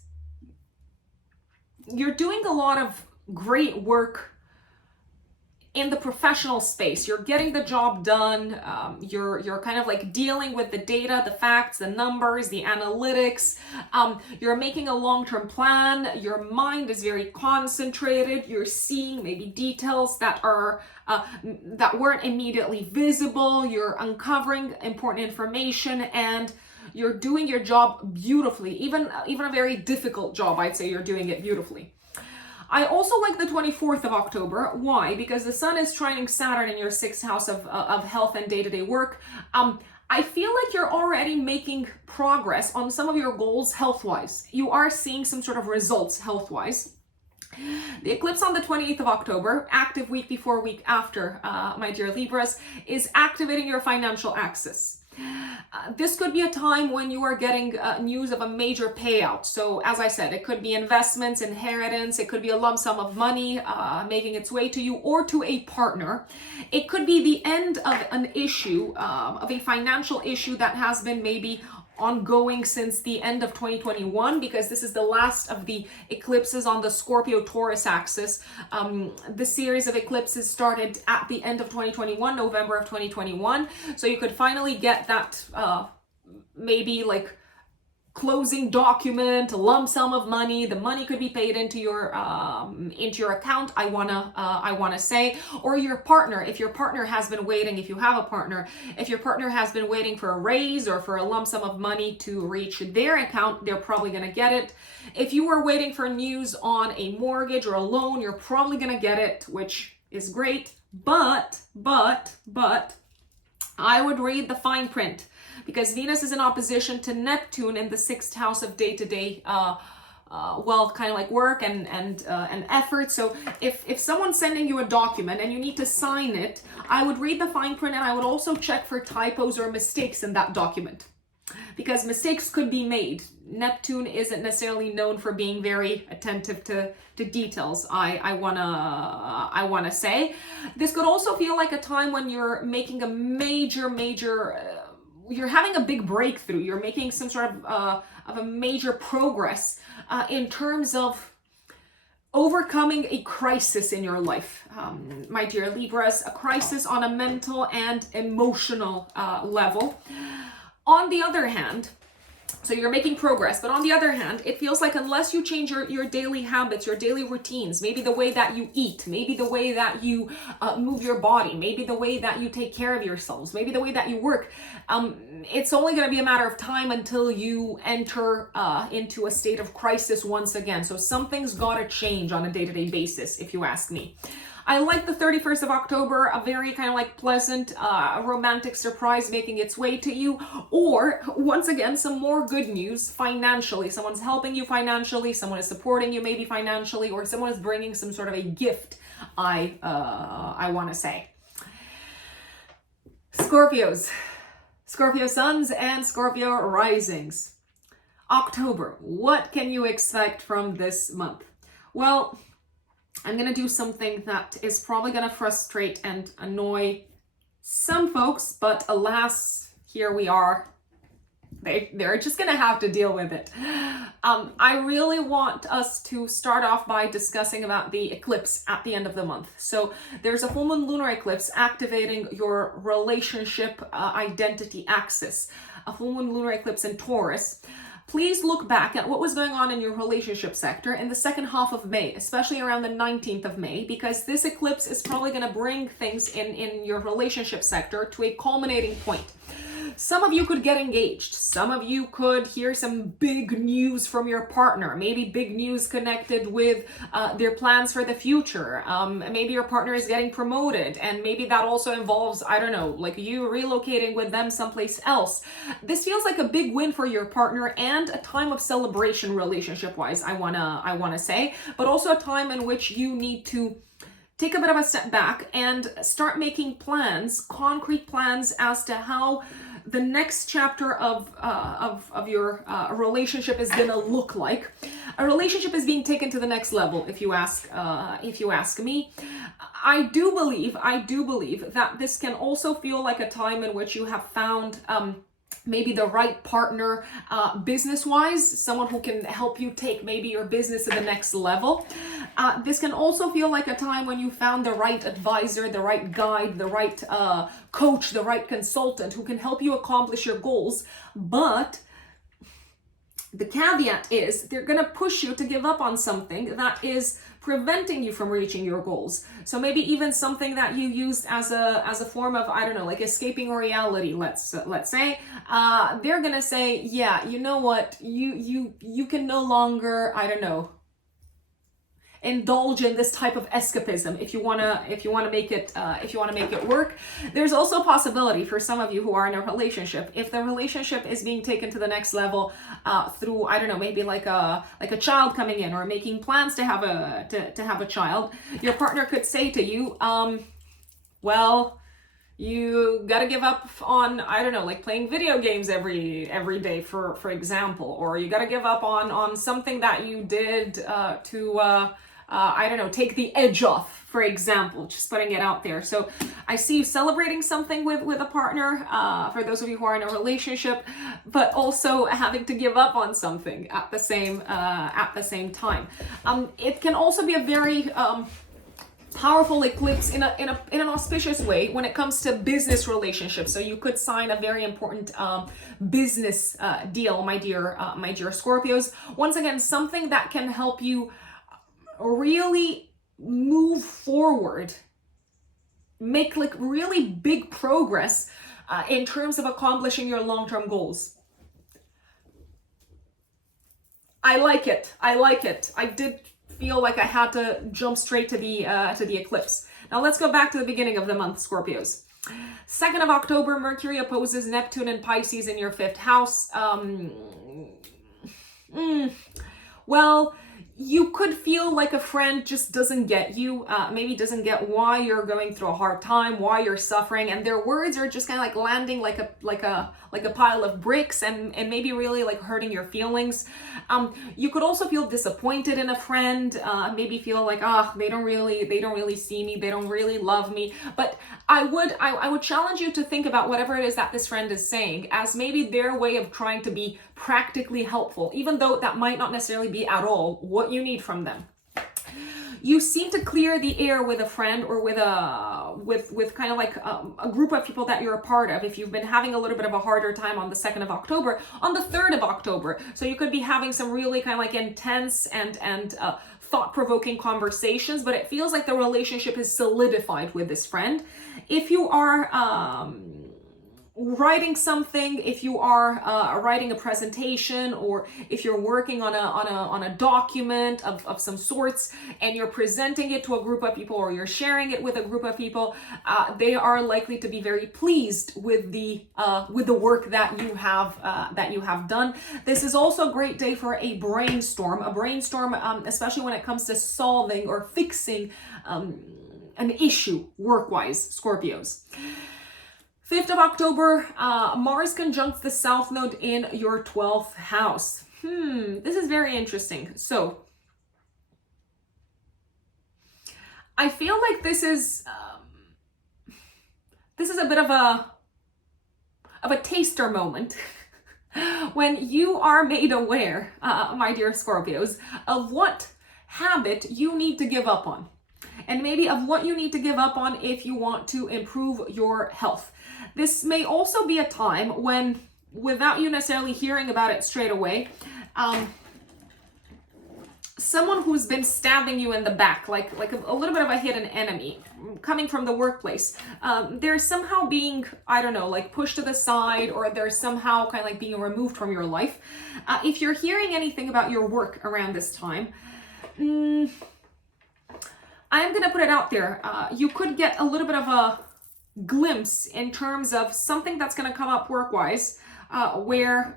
you're doing a lot of great work in the professional space. You're getting the job done. You're kind of like dealing with the data, the facts, the numbers, the analytics. You're making a long-term plan. Your mind is very concentrated. You're seeing maybe details that are that weren't immediately visible. You're uncovering important information, and you're doing your job beautifully. Even a very difficult job, I'd say you're doing it beautifully. I also like the 24th of October. Why? Because the sun is trining Saturn in your 6th house of health and day-to-day work. I feel like you're already making progress on some of your goals health-wise. You are seeing some sort of results health-wise. The eclipse on the 28th of October, active week before, week after, my dear Libras, is activating your financial axis. This could be a time when you are getting news of a major payout. So as I said, it could be investments, inheritance, it could be a lump sum of money making its way to you or to a partner. It could be the end of an issue, of a financial issue that has been maybe ongoing since the end of 2021, because this is the last of the eclipses on the Scorpio Taurus axis. The series of eclipses started at the end of 2021, November of 2021. So you could finally get that maybe like closing document, a lump sum of money. The money could be paid into your account. I wanna say, or your partner. If your partner has been waiting, if you have a partner, if your partner has been waiting for a raise or for a lump sum of money to reach their account, they're probably gonna get it. If you were waiting for news on a mortgage or a loan, you're probably gonna get it, which is great. But I would read the fine print, because Venus is in opposition to Neptune in the 6th house of day-to-day, well, kind of like work and effort. So if someone's sending you a document and you need to sign it, I would read the fine print, and I would also check for typos or mistakes in that document, because mistakes could be made. Neptune isn't necessarily known for being very attentive to details. I wanna say this could also feel like a time when you're making a major you're having a big breakthrough. You're making some sort of a major progress in terms of overcoming a crisis in your life, my dear Libras, a crisis on a mental and emotional level. On the other hand, so you're making progress, but on the other hand, it feels like unless you change your daily habits, your daily routines, maybe the way that you eat, maybe the way that you move your body, maybe the way that you take care of yourselves, maybe the way that you work, it's only going to be a matter of time until you enter into a state of crisis once again. So something's got to change on a day-to-day basis, if you ask me. I like the 31st of October, a very kind of like pleasant, romantic surprise making its way to you, or once again, some more good news financially. Someone's helping you financially, someone is supporting you maybe financially, or someone is bringing some sort of a gift, I want to say. Scorpios, Scorpio suns and Scorpio risings. October, what can you expect from this month? Well, I'm going to do something that is probably going to frustrate and annoy some folks, but alas, here we are. They're just going to have to deal with it. I really want us to start off by discussing about the eclipse at the end of the month. So there's a full moon lunar eclipse activating your relationship identity axis, a full moon lunar eclipse in Taurus. Please look back at what was going on in your relationship sector in the second half of May, especially around the 19th of May, because this eclipse is probably going to bring things in your relationship sector to a culminating point. Some of you could get engaged. Some of you could hear some big news from your partner. Maybe big news connected with their plans for the future. Maybe your partner is getting promoted, and maybe that also involves, I don't know, like you relocating with them someplace else. This feels like a big win for your partner and a time of celebration relationship-wise, I wanna say, but also a time in which you need to take a bit of a step back and start making plans, concrete plans as to how the next chapter of your relationship is gonna look like. A relationship is being taken to the next level, if you ask me. I do believe that this can also feel like a time in which you have found maybe the right partner business-wise, someone who can help you take maybe your business to the next level. This can also feel like a time when you found the right advisor, the right guide, the right coach, the right consultant who can help you accomplish your goals. But the caveat is they're going to push you to give up on something that is preventing you from reaching your goals. So maybe even something that you used as a form of, I don't know, like escaping reality, let's say. They're going to say, yeah, you know what, you can no longer, I don't know, indulge in this type of escapism if you want to make it work. There's also a possibility for some of you who are in a relationship, if the relationship is being taken to the next level through, I don't know, maybe like a child coming in, or making plans to have a child, your partner could say to you, well, you gotta give up on, I don't know, like playing video games every day, for example, or you gotta give up on something that you did I don't know, take the edge off, for example, just putting it out there. So I see you celebrating something with a partner, for those of you who are in a relationship, but also having to give up on something at the same time. It can also be a very powerful eclipse in an auspicious way when it comes to business relationships. So you could sign a very important business deal, my dear Scorpios. Once again, something that can help you really move forward, make like really big progress in terms of accomplishing your long-term goals. I like it. I did feel like I had to jump straight to the eclipse. Now let's go back to the beginning of the month, Scorpios. 2nd of October, Mercury opposes Neptune and Pisces in your 5th house. Well, you could feel like a friend just doesn't get you, maybe doesn't get why you're going through a hard time, why you're suffering, and their words are just kind of like landing like a pile of bricks, and maybe really like hurting your feelings. You could also feel disappointed in a friend, maybe feel like, they don't really see me, they don't really love me. But I would challenge you to think about whatever it is that this friend is saying as maybe their way of trying to be practically helpful, even though that might not necessarily be at all what you need from them. You seem to clear the air with a friend, or with kind of like a group of people that you're a part of. If you've been having a little bit of a harder time on the 2nd of October, on the 3rd of October. So you could be having some really kind of like intense and thought-provoking conversations, but it feels like the relationship is solidified with this friend. If you are writing something, if you are writing a presentation, or if you're working on a document of some sorts, and you're presenting it to a group of people, or you're sharing it with a group of people, they are likely to be very pleased with the work that you have done. This is also a great day for a brainstorm, especially when it comes to solving or fixing an issue work-wise, Scorpios. 5th of October, Mars conjuncts the South Node in your 12th house. This is very interesting. So, I feel like this is a bit of a taster moment when you are made aware, my dear Scorpios, of what habit you need to give up on. And maybe of what you need to give up on if you want to improve your health. This may also be a time when, without you necessarily hearing about it straight away, someone who's been stabbing you in the back, like a little bit of a hidden enemy coming from the workplace, they're somehow being, I don't know, like pushed to the side, or they're somehow kind of like being removed from your life. If you're hearing anything about your work around this time, I'm gonna put it out there. You could get a little bit of a glimpse in terms of something that's gonna come up work-wise, where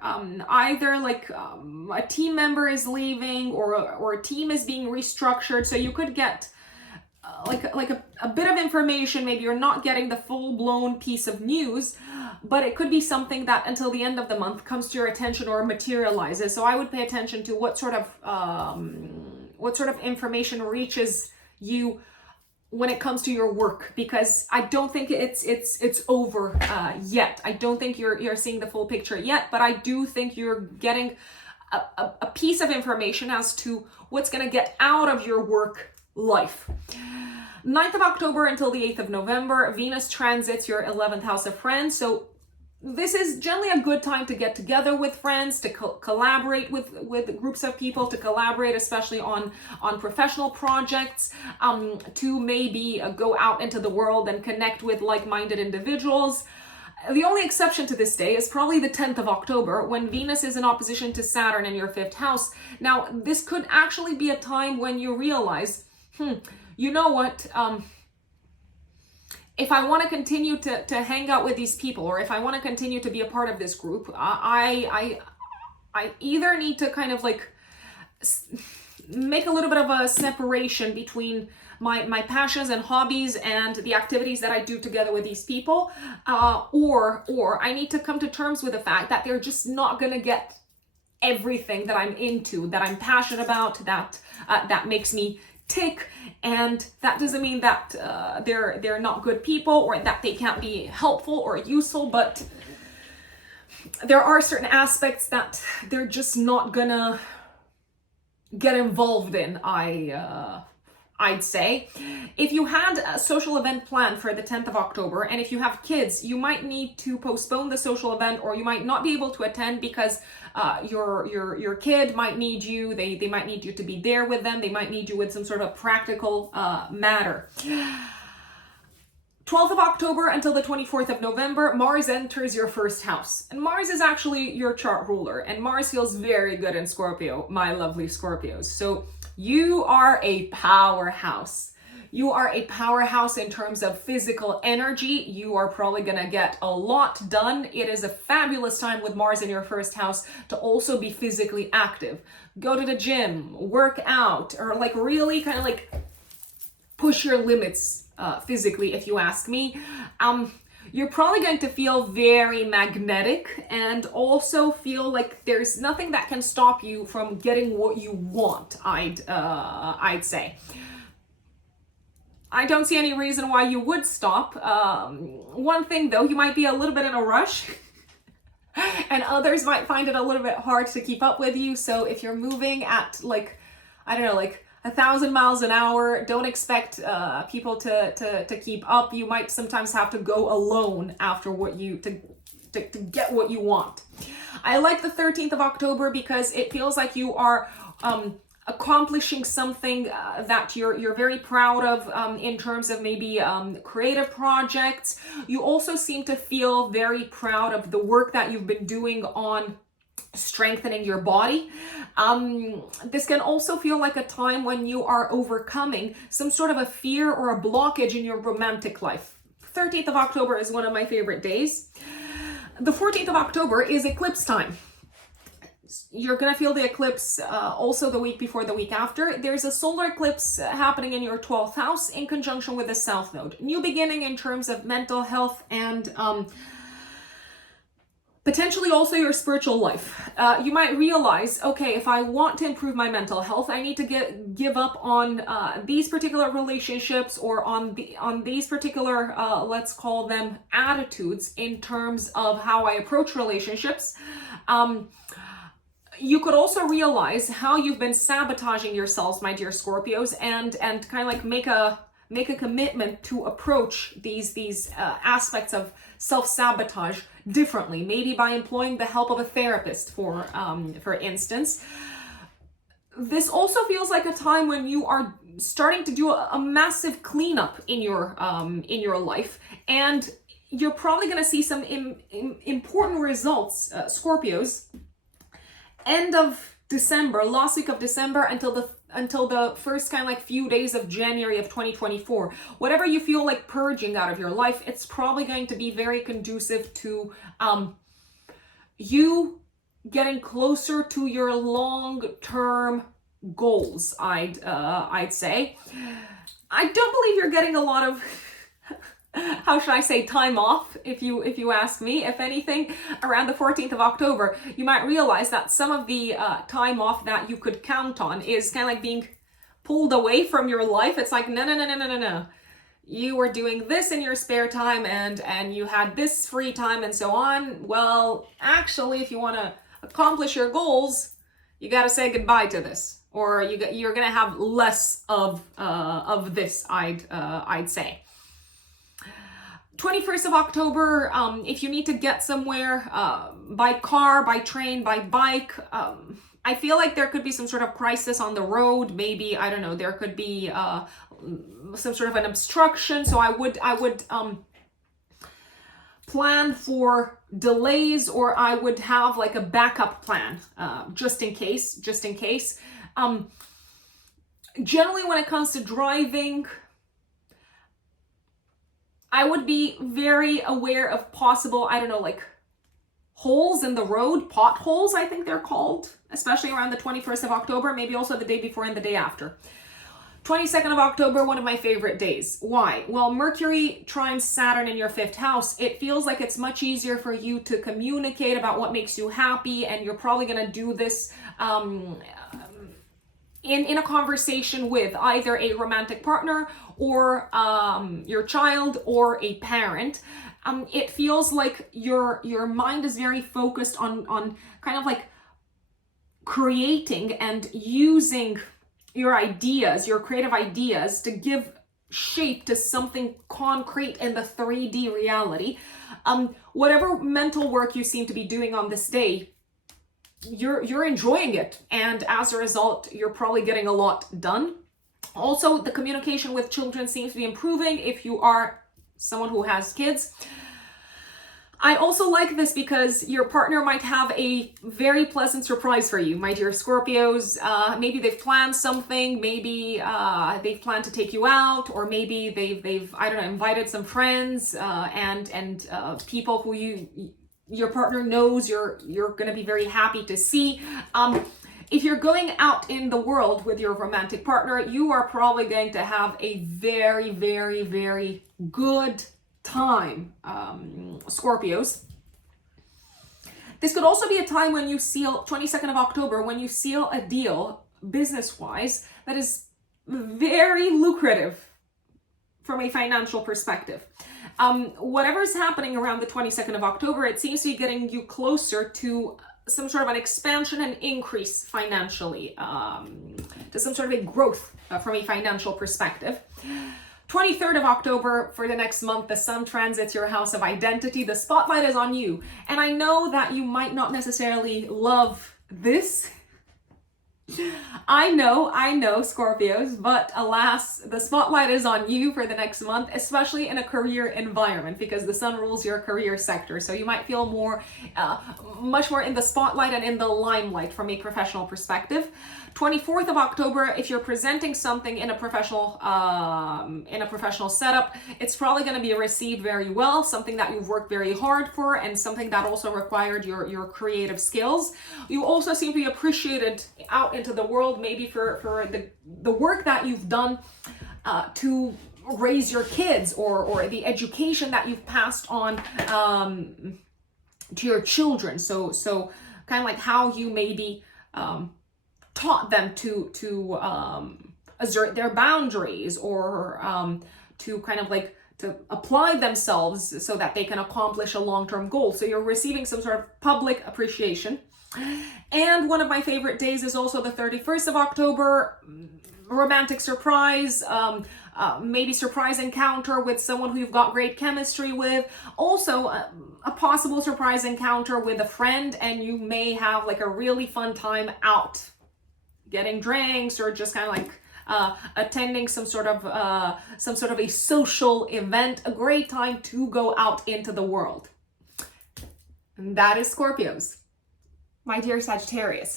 either like a team member is leaving, or a team is being restructured. So you could get like a bit of information. Maybe you're not getting the full-blown piece of news, but it could be something that until the end of the month comes to your attention or materializes. So I would pay attention to what sort of information reaches you when it comes to your work, because I don't think it's over yet. I don't think you're seeing the full picture yet, but I do think you're getting a piece of information as to what's going to get out of your work life. 9th of October until the 8th of November, Venus transits your 11th house of friends. So this is generally a good time to get together with friends, to collaborate with groups of people, to collaborate especially on professional projects, to maybe go out into the world and connect with like-minded individuals. The only exception to this day is probably the 10th of October, when Venus is in opposition to Saturn in your 5th house. Now, this could actually be a time when you realize, you know what, if I want to continue to hang out with these people, or if I want to continue to be a part of this group, I either need to kind of like make a little bit of a separation between my passions and hobbies and the activities that I do together with these people, or I need to come to terms with the fact that they're just not gonna get everything that I'm into, that I'm passionate about, that makes me tick. And that doesn't mean that they're not good people, or that they can't be helpful or useful, but there are certain aspects that they're just not gonna get involved in, I'd say. If you had a social event planned for the 10th of October, and if you have kids, you might need to postpone the social event, or you might not be able to attend because your kid might need you. They might need you to be there with them. They might need you with some sort of practical matter. 12th of October until the 24th of November, Mars enters your 1st house. And Mars is actually your chart ruler, and Mars feels very good in Scorpio, my lovely Scorpios. So you are a powerhouse. You are a powerhouse in terms of physical energy. You are probably going to get a lot done. It is a fabulous time with Mars in your 1st house to also be physically active. Go to the gym, work out, or like really kind of like push your limits physically, if you ask me. You're probably going to feel very magnetic, and also feel like there's nothing that can stop you from getting what you want, I'd say. I don't see any reason why you would stop. One thing though, you might be a little bit in a rush and others might find it a little bit hard to keep up with you. So if you're moving at like, I don't know, like 1,000 miles an hour, don't expect people to keep up. You might sometimes have to go alone after to get what you want. I like the 13th of October because it feels like you are accomplishing something that you're very proud of in terms of maybe creative projects. You also seem to feel very proud of the work that you've been doing on strengthening your body. This can also feel like a time when you are overcoming some sort of a fear or a blockage in your romantic life. 13th of October is one of my favorite days. The 14th of October is eclipse time. You're going to feel the eclipse also the week before, the week after. There's a solar eclipse happening in your 12th house in conjunction with the South Node. New beginning in terms of mental health and potentially also your spiritual life. You might realize, okay, if I want to improve my mental health, I need to give up on these particular relationships, or on these particular, let's call them attitudes in terms of how I approach relationships. You could also realize how you've been sabotaging yourselves, my dear Scorpios, and kind of like make a commitment to approach these aspects of self-sabotage differently, maybe by employing the help of a therapist, for instance. This also feels like a time when you are starting to do a massive cleanup in your life, and you're probably going to see some important results, Scorpios, end of December, last week of December until the first kind of like few days of January of 2024. Whatever you feel like purging out of your life, it's probably going to be very conducive to you getting closer to your long-term goals, I'd say. I don't believe you're getting a lot of how should I say, time off, if you ask me. If anything, around the 14th of October, you might realize that some of the time off that you could count on is kind of like being pulled away from your life. It's like, no, no, no, no, no, no, no. You were doing this in your spare time and you had this free time and so on. Well, actually, if you want to accomplish your goals, you got to say goodbye to this, or you're going to have less of this, I'd say. 21st of October, if you need to get somewhere by car, by train, by bike, I feel like there could be some sort of crisis on the road. Maybe, I don't know, there could be some sort of an obstruction. So I would plan for delays, or I would have like a backup plan just in case. Generally, when it comes to driving, I would be very aware of possible, I don't know, like holes in the road, potholes, I think they're called, especially around the 21st of October, maybe also the day before and the day after. 22nd of October, one of my favorite days. Why? Well, Mercury trines Saturn in your 5th house. It feels like it's much easier for you to communicate about what makes you happy, and you're probably going to do this in a conversation with either a romantic partner or your child or a parent. It feels like your mind is very focused on kind of like creating and using your ideas, your creative ideas, to give shape to something concrete in the 3D reality. Whatever mental work you seem to be doing on this day, you're enjoying it, and as a result, you're probably getting a lot done. Also, the communication with children seems to be improving if you are someone who has kids. I also like this because your partner might have a very pleasant surprise for you, my dear Scorpios. Maybe they've planned something, maybe they've planned to take you out, or maybe they've I don't know, invited some friends and people who your partner knows you're going to be very happy to see. If you're going out in the world with your romantic partner, you are probably going to have a very, very, very good time, Scorpios. This could also be a time when you seal, 22nd of October, when you seal a deal business-wise that is very lucrative from a financial perspective. Whatever's happening around the 22nd of October, it seems to be getting you closer to some sort of an expansion and increase financially, to some sort of a growth from a financial perspective. 23rd of October, for the next month, the sun transits your house of identity. The spotlight is on you. And I know that you might not necessarily love this. I know, Scorpios, but alas, the spotlight is on you for the next month, especially in a career environment, because the sun rules your career sector. So you might feel much more in the spotlight and in the limelight from a professional perspective. 24th of October, if you're presenting something in a professional setup, it's probably going to be received very well, something that you've worked very hard for, and something that also required your creative skills. You also seem to be appreciated out into the world, maybe for the work that you've done to raise your kids, or the education that you've passed on to your children. So kind of like how you maybe taught them to assert their boundaries, or to kind of like to apply themselves so that they can accomplish a long-term goal. So you're receiving some sort of public appreciation. And one of my favorite days is also the 31st of October, romantic surprise, maybe surprise encounter with someone who you've got great chemistry with. Also, a possible surprise encounter with a friend, and you may have like a really fun time out, getting drinks, or just kind of like attending some sort of a social event. A great time to go out into the world. And that is Scorpios. My dear Sagittarius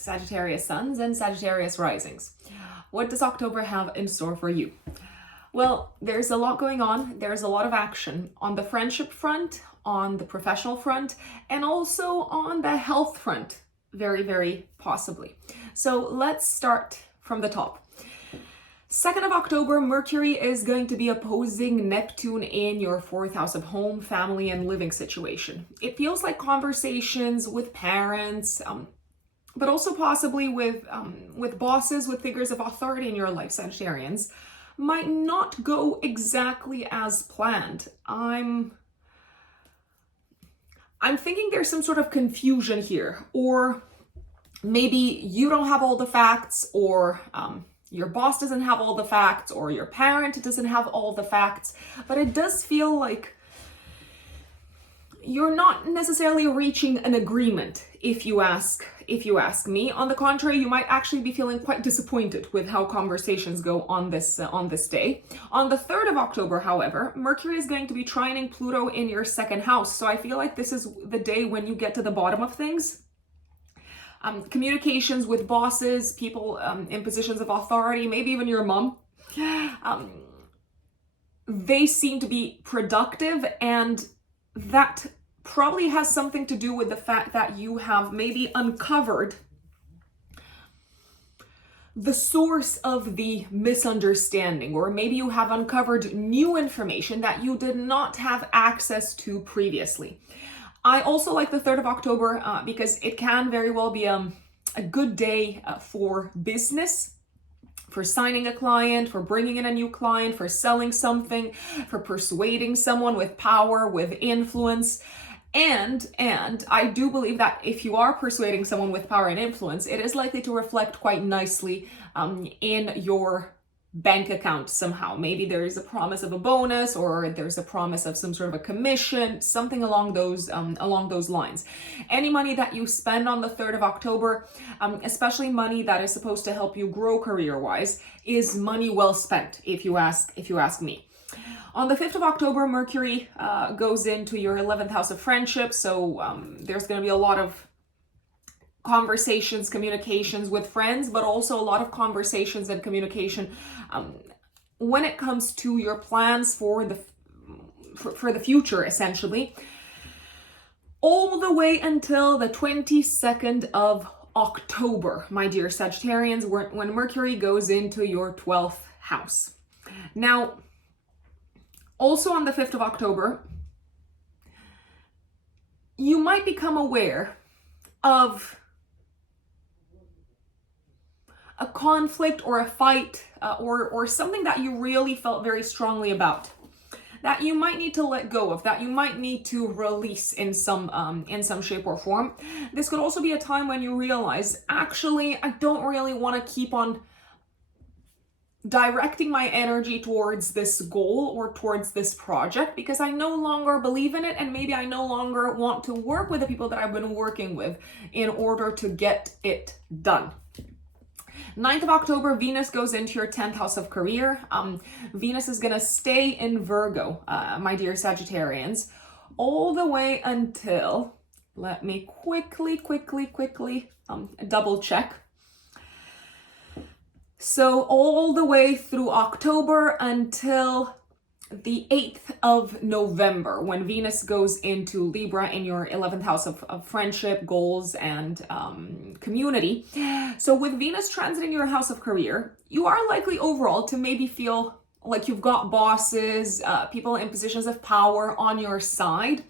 suns and Sagittarius risings. What does October have in store for you? Well, there's a lot going on. There's a lot of action on the friendship front, on the professional front, and also on the health front, very, very possibly. So let's start from the top. 2nd of October, Mercury is going to be opposing Neptune in your 4th house of home, family, and living situation. It feels like conversations with parents, but also possibly with bosses, with figures of authority in your life, Sagittarians, might not go exactly as planned. I'm thinking there's some sort of confusion here, or maybe you don't have all the facts, or your boss doesn't have all the facts, or your parent doesn't have all the facts, but it does feel like you're not necessarily reaching an agreement, if you ask me. On the contrary, you might actually be feeling quite disappointed with how conversations go on this day. On the 3rd of October, however, Mercury is going to be trining Pluto in your 2nd house. So I feel like this is the day when you get to the bottom of things. Communications with bosses, people in positions of authority, maybe even your mom. They seem to be productive, and that probably has something to do with the fact that you have maybe uncovered the source of the misunderstanding, or maybe you have uncovered new information that you did not have access to previously. I also like the 3rd of October because it can very well be a good day for business, for signing a client, for bringing in a new client, for selling something, for persuading someone with power, with influence. And I do believe that if you are persuading someone with power and influence, it is likely to reflect quite nicely in your bank account somehow. Maybe there is a promise of a bonus, or there's a promise of some sort of a commission, something along those lines. Any money that you spend on the 3rd of October, especially money that is supposed to help you grow career-wise, is money well spent, if you ask me. On the 5th of October, Mercury goes into your 11th house of friendship, so there's going to be a lot of conversations, communications with friends, but also a lot of conversations and communication when it comes to your plans for the future, essentially, all the way until the 22nd of October, my dear Sagittarians, when Mercury goes into your 12th house. Now, also on the 5th of October, you might become aware of a conflict or a fight or something that you really felt very strongly about, that you might need to let go of, that you might need to release in some shape or form. This could also be a time when you realize, actually, I don't really want to keep on directing my energy towards this goal or towards this project, because I no longer believe in it, and maybe I no longer want to work with the people that I've been working with in order to get it done. 9th of October, Venus goes into your 10th house of career. Venus is going to stay in Virgo, my dear Sagittarians, all the way until, let me quickly double check. So all the way through October until the 8th of November, when Venus goes into Libra in your 11th house of friendship, goals, and community. So with Venus transiting your house of career, you are likely overall to maybe feel like you've got bosses, people in positions of power on your side.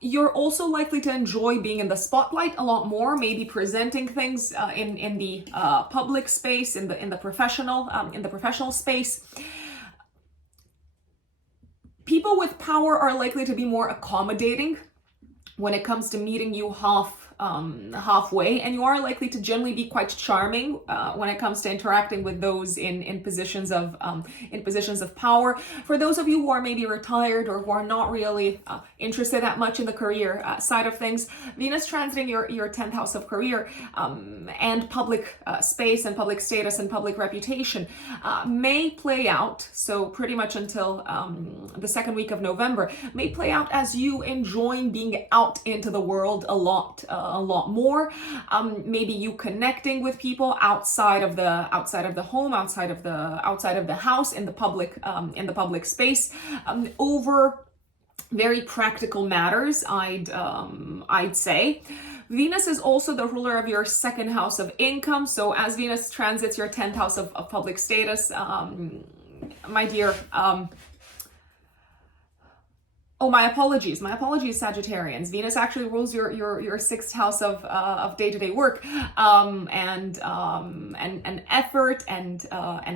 You're also likely to enjoy being in the spotlight a lot more, maybe presenting things in the public space, in the professional space. People with power are likely to be more accommodating when it comes to meeting you halfway, and you are likely to generally be quite charming when it comes to interacting with those in positions of power. For those of you who are maybe retired or who are not really interested that much in the career side of things, Venus transiting your 10th house of career and public space and public status and public reputation may play out, so pretty much until the second week of November, may play out as you enjoying being out into the world a lot more. Maybe you connecting with people outside of the home, outside of the house, in the public space, over very practical matters, I'd say. Venus is also the ruler of your second house of income. So as Venus transits your 10th house of public status, my dear, Oh, my apologies. My apologies, Sagittarians. Venus actually rules your sixth house of day-to-day work, and effort, and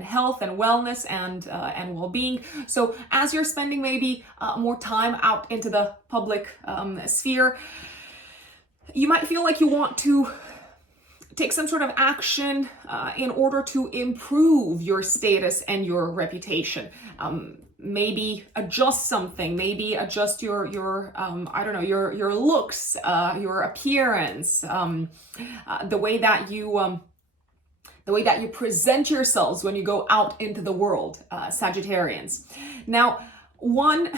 health and wellness, and well-being. So as you're spending maybe more time out into the public sphere, you might feel like you want to take some sort of action in order to improve your status and your reputation. Maybe adjust something, maybe adjust your I don't know, your looks, your appearance, the way that you present yourselves when you go out into the world, Sagittarians. Now, one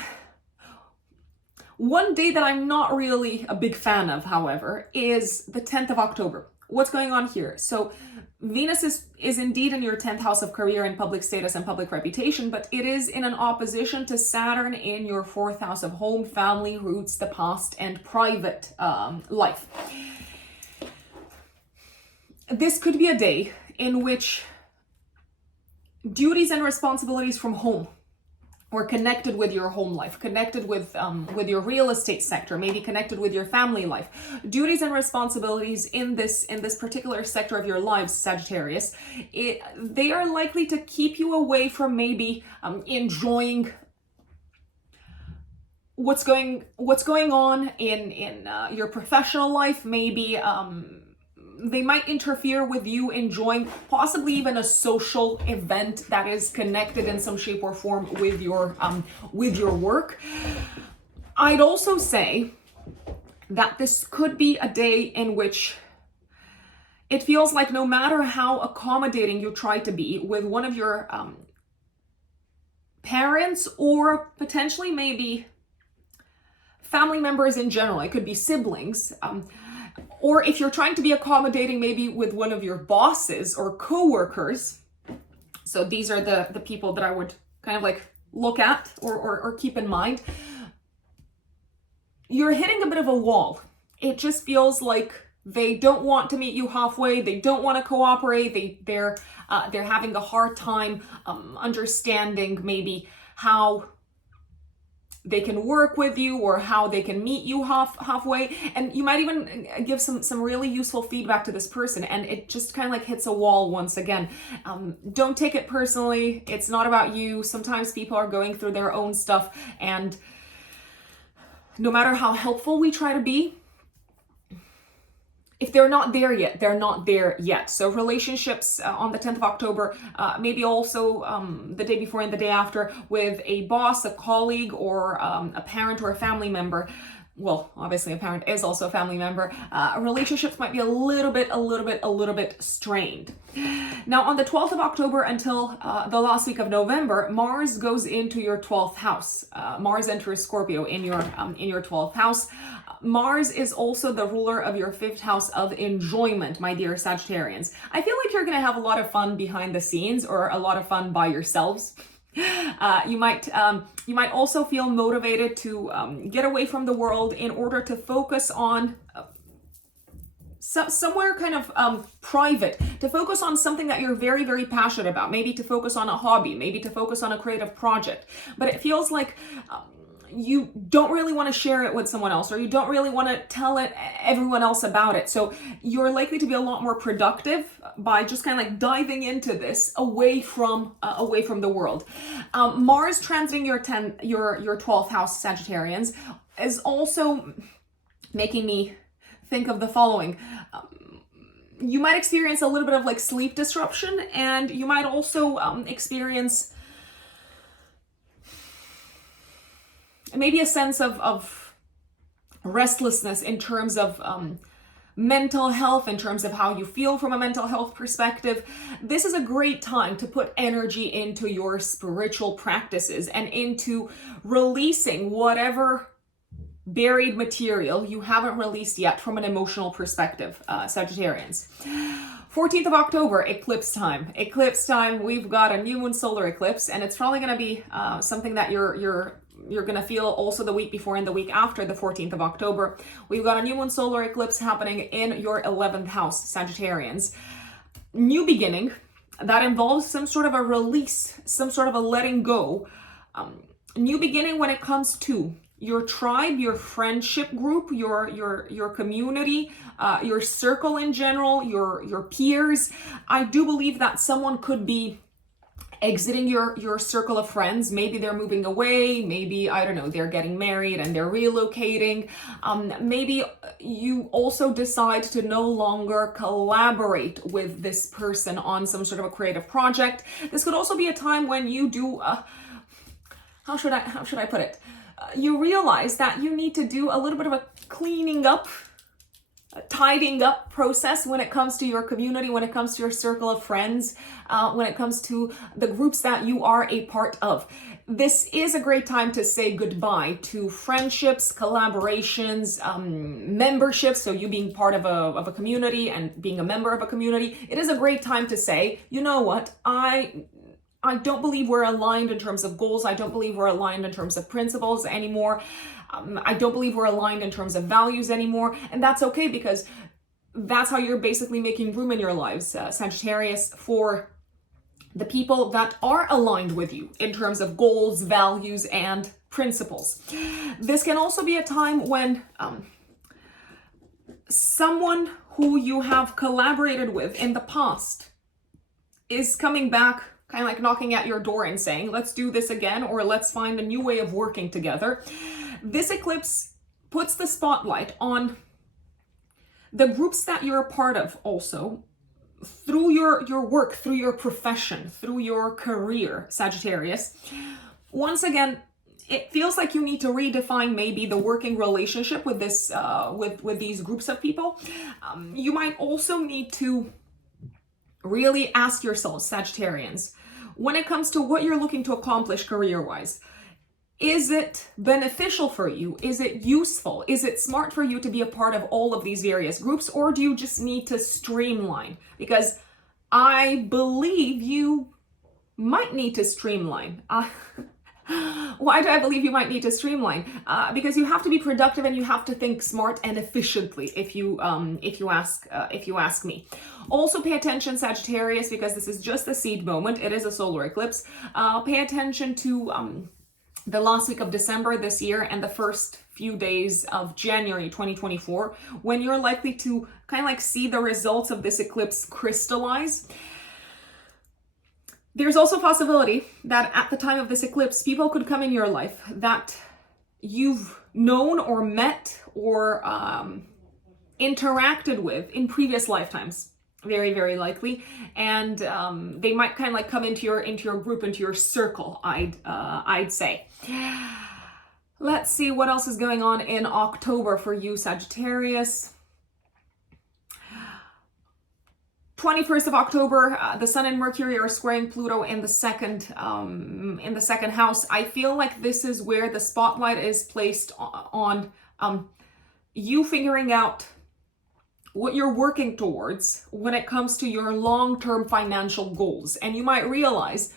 day that I'm not really a big fan of, however, is the 10th of October. What's going on here? So Venus is indeed in your 10th house of career and public status and public reputation, but it is in an opposition to Saturn in your 4th house of home, family, roots, the past, and private life. This could be a day in which duties and responsibilities from home, or connected with your home life, connected with your real estate sector, maybe connected with your family life. Duties and responsibilities in this particular sector of your lives, Sagittarius, they are likely to keep you away from maybe enjoying what's going on in your professional life. Maybe they might interfere with you enjoying possibly even a social event that is connected in some shape or form with your work. I'd also say that this could be a day in which it feels like no matter how accommodating you try to be with one of your parents, or potentially maybe family members in general, it could be siblings, or if you're trying to be accommodating maybe with one of your bosses or coworkers. So these are the people that I would kind of like look at or keep in mind. You're hitting a bit of a wall. It just feels like they don't want to meet you halfway. They don't want to cooperate. They're having a hard time understanding maybe how they can work with you, or how they can meet you halfway. And you might even give some really useful feedback to this person, and it just kind of like hits a wall once again. Don't take it personally. It's not about you. Sometimes people are going through their own stuff, and no matter how helpful we try to be, if they're not there yet, they're not there yet. So relationships on the 10th of October, maybe also the day before and the day after, with a boss, a colleague, or a parent or a family member. Well, obviously a parent is also a family member. Relationships might be a little bit strained. Now, on the 12th of October until the last week of November, Mars goes into your 12th house. Mars enters Scorpio in your 12th house. Mars is also the ruler of your 5th house of enjoyment, my dear Sagittarians. I feel like you're going to have a lot of fun behind the scenes, or a lot of fun by yourselves. You might also feel motivated to get away from the world in order to focus on somewhere kind of private, to focus on something that you're very, very passionate about, maybe to focus on a hobby, maybe to focus on a creative project. But it feels like you don't really want to share it with someone else, or you don't really want to tell everyone else about it. So you're likely to be a lot more productive by just kind of like diving into this away from the world. Mars transiting your 12th house, Sagittarians, is also making me think of the following. You might experience a little bit of like sleep disruption, and you might also experience maybe a sense of restlessness in terms of mental health, in terms of how you feel from a mental health perspective. This is a great time to put energy into your spiritual practices and into releasing whatever buried material you haven't released yet from an emotional perspective, Sagittarians. 14th of October, eclipse time. Eclipse time, we've got a new moon solar eclipse, and it's probably going to be something that you're going to feel also the week before and the week after the 14th of October. We've got a new moon solar eclipse happening in your 11th house, Sagittarians. New beginning that involves some sort of a release, some sort of a letting go. New beginning when it comes to your tribe, your friendship group, your community, your circle in general, your peers. I do believe that someone could be exiting your circle of friends. Maybe they're moving away, maybe, I don't know, they're getting married and they're relocating. Maybe you also decide to no longer collaborate with this person on some sort of a creative project. This could also be a time when you do, how should I put it? You realize that you need to do a little bit of a cleaning up, tidying up process when it comes to your community, when it comes to your circle of friends, when it comes to the groups that you are a part of. This is a great time to say goodbye to friendships, collaborations, memberships. So you being part of a community and being a member of a community, it is a great time to say, you know what, I don't believe we're aligned in terms of goals. I don't believe we're aligned in terms of principles anymore. I don't believe we're aligned in terms of values anymore. And that's okay, because that's how you're basically making room in your lives, Sagittarius, for the people that are aligned with you in terms of goals, values, and principles. This can also be a time when someone who you have collaborated with in the past is coming back, kind of like knocking at your door and saying, let's do this again, or let's find a new way of working together. This eclipse puts the spotlight on the groups that you're a part of also, through your work, through your profession, through your career, Sagittarius. Once again, it feels like you need to redefine maybe the working relationship with this, with these groups of people. You might also need to really ask yourselves, Sagittarians, when it comes to what you're looking to accomplish career-wise, is it beneficial for you? Is it useful? Is it smart for you to be a part of all of these various groups, or do you just need to streamline? Because I believe you might need to streamline. Why do I believe you might need to streamline? Because you have to be productive and you have to think smart and efficiently, if you ask me. Also pay attention, Sagittarius, because this is just a seed moment. It is a solar eclipse. Pay attention to the last week of December this year and the first few days of January 2024, when you're likely to kind of like see the results of this eclipse crystallize. There's also a possibility that at the time of this eclipse, people could come in your life that you've known or met or interacted with in previous lifetimes. Very, very likely. And they might kind of like come into your group, into your circle, I'd say. Let's see what else is going on in October for you, Sagittarius. 21st of October, the Sun and Mercury are squaring Pluto in the second house. I feel like this is where the spotlight is placed on you figuring out what you're working towards when it comes to your long-term financial goals. And you might realize,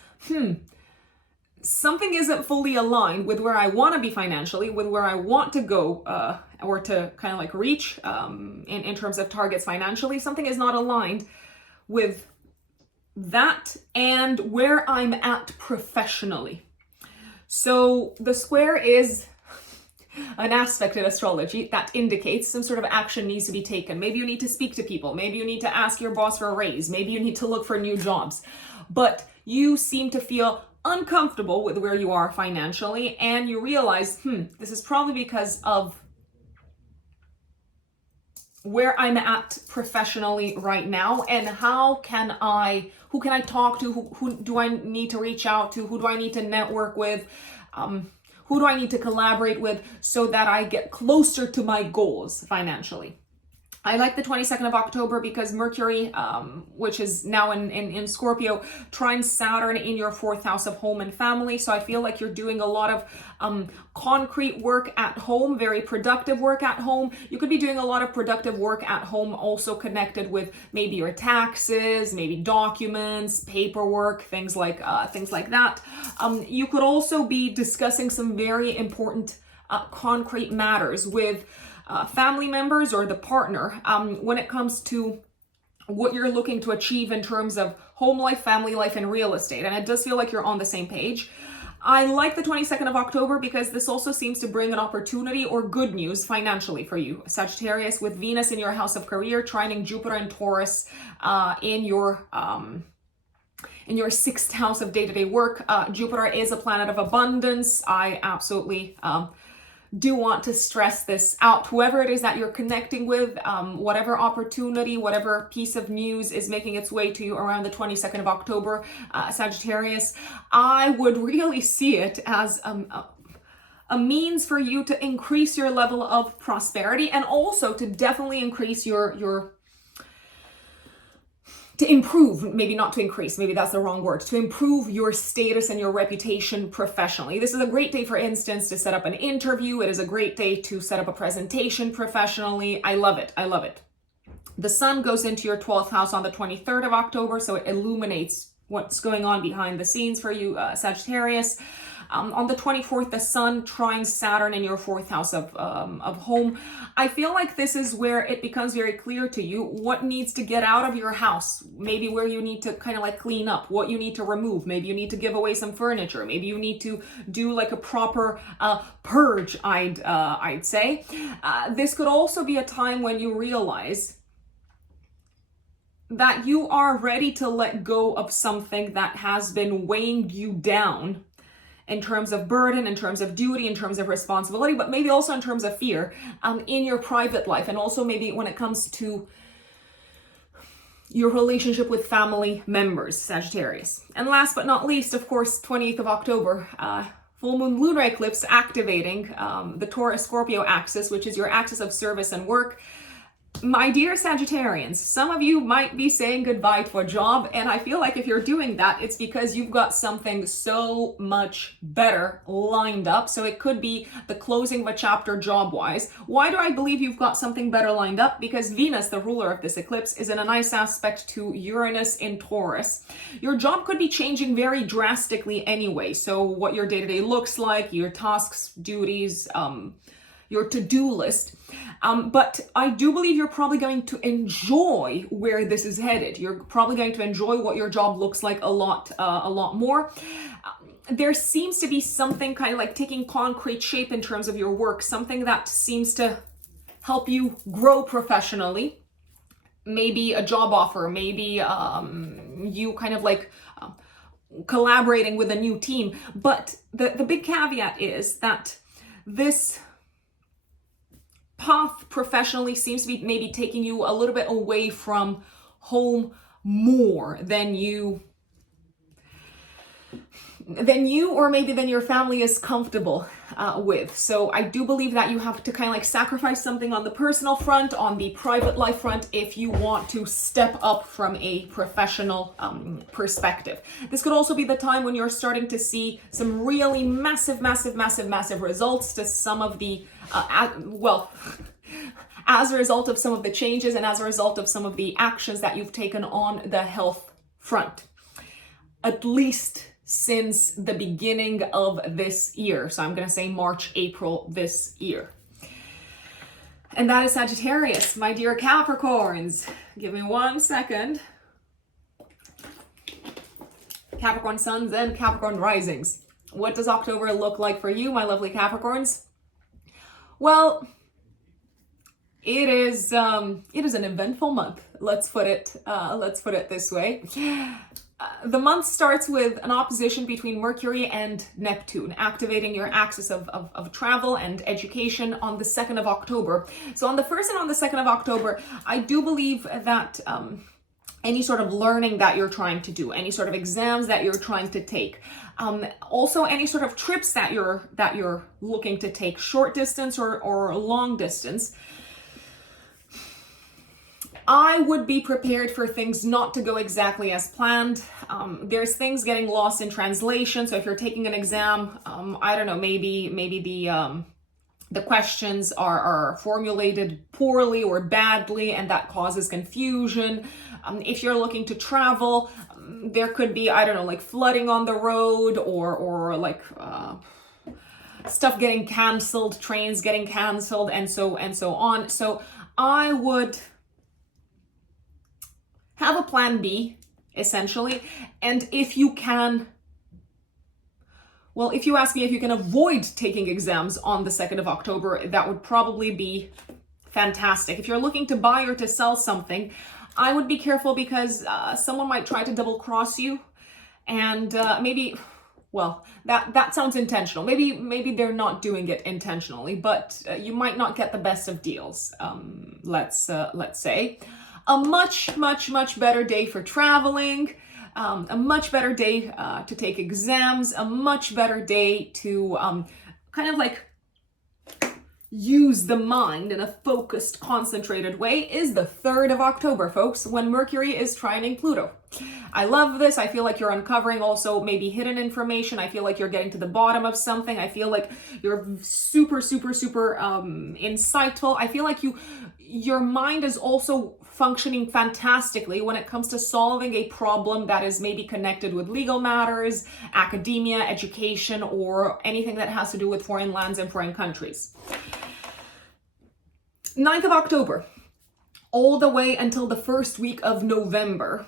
something isn't fully aligned with where I want to be financially, with where I want to go, or to kind of like reach in terms of targets financially. Something is not aligned with that and where I'm at professionally. So the square is an aspect in astrology that indicates some sort of action needs to be taken. Maybe you need to speak to people. Maybe you need to ask your boss for a raise. Maybe you need to look for new jobs. But you seem to feel uncomfortable with where you are financially, and you realize, this is probably because of where I'm at professionally right now, and who can I talk to? Who do I need to reach out to? Who do I need to network with? Who do I need to collaborate with so that I get closer to my goals financially? I like the 22nd of October because Mercury, which is now in Scorpio, trines Saturn in your 4th house of home and family. So I feel like you're doing a lot of concrete work at home, very productive work at home. You could be doing a lot of productive work at home, also connected with maybe your taxes, maybe documents, paperwork, things like that. You could also be discussing some very important concrete matters with family members or the partner when it comes to what you're looking to achieve in terms of home life, family life, and real estate. And it does feel like you're on the same page. I like the 22nd of October because this also seems to bring an opportunity or good news financially for you, Sagittarius, with Venus in your house of career, trining Jupiter and Taurus in your sixth house of day-to-day work. Jupiter is a planet of abundance. I absolutely do want to stress this out. Whoever it is that you're connecting with, whatever opportunity, whatever piece of news is making its way to you around the 22nd of October, Sagittarius, I would really see it as a means for you to increase your level of prosperity, and also to definitely increase to improve, maybe not to increase, maybe that's the wrong word, to improve your status and your reputation professionally. This is a great day, for instance, to set up an interview. It is a great day to set up a presentation professionally. I love it. I love it. The sun goes into your 12th house on the 23rd of October, so it illuminates what's going on behind the scenes for you, Sagittarius. On the 24th, the sun trines Saturn in your 4th house of home. I feel like this is where it becomes very clear to you what needs to get out of your house, maybe where you need to kind of like clean up, what you need to remove. Maybe you need to give away some furniture. Maybe you need to do like a proper purge, I'd say. This could also be a time when you realize that you are ready to let go of something that has been weighing you down in terms of burden, in terms of duty, in terms of responsibility, but maybe also in terms of fear in your private life, and also maybe when it comes to your relationship with family members, Sagittarius. And last but not least, of course, 28th of October, full moon lunar eclipse activating the Taurus Scorpio axis, which is your axis of service and work. My dear Sagittarians, some of you might be saying goodbye to a job, and I feel like if you're doing that, it's because you've got something so much better lined up. So it could be the closing of a chapter job-wise. Why do I believe you've got something better lined up? Because Venus, the ruler of this eclipse, is in a nice aspect to Uranus in Taurus. Your job could be changing very drastically anyway. So what your day-to-day looks like, your tasks, duties, your to-do list. But I do believe you're probably going to enjoy where this is headed. You're probably going to enjoy what your job looks like a lot more. There seems to be something kind of like taking concrete shape in terms of your work, something that seems to help you grow professionally. Maybe a job offer, maybe you kind of like collaborating with a new team. But the big caveat is that this path professionally seems to be maybe taking you a little bit away from home more than you or maybe than your family is comfortable with. So I do believe that you have to kind of like sacrifice something on the personal front, on the private life front, if you want to step up from a professional perspective. This could also be the time when you're starting to see some really massive results to some of the as a result of some of the changes and as a result of some of the actions that you've taken on the health front, at least since the beginning of this year. So I'm going to say March, April this year. And that is Sagittarius, my dear Capricorns. Give me 1 second. Capricorn suns and Capricorn risings. What does October look like for you, my lovely Capricorns? Well, it is an eventful month. Let's put it this way. The month starts with an opposition between Mercury and Neptune, activating your axis of travel and education on the 2nd of October. So on the 1st and on the 2nd of October, I do believe that any sort of learning that you're trying to do, any sort of exams that you're trying to take, also any sort of trips that you're looking to take, short distance or long distance, I would be prepared for things not to go exactly as planned. There's things getting lost in translation. So if you're taking an exam, I don't know, maybe the questions are formulated poorly or badly, and that causes confusion. If you're looking to travel, there could be, I don't know, like flooding on the road or like stuff getting canceled, trains getting canceled, and so on. So I would have a plan B, essentially, and if you can, Well, if you ask me if you can avoid taking exams on the 2nd of October, that would probably be fantastic. If you're looking to buy or to sell something, I would be careful because someone might try to double cross you, and maybe, well, that sounds intentional. Maybe they're not doing it intentionally, but you might not get the best of deals. Let's say a much better day for traveling. A much better day to take exams, a much better day to kind of like use the mind in a focused, concentrated way is the 3rd of October, folks, when Mercury is trining Pluto. I love this. I feel like you're uncovering also maybe hidden information. I feel like you're getting to the bottom of something. I feel like you're super insightful. I feel like your mind is also functioning fantastically when it comes to solving a problem that is maybe connected with legal matters, academia, education, or anything that has to do with foreign lands and foreign countries. 9th of October, all the way until the first week of November,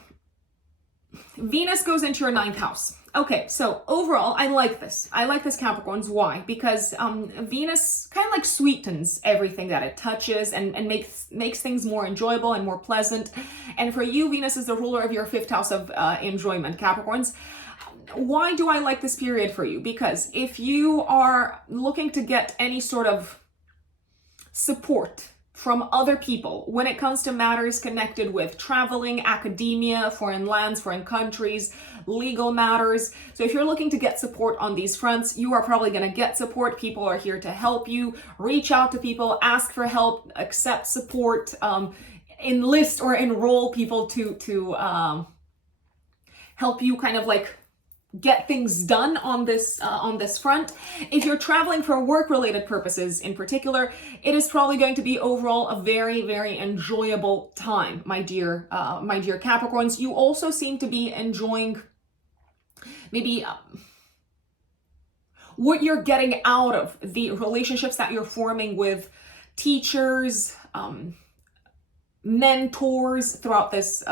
Venus goes into your 9th house. Okay, so overall, I like this. I like this, Capricorns. Why? Because Venus kind of like sweetens everything that it touches and makes things more enjoyable and more pleasant. And for you, Venus is the ruler of your 5th house of enjoyment, Capricorns. Why do I like this period for you? Because if you are looking to get any sort of support from other people when it comes to matters connected with traveling, academia, foreign lands, foreign countries, legal matters. So if you're looking to get support on these fronts, you are probably going to get support. People are here to help you. Reach out to people, ask for help, accept support, enlist or enroll people to help you kind of like get things done on this front. If you're traveling for work-related purposes in particular, it is probably going to be overall a very enjoyable time, my dear Capricorns. You also seem to be enjoying maybe what you're getting out of the relationships that you're forming with teachers, mentors throughout this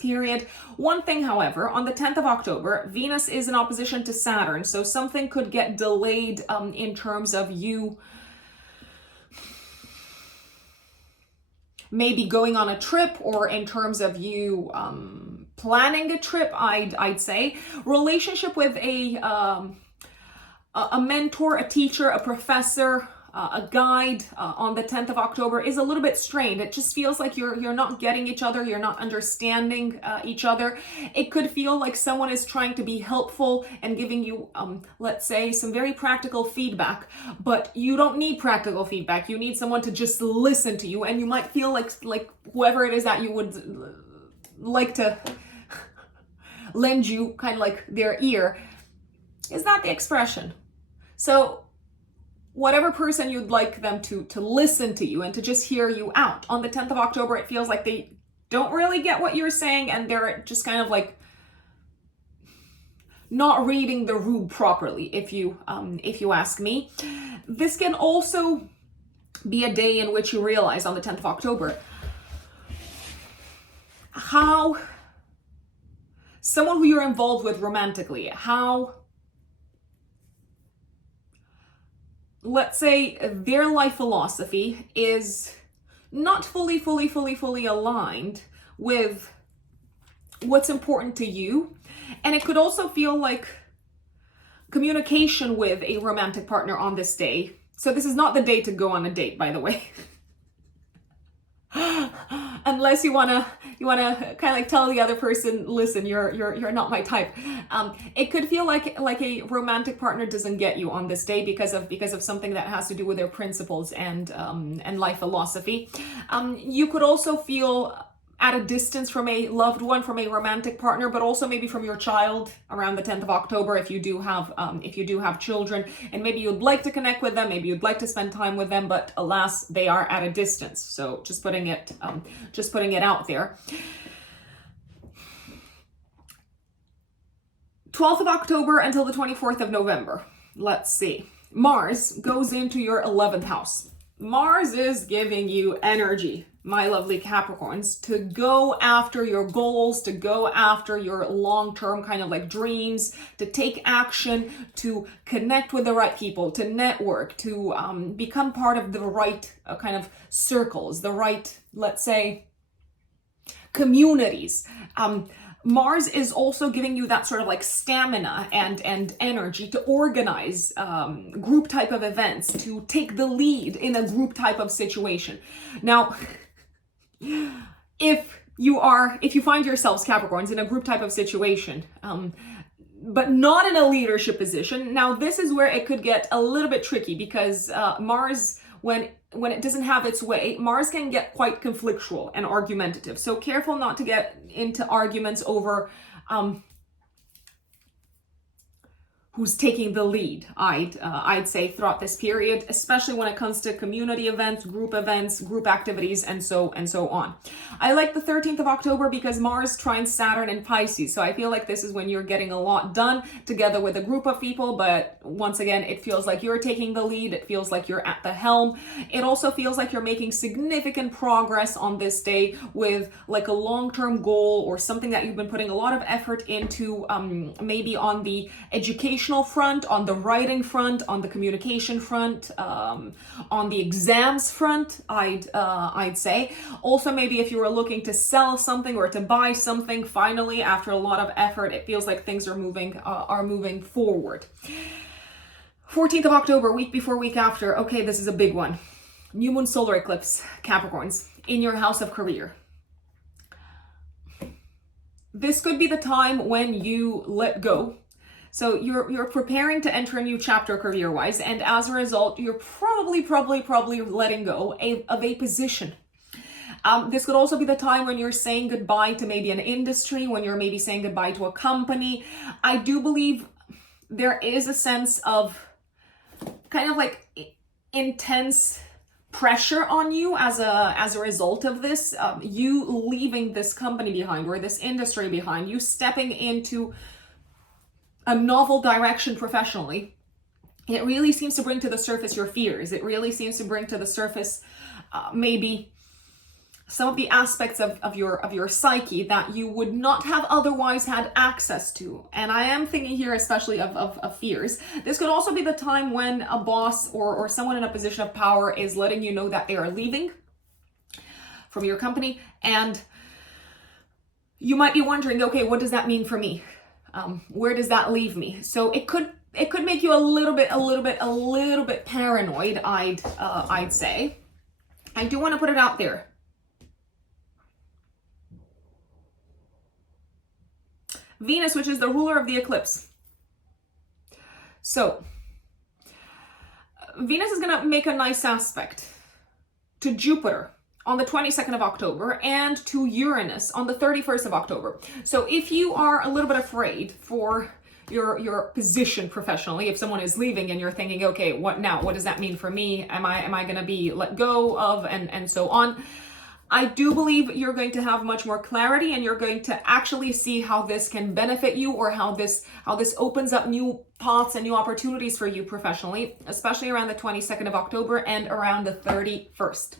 period. One thing, however, on the 10th of October, Venus is in opposition to Saturn, so something could get delayed in terms of you maybe going on a trip, or in terms of you planning a trip. I'd say relationship with a mentor, a teacher, a professor, a guide on the 10th of October is a little bit strained. It just feels like you're not getting each other, you're not understanding each other. It could feel like someone is trying to be helpful and giving you, let's say, some very practical feedback, but you don't need practical feedback. You need someone to just listen to you, and you might feel like whoever it is that you would like to lend you kind of like their ear is not the expression. So whatever person you'd like them to listen to you and to just hear you out. On the 10th of October, it feels like they don't really get what you're saying, and they're just kind of like not reading the room properly, if you ask me. This can also be a day in which you realize on the 10th of October how someone who you're involved with romantically, how, let's say, their life philosophy is not fully aligned with what's important to you. And it could also feel like communication with a romantic partner on this day. So this is not the day to go on a date, by the way. Unless you wanna kind of like tell the other person, listen, you're not my type. It could feel like a romantic partner doesn't get you on this day because of something that has to do with their principles and life philosophy. You could also feel at a distance from a loved one, from a romantic partner, but also maybe from your child around the 10th of October if you do have children, and maybe you'd like to connect with them, maybe you'd like to spend time with them, but alas, they are at a distance. So just putting it out there. 12th of October until the 24th of November. Let's see. Mars goes into your 11th house. Mars is giving you energy. my lovely Capricorns, to go after your goals, to go after your long-term kind of like dreams, to take action, to connect with the right people, to network, to become part of the right kind of circles, the right, let's say, communities. Mars is also giving you that sort of like stamina and energy to organize group type of events, to take the lead in a group type of situation. Now, if you find yourselves, Capricorns, in a group type of situation, but not in a leadership position, now this is where it could get a little bit tricky, because Mars, when it doesn't have its way, Mars can get quite conflictual and argumentative. So careful not to get into arguments over who's taking the lead, I'd say, throughout this period, especially when it comes to community events, group activities, and so on. I like the 13th of October because Mars trines Saturn in Pisces. So I feel like this is when you're getting a lot done together with a group of people. But once again, it feels like you're taking the lead. It feels like you're at the helm. It also feels like you're making significant progress on this day with like a long-term goal or something that you've been putting a lot of effort into, maybe on the educational front, on the writing front, on the communication front, on the exams front, I'd say. Also, maybe if you were looking to sell something or to buy something, finally, after a lot of effort, it feels like things are moving forward. 14th of October, week before, week after. Okay, this is a big one. New moon solar eclipse, Capricorns, in your house of career. This could be the time when you let go. So you're preparing to enter a new chapter career-wise, and as a result, you're probably letting go of a position. This could also be the time when you're saying goodbye to maybe an industry, when you're maybe saying goodbye to a company. I do believe there is a sense of kind of like intense pressure on you as a result of this, you leaving this company behind or this industry behind, you stepping into a novel direction professionally. It really seems to bring to the surface your fears. It really seems to bring to the surface maybe some of the aspects of your psyche that you would not have otherwise had access to. And I am thinking here especially of fears. This could also be the time when a boss or someone in a position of power is letting you know that they are leaving from your company, and you might be wondering, okay, what does that mean for me? Where does that leave me? So it could make you a little bit paranoid, I'd say. I do want to put it out there. Venus, which is the ruler of the eclipse. So Venus is going to make a nice aspect to Jupiter on the 22nd of October and to Uranus on the 31st of October. So if you are a little bit afraid for your position professionally, if someone is leaving and you're thinking, okay, what now? What does that mean for me? Am I going to be let go of, and so on? I do believe you're going to have much more clarity, and you're going to actually see how this can benefit you, or how this opens up new paths and new opportunities for you professionally, especially around the 22nd of October and around the 31st.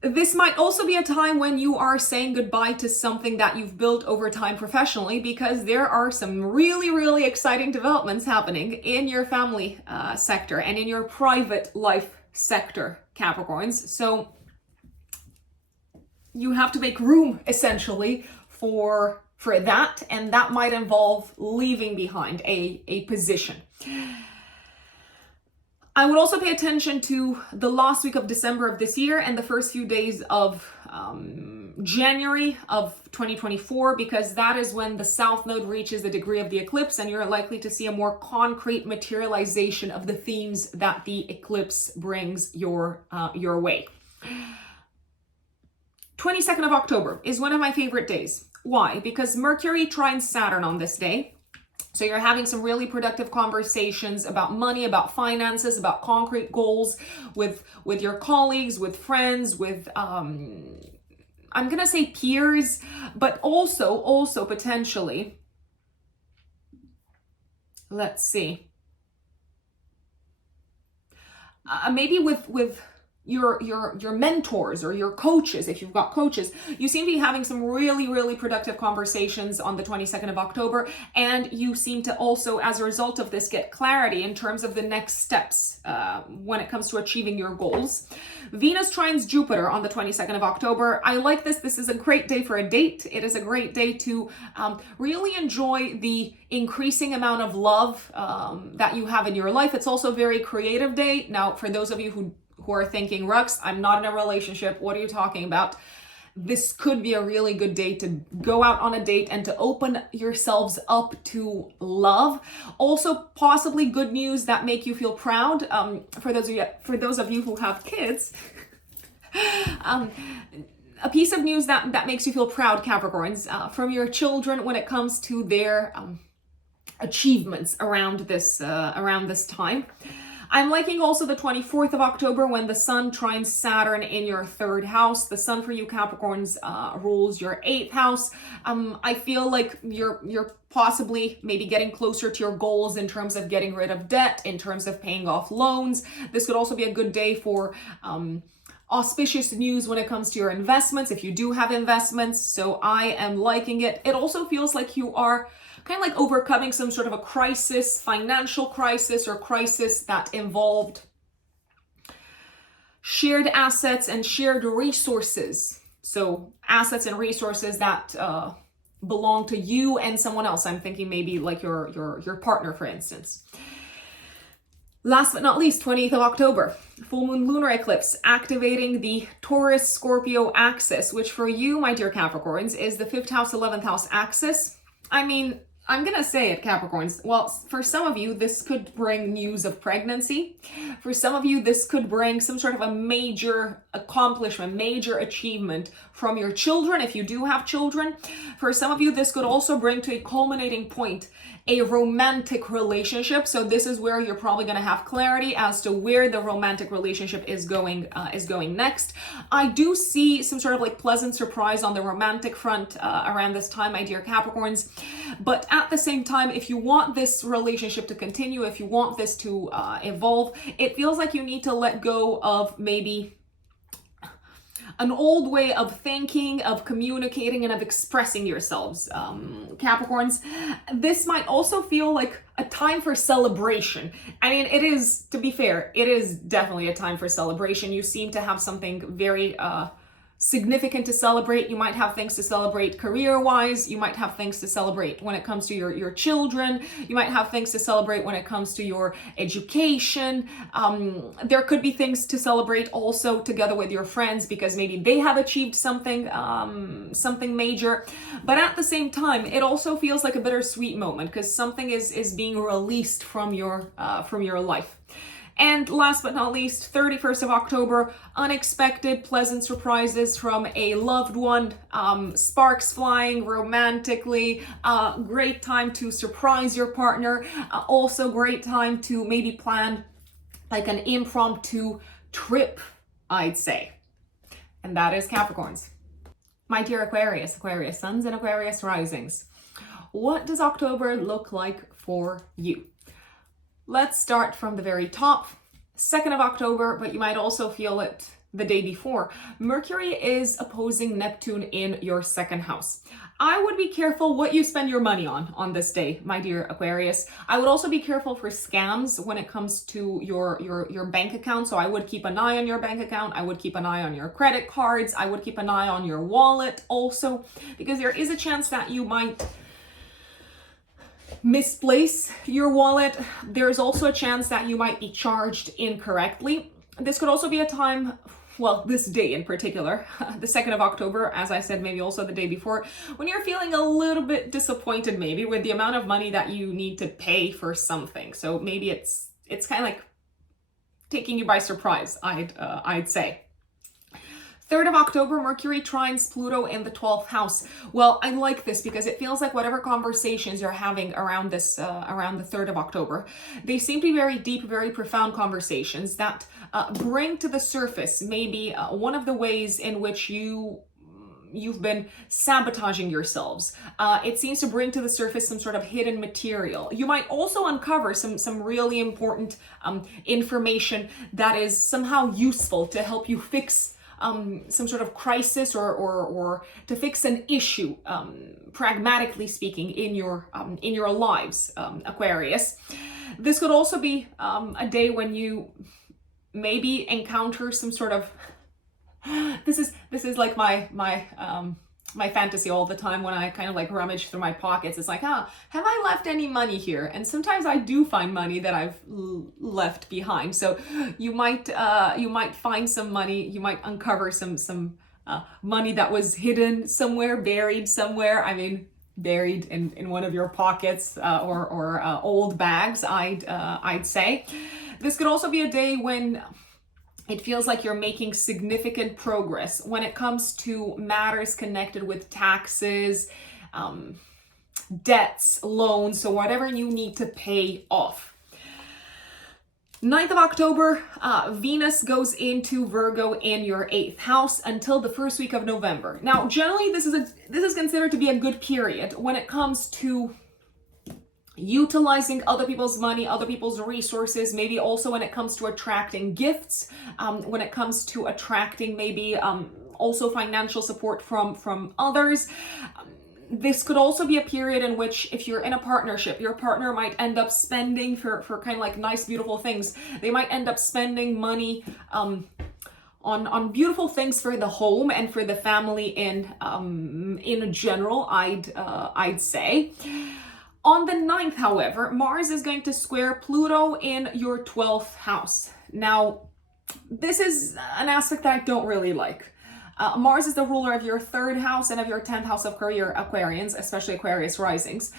This might also be a time when you are saying goodbye to something that you've built over time professionally, because there are some really exciting developments happening in your family sector and in your private life sector, Capricorns. So you have to make room essentially for that, and that might involve leaving behind a position. I would also pay attention to the last week of December of this year and the first few days of January of 2024, because that is when the South Node reaches the degree of the eclipse, and you're likely to see a more concrete materialization of the themes that the eclipse brings your way. 22nd of October is one of my favorite days. Why? Because Mercury trines Saturn on this day. So you're having some really productive conversations about money, about finances, about concrete goals with your colleagues, with friends, with I'm gonna say peers, but also potentially, let's see, maybe with your mentors or your coaches, if you've got coaches. You seem to be having some really, really productive conversations on the 22nd of October, and you seem to also, as a result of this, get clarity in terms of the next steps when it comes to achieving your goals. Venus trines Jupiter on the 22nd of October. I like this. This is a great day for a date. It is a great day to really enjoy the increasing amount of love that you have in your life. It's also a very creative day. Now, for those of you who are thinking, Rux, I'm not in a relationship, what are you talking about? This could be a really good day to go out on a date and to open yourselves up to love. Also, possibly good news that make you feel proud. For those of you who have kids, a piece of news that makes you feel proud, Capricorns, from your children when it comes to their achievements around this time. I'm liking also the 24th of October when the Sun trines Saturn in your 3rd house. The Sun for you Capricorns rules your 8th house. I feel like you're possibly maybe getting closer to your goals in terms of getting rid of debt, in terms of paying off loans. This could also be a good day for auspicious news when it comes to your investments, if you do have investments. So I am liking it. It also feels like you are kind of like overcoming some sort of a crisis, financial crisis, or crisis that involved shared assets and shared resources. So assets and resources that belong to you and someone else. I'm thinking maybe like your partner, for instance. Last but not least, 20th of October, full moon lunar eclipse, activating the Taurus Scorpio axis, which for you, my dear Capricorns, is the 5th house, 11th house axis. I mean, I'm gonna say it, Capricorns. Well, for some of you, this could bring news of pregnancy. For some of you, this could bring some sort of a major accomplishment, major achievement from your children, if you do have children. For some of you, this could also bring to a culminating point a romantic relationship. So this is where you're probably going to have clarity as to where the romantic relationship is going next. I do see some sort of like pleasant surprise on the romantic front around this time, my dear Capricorns. But at the same time, if you want this relationship to continue, if you want this to evolve, it feels like you need to let go of maybe an old way of thinking, of communicating, and of expressing yourselves, Capricorns. This might also feel like a time for celebration. I mean, it is, to be fair, it is definitely a time for celebration. You seem to have something very significant to celebrate. You might have things to celebrate career-wise. You might have things to celebrate when it comes to your children. You might have things to celebrate when it comes to your education. There could be things to celebrate also together with your friends because maybe they have achieved something, something major. But at the same time, it also feels like a bittersweet moment because something is being released from your life. And last but not least, 31st of October, unexpected pleasant surprises from a loved one, sparks flying romantically, great time to surprise your partner, also great time to maybe plan like an impromptu trip, I'd say. And that is Capricorns. My dear Aquarius, Aquarius suns and Aquarius risings. What does October look like for you? Let's start from the very top. 2nd of October, but you might also feel it the day before. Mercury is opposing Neptune in your 2nd house. I would be careful what you spend your money on this day, my dear Aquarius. I would also be careful for scams when it comes to your bank account. So I would keep an eye on your bank account. I would keep an eye on your credit cards. I would keep an eye on your wallet also, because there is a chance that you might misplace your wallet. There's also a chance that you might be charged incorrectly. This could also be a time, well, this day in particular, the 2nd of October, as I said, maybe also the day before, when you're feeling a little bit disappointed maybe with the amount of money that you need to pay for something. So maybe it's kind of like taking you by surprise, I'd say. 3rd of October, Mercury trines Pluto in the 12th house. Well, I like this because it feels like whatever conversations you're having around this, around the 3rd of October, they seem to be very deep, very profound conversations that bring to the surface maybe one of the ways in which you you've been sabotaging yourselves. It seems to bring to the surface some sort of hidden material. You might also uncover some really important information that is somehow useful to help you fix some sort of crisis or to fix an issue, pragmatically speaking, in your lives, Aquarius. This could also be a day when you maybe encounter some sort of this is like my fantasy all the time when I kind of like rummage through my pockets. It's like, have I left any money here? And sometimes I do find money that I've left behind. So you might find some money. You might uncover some money that was hidden somewhere, buried somewhere. I mean, buried in one of your pockets or old bags, I'd say. This could also be a day when it feels like you're making significant progress when it comes to matters connected with taxes, debts, loans, so whatever you need to pay off. 9th of October, Venus goes into Virgo in your 8th house until the first week of November. Now, generally, this is considered to be a good period when it comes to utilizing other people's money, other people's resources, maybe also when it comes to attracting gifts, when it comes to attracting maybe also financial support from others. This could also be a period in which, if you're in a partnership, your partner might end up spending for kind of like nice, beautiful things. They might end up spending money on beautiful things for the home and for the family in general, I'd say. On the 9th, however, Mars is going to square Pluto in your 12th house. Now, this is an aspect that I don't really like. Mars is the ruler of your 3rd house and of your 10th house of career, Aquarians, especially Aquarius risings.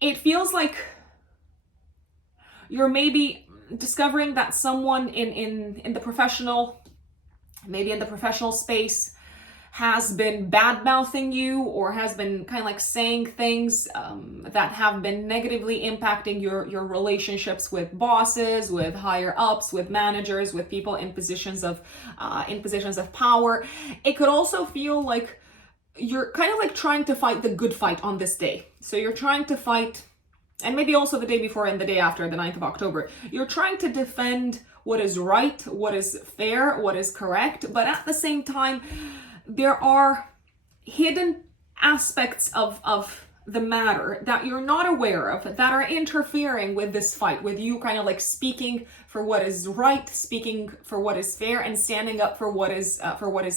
It feels like you're maybe discovering that someone in the professional, maybe in the professional space, has been bad-mouthing you or has been kind of like saying things that have been negatively impacting your relationships with bosses, with higher ups, with managers, with people in positions of power. It could also feel like you're kind of like trying to fight the good fight on this day. So you're trying to fight, and maybe also the day before and the day after, the 9th of October, you're trying to defend what is right, what is fair, what is correct, but at the same time, there are hidden aspects of the matter that you're not aware of that are interfering with this fight, with you kind of like speaking for what is right, speaking for what is fair, and standing up for what is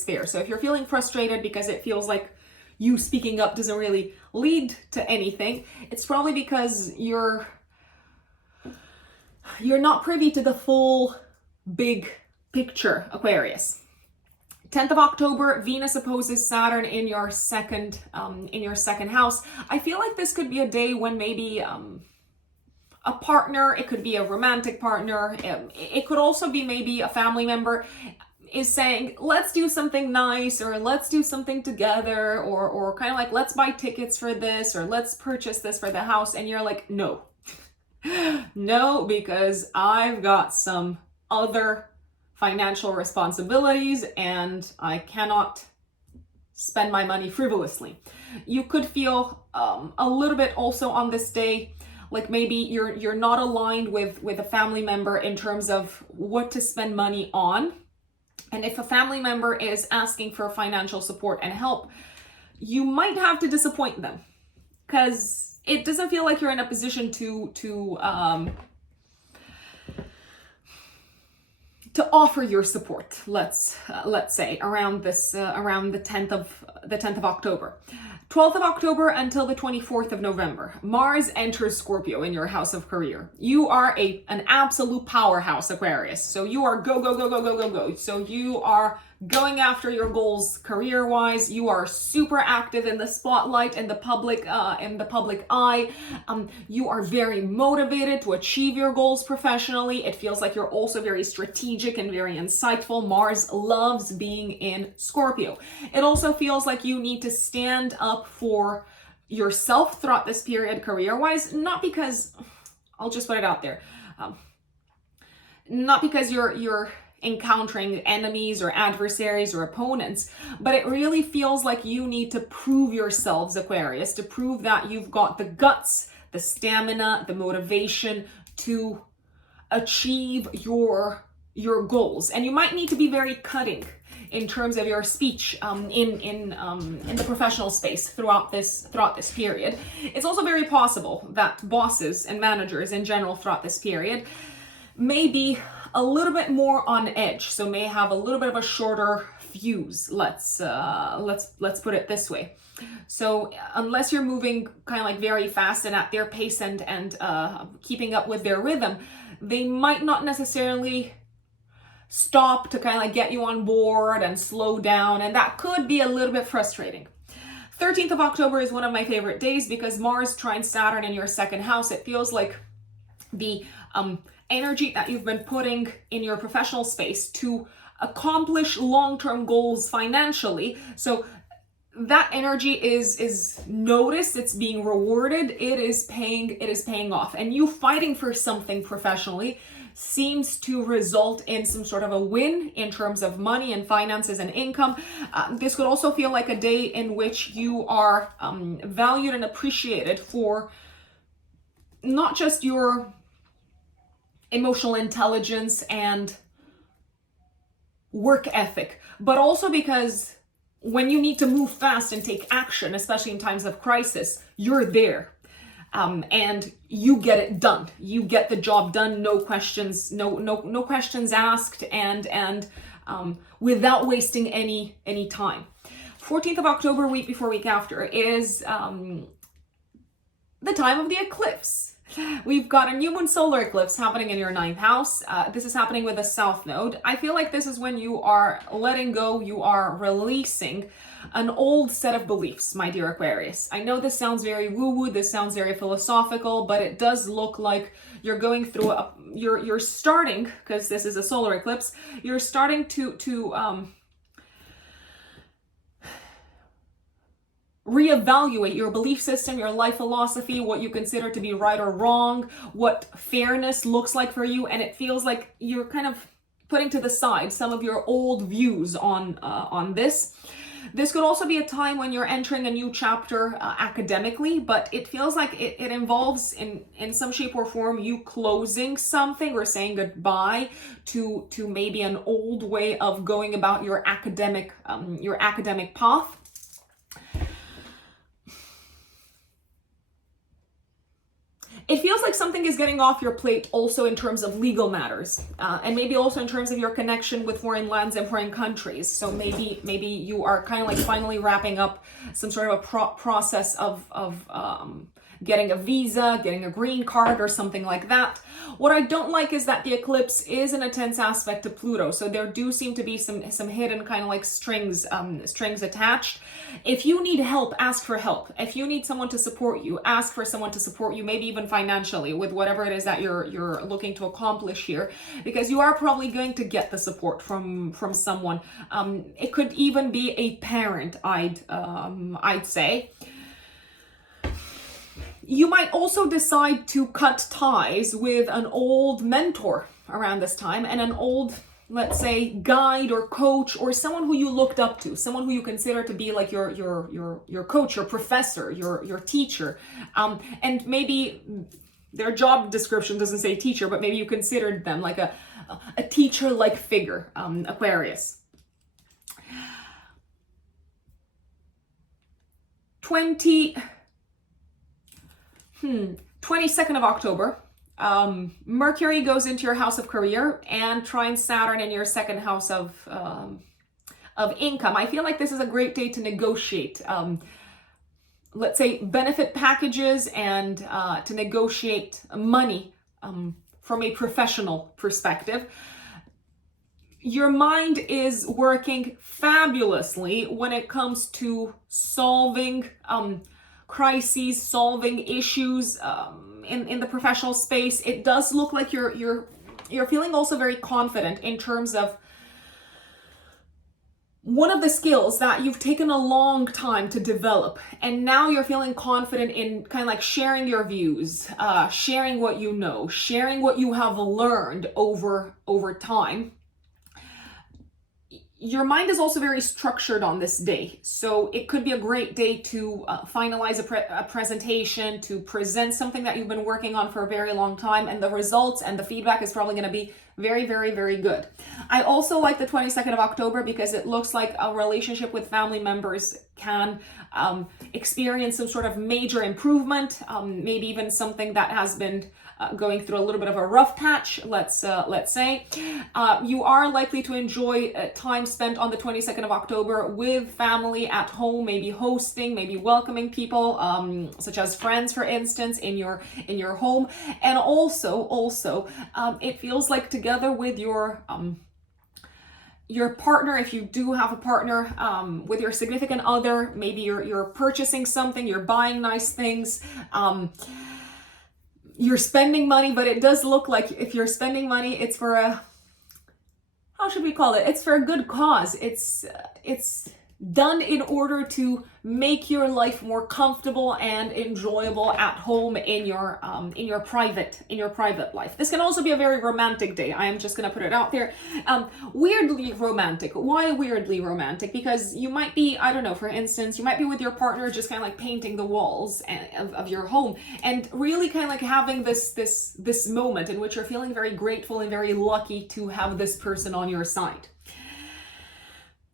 fair. So if you're feeling frustrated because it feels like you speaking up doesn't really lead to anything, it's probably because you're not privy to the full big picture, Aquarius. 10th of October, Venus opposes Saturn in your second house. I feel like this could be a day when maybe a partner, it could be a romantic partner, it could also be maybe a family member, is saying, let's do something nice, or let's do something together, or kind of like, let's buy tickets for this, or let's purchase this for the house. And you're like, no, no, because I've got some other financial responsibilities and I cannot spend my money frivolously. You could feel a little bit also on this day like maybe you're not aligned with a family member in terms of what to spend money on. And if a family member is asking for financial support and help, you might have to disappoint them because it doesn't feel like you're in a position to offer your support, let's say, around the 10th of October. 12th of October until the 24th of November, Mars enters Scorpio in your house of career. You are an absolute powerhouse, Aquarius. So you are go, go, go, go, go, go, go. So you are going after your goals career-wise. You are super active in the spotlight, in the public eye. You are very motivated to achieve your goals professionally. It feels like you're also very strategic and very insightful. Mars loves being in Scorpio. It also feels like you need to stand up for yourself throughout this period career-wise, not because, I'll just put it out there, not because you're encountering enemies or adversaries or opponents, but it really feels like you need to prove yourselves, Aquarius, to prove that you've got the guts, the stamina, the motivation to achieve your goals. And you might need to be very cutting in terms of your speech in the professional space throughout this period. It's also very possible that bosses and managers in general throughout this period may be a little bit more on edge, so may have a little bit of a shorter fuse. Let's put it this way. So unless you're moving kind of like very fast and at their pace and keeping up with their rhythm, they might not necessarily stop to kind of like get you on board and slow down, and that could be a little bit frustrating. 13th of October is one of my favorite days because Mars trines Saturn in your second house. It feels like the energy that you've been putting in your professional space to accomplish long-term goals financially. So that energy is noticed, it's being rewarded, it is paying off. And you fighting for something professionally seems to result in some sort of a win in terms of money and finances and income. This could also feel like a day in which you are valued and appreciated for not just your emotional intelligence and work ethic, but also because when you need to move fast and take action, especially in times of crisis, you're there. And you get it done. You get the job done, no questions, no questions asked, and without wasting any time. 14th of October, week before, week after, is the time of the eclipse. We've got a new moon solar eclipse happening in your 9th house. This is happening with a south node. I feel like this is when you are letting go, you are releasing an old set of beliefs, my dear Aquarius. I know this sounds very woo-woo, this sounds very philosophical, but it does look like you're going through you're starting, because this is a solar eclipse, you're starting to reevaluate your belief system, your life philosophy, what you consider to be right or wrong, what fairness looks like for you, and it feels like you're kind of putting to the side some of your old views on this. This could also be a time when you're entering a new chapter academically, but it feels like it involves in some shape or form you closing something or saying goodbye to maybe an old way of going about your academic path. It feels like something is getting off your plate also in terms of legal matters, and maybe also in terms of your connection with foreign lands and foreign countries. So maybe you are kind of like finally wrapping up some sort of a process of getting a visa, getting a green card or something like that. What I don't like is that the eclipse is in a tense aspect to Pluto. So there do seem to be some hidden kind of like strings attached. If you need help, ask for help. If you need someone to support you, ask for someone to support you, maybe even financially with whatever it is that you're looking to accomplish here, because you are probably going to get the support from someone. It could even be a parent, I'd say. You might also decide to cut ties with an old mentor around this time, and an old, let's say, guide or coach, or someone who you looked up to, someone who you consider to be like your coach, your professor, your teacher. And maybe their job description doesn't say teacher, but maybe you considered them like a teacher-like figure, Aquarius. 22nd of October, Mercury goes into your house of career and trines Saturn in your second house of income. I feel like this is a great day to negotiate, let's say, benefit packages and to negotiate money from a professional perspective. Your mind is working fabulously when it comes to solving crises, solving issues in the professional space. It does look like you're feeling also very confident in terms of one of the skills that you've taken a long time to develop, and now you're feeling confident in kind of like sharing your views, sharing what you know, sharing what you have learned over time. your mind is also very structured on this day. So it could be a great day to finalize a presentation, to present something that you've been working on for a very long time, and the results and the feedback is probably going to be very, very, very good. I also like the 22nd of October because it looks like a relationship with family members can experience some sort of major improvement, maybe even something that has been going through a little bit of a rough patch, let's say. You are likely to enjoy time spent on the 22nd of October with family at home, maybe hosting, maybe welcoming people, such as friends, for instance, in your home. And also, it feels like together with your partner, if you do have a partner, with your significant other, maybe you're purchasing something, you're buying nice things, you're spending money, but it does look like if you're spending money, it's for a, how should we call it? It's for a good cause. It's done in order to make your life more comfortable and enjoyable at home in your private life. This can also be a very romantic day. I am just gonna put it out there. Weirdly romantic. Why weirdly romantic? Because you might be, I don't know, for instance, you might be with your partner just kind of like painting the walls of your home and really kind of like having this moment in which you're feeling very grateful and very lucky to have this person on your side.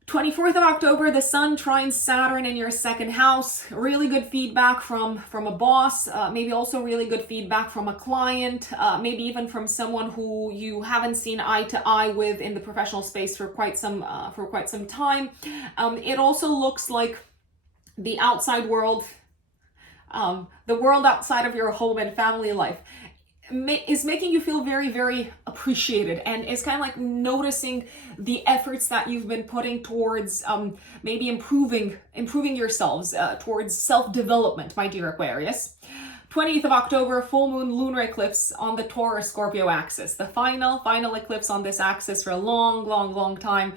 24th of October, the Sun trines Saturn in your second house. Really good feedback from a boss, maybe also really good feedback from a client, maybe even from someone who you haven't seen eye to eye with in the professional space for quite some time. It also looks like the outside world, the world outside of your home and family life, is making you feel very, very appreciated, and is kind of like noticing the efforts that you've been putting towards maybe improving yourselves, towards self-development, my dear Aquarius. 20th of October, full moon lunar eclipse on the Taurus Scorpio axis. The final eclipse on this axis for a long time.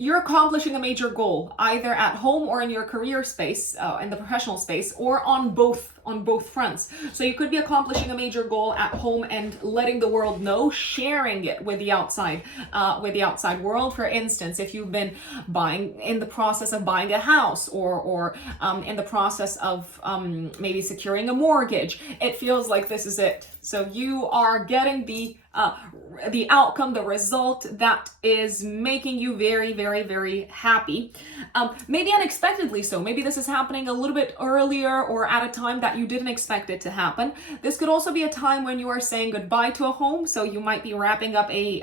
You're accomplishing a major goal, either at home or in your career space, in the professional space, or on both fronts. So you could be accomplishing a major goal at home and letting the world know, sharing it with the outside world. For instance, if you've been in the process of buying a house, or in the process of maybe securing a mortgage, it feels like this is it. So you are getting the outcome, the result that is making you very, very, very happy. Maybe unexpectedly so. Maybe this is happening a little bit earlier or at a time that you didn't expect it to happen. This could also be a time when you are saying goodbye to a home. So you might be wrapping up a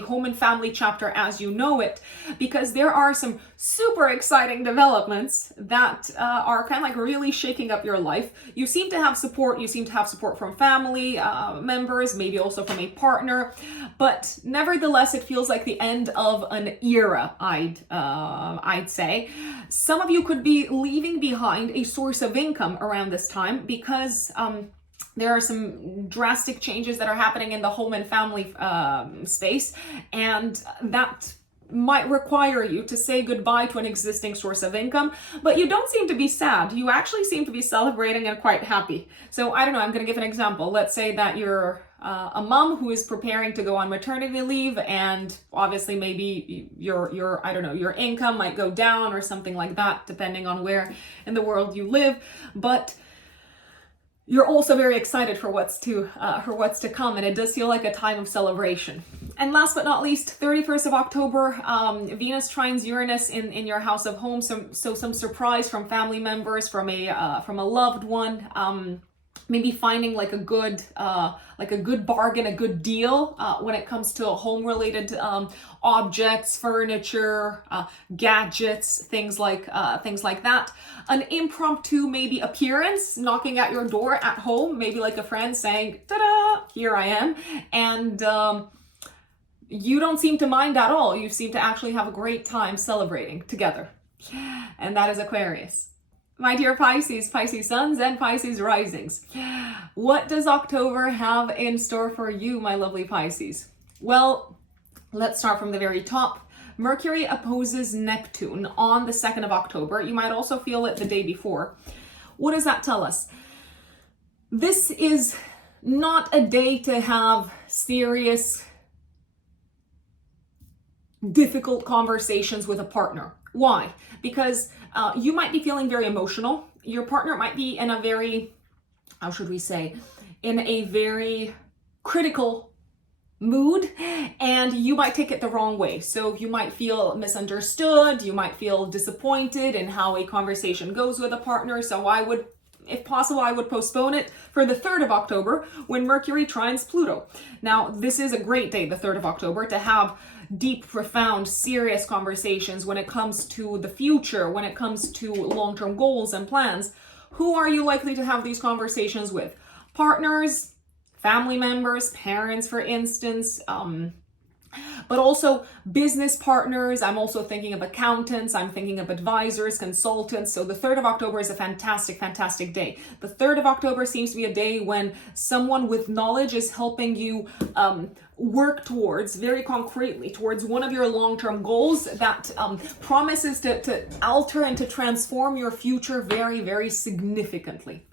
home and family chapter as you know it, because there are some super exciting developments that are kind of like really shaking up your life. You seem to have support. You seem to have support from family members, maybe also from a partner, but nevertheless, it feels like the end of an era, I'd say. Some of you could be leaving behind a source of income around this time because there are some drastic changes that are happening in the home and family space, and that might require you to say goodbye to an existing source of income, but you don't seem to be sad. You actually seem to be celebrating and quite happy. So I don't know, I'm going to give an example. Let's say that you're a mom who is preparing to go on maternity leave, and obviously maybe your I don't know, your income might go down or something like that, depending on where in the world you live, but you're also very excited for what's to come, and it does feel like a time of celebration. And last but not least, 31st of October, Venus trines Uranus in your house of home. So some surprise from family members, from a loved one. Maybe finding like a good bargain, a good deal when it comes to home-related objects, furniture, gadgets, things like that. An impromptu maybe appearance knocking at your door at home, maybe like a friend saying, "Ta-da! Here I am," and you don't seem to mind at all. You seem to actually have a great time celebrating together, and that is Aquarius. My dear Pisces, Pisces suns and Pisces risings. What does October have in store for you, my lovely Pisces? Well, let's start from the very top. Mercury opposes Neptune on the 2nd of October. You might also feel it the day before. What does that tell us? This is not a day to have serious difficult conversations with a partner. Why? Because you might be feeling very emotional. Your partner might be in a very, how should we say, in a very critical mood, and you might take it the wrong way. So you might feel misunderstood, you might feel disappointed in how a conversation goes with a partner. So I would, if possible, I would postpone it for the 3rd of October when Mercury trines Pluto. Now, this is a great day, the 3rd of October, to have deep, profound, serious conversations when it comes to the future, when it comes to long-term goals and plans. Who are you likely to have these conversations with? Partners, family members, parents, for instance, but also business partners. I'm also thinking of accountants. I'm thinking of advisors, consultants. So the 3rd of October is a fantastic, fantastic day. The 3rd of October seems to be a day when someone with knowledge is helping you work towards, very concretely, towards one of your long-term goals that promises to alter and to transform your future very, very significantly.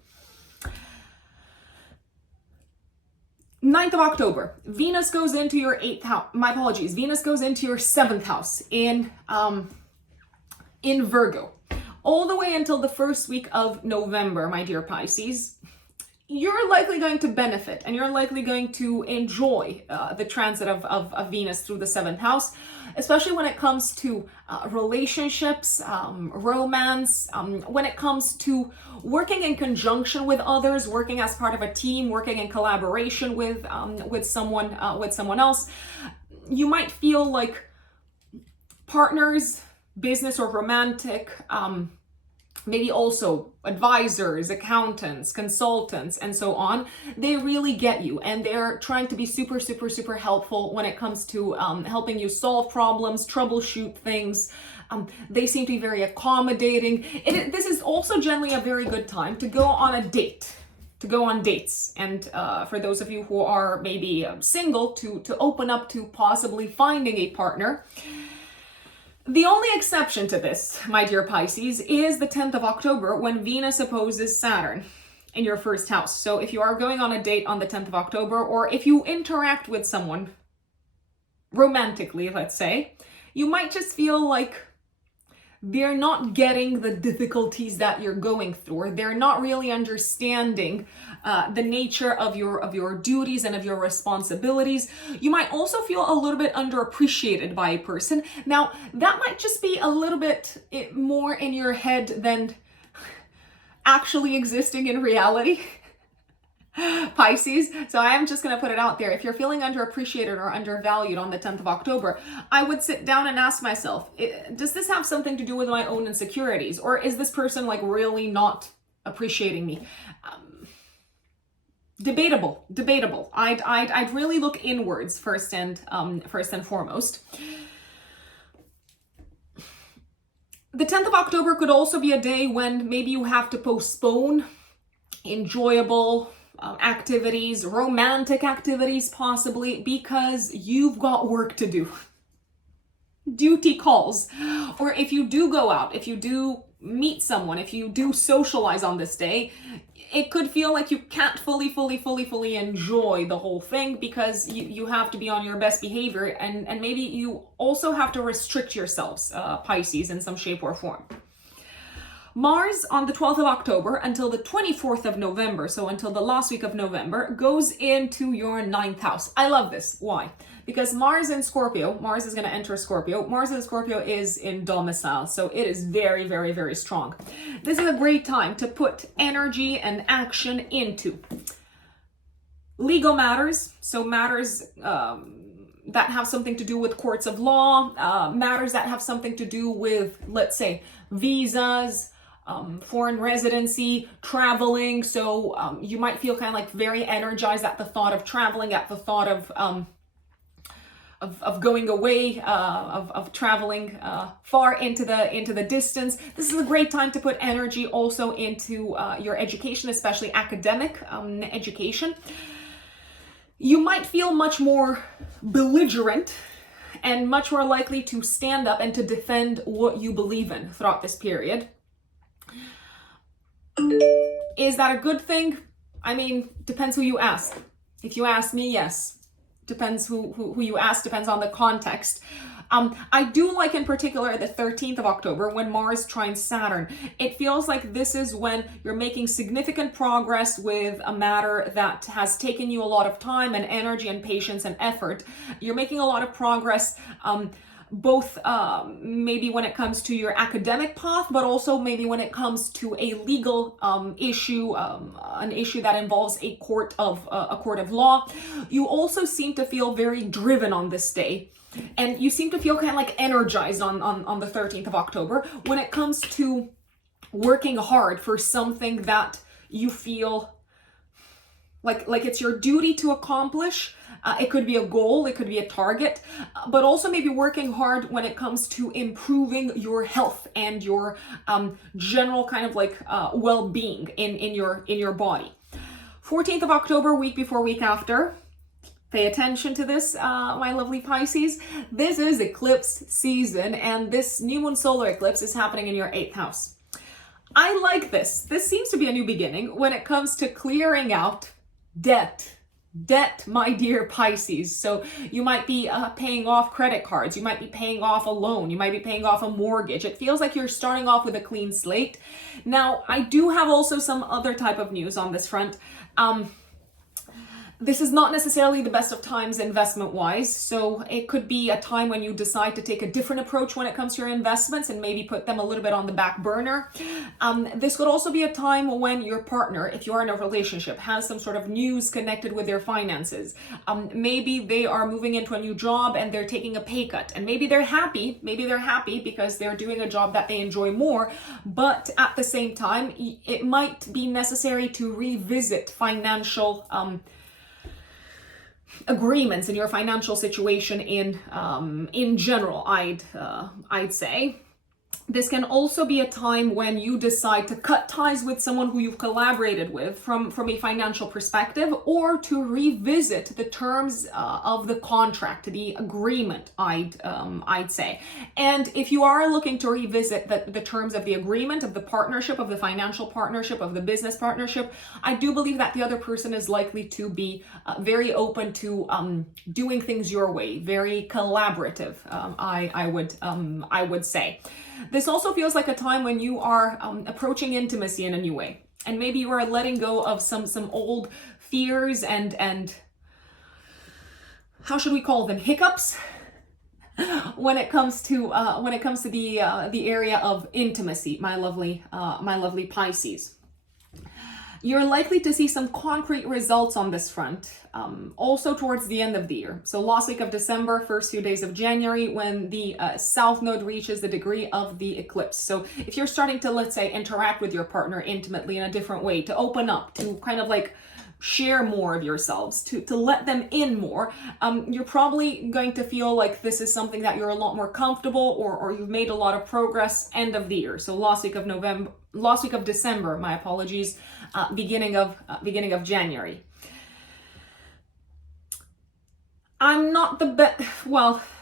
9th of October, Venus goes into your 8th house. My apologies. Venus goes into your 7th house in Virgo. All the way until the first week of November, my dear Pisces, you're likely going to benefit and you're likely going to enjoy the transit of Venus through the 7th house, especially when it comes to relationships, romance, when it comes to working in conjunction with others, working as part of a team, working in collaboration with someone else. You might feel like partners, business or romantic, maybe also advisors, accountants, consultants, and so on, they really get you, and they're trying to be super, super, super helpful when it comes to helping you solve problems, troubleshoot things. They seem to be very accommodating. This is also generally a very good time to go on a date, to go on dates. And for those of you who are maybe single, to open up to possibly finding a partner. The only exception to this, my dear Pisces, is the 10th of October when Venus opposes Saturn in your 1st house. So if you are going on a date on the 10th of October, or if you interact with someone romantically, let's say, you might just feel like they're not getting the difficulties that you're going through, or they're not really understanding the nature of your duties and of your responsibilities. You might also feel a little bit underappreciated by a person. Now, that might just be a little bit more in your head than actually existing in reality. Pisces. So I am just going to put it out there. If you're feeling underappreciated or undervalued on the 10th of October, I would sit down and ask myself, does this have something to do with my own insecurities? Or is this person like really not appreciating me? Debatable. I'd really look inwards first and foremost. The 10th of October could also be a day when maybe you have to postpone enjoyable activities, romantic activities possibly, because you've got work to do. Duty calls. Or if you do go out, if you do meet someone, if you do socialize on this day, it could feel like you can't fully enjoy the whole thing because you have to be on your best behavior, and maybe you also have to restrict yourselves, Pisces, in some shape or form. Mars on the 12th of October until the 24th of November, so until the last week of November, goes into your 9th house. I love this. Why? Because Mars in Scorpio, Mars is going to enter Scorpio. Mars in Scorpio is in domicile, so it is very, very, very strong. This is a great time to put energy and action into legal matters, so matters that have something to do with courts of law, matters that have something to do with, let's say, visas, foreign residency, traveling. So you might feel kind of like very energized at the thought of traveling, at the thought of going away, of traveling far into the distance. This is a great time to put energy also into your education, especially academic education. You might feel much more belligerent and much more likely to stand up and to defend what you believe in throughout this period. Is that a good thing? I mean, depends who you ask. If you ask me, yes. Depends who you ask, depends on the context. I do like in particular the 13th of October when Mars trines Saturn. It feels like this is when you're making significant progress with a matter that has taken you a lot of time and energy and patience and effort. You're making a lot of progress, both maybe when it comes to your academic path, but also maybe when it comes to a legal issue, an issue that involves a court of law. You also seem to feel very driven on this day. And you seem to feel kind of like energized on the 13th of October when it comes to working hard for something that you feel like it's your duty to accomplish. It could be a goal, it could be a target, but also maybe working hard when it comes to improving your health and your general kind of like well-being in your body. 14th of October, week before, week after. Pay attention to this, my lovely Pisces. This is eclipse season, and this new moon solar eclipse is happening in your 8th house. I like this. This seems to be a new beginning when it comes to clearing out debt. Debt, my dear Pisces. So you might be paying off credit cards. You might be paying off a loan. You might be paying off a mortgage. It feels like you're starting off with a clean slate. Now, I do have also some other type of news on this front. This is not necessarily the best of times investment-wise, so it could be a time when you decide to take a different approach when it comes to your investments and maybe put them a little bit on the back burner. This could also be a time when your partner, if you are in a relationship, has some sort of news connected with their finances. Maybe they are moving into a new job and they're taking a pay cut, and maybe they're happy because they're doing a job that they enjoy more, but at the same time, it might be necessary to revisit financial agreements in your financial situation in general, I'd say. This can also be a time when you decide to cut ties with someone who you've collaborated with from a financial perspective, or to revisit the terms of the contract, the agreement, I'd say. And if you are looking to revisit the terms of the agreement, of the partnership, of the financial partnership, of the business partnership, I do believe that the other person is likely to be very open to doing things your way, very collaborative, I would say. This also feels like a time when you are approaching intimacy in a new way, and maybe you are letting go of some old fears and how should we call them, hiccups, when it comes to the area of intimacy, my lovely Pisces. You're likely to see some concrete results on this front, also towards the end of the year. So last week of December, first few days of January, when the South Node reaches the degree of the eclipse. So if you're starting to, let's say, interact with your partner intimately in a different way, to open up, to kind of like share more of yourselves, to let them in more, you're probably going to feel like this is something that you're a lot more comfortable, or you've made a lot of progress end of the year. So last week of December, my apologies, beginning of January. I'm not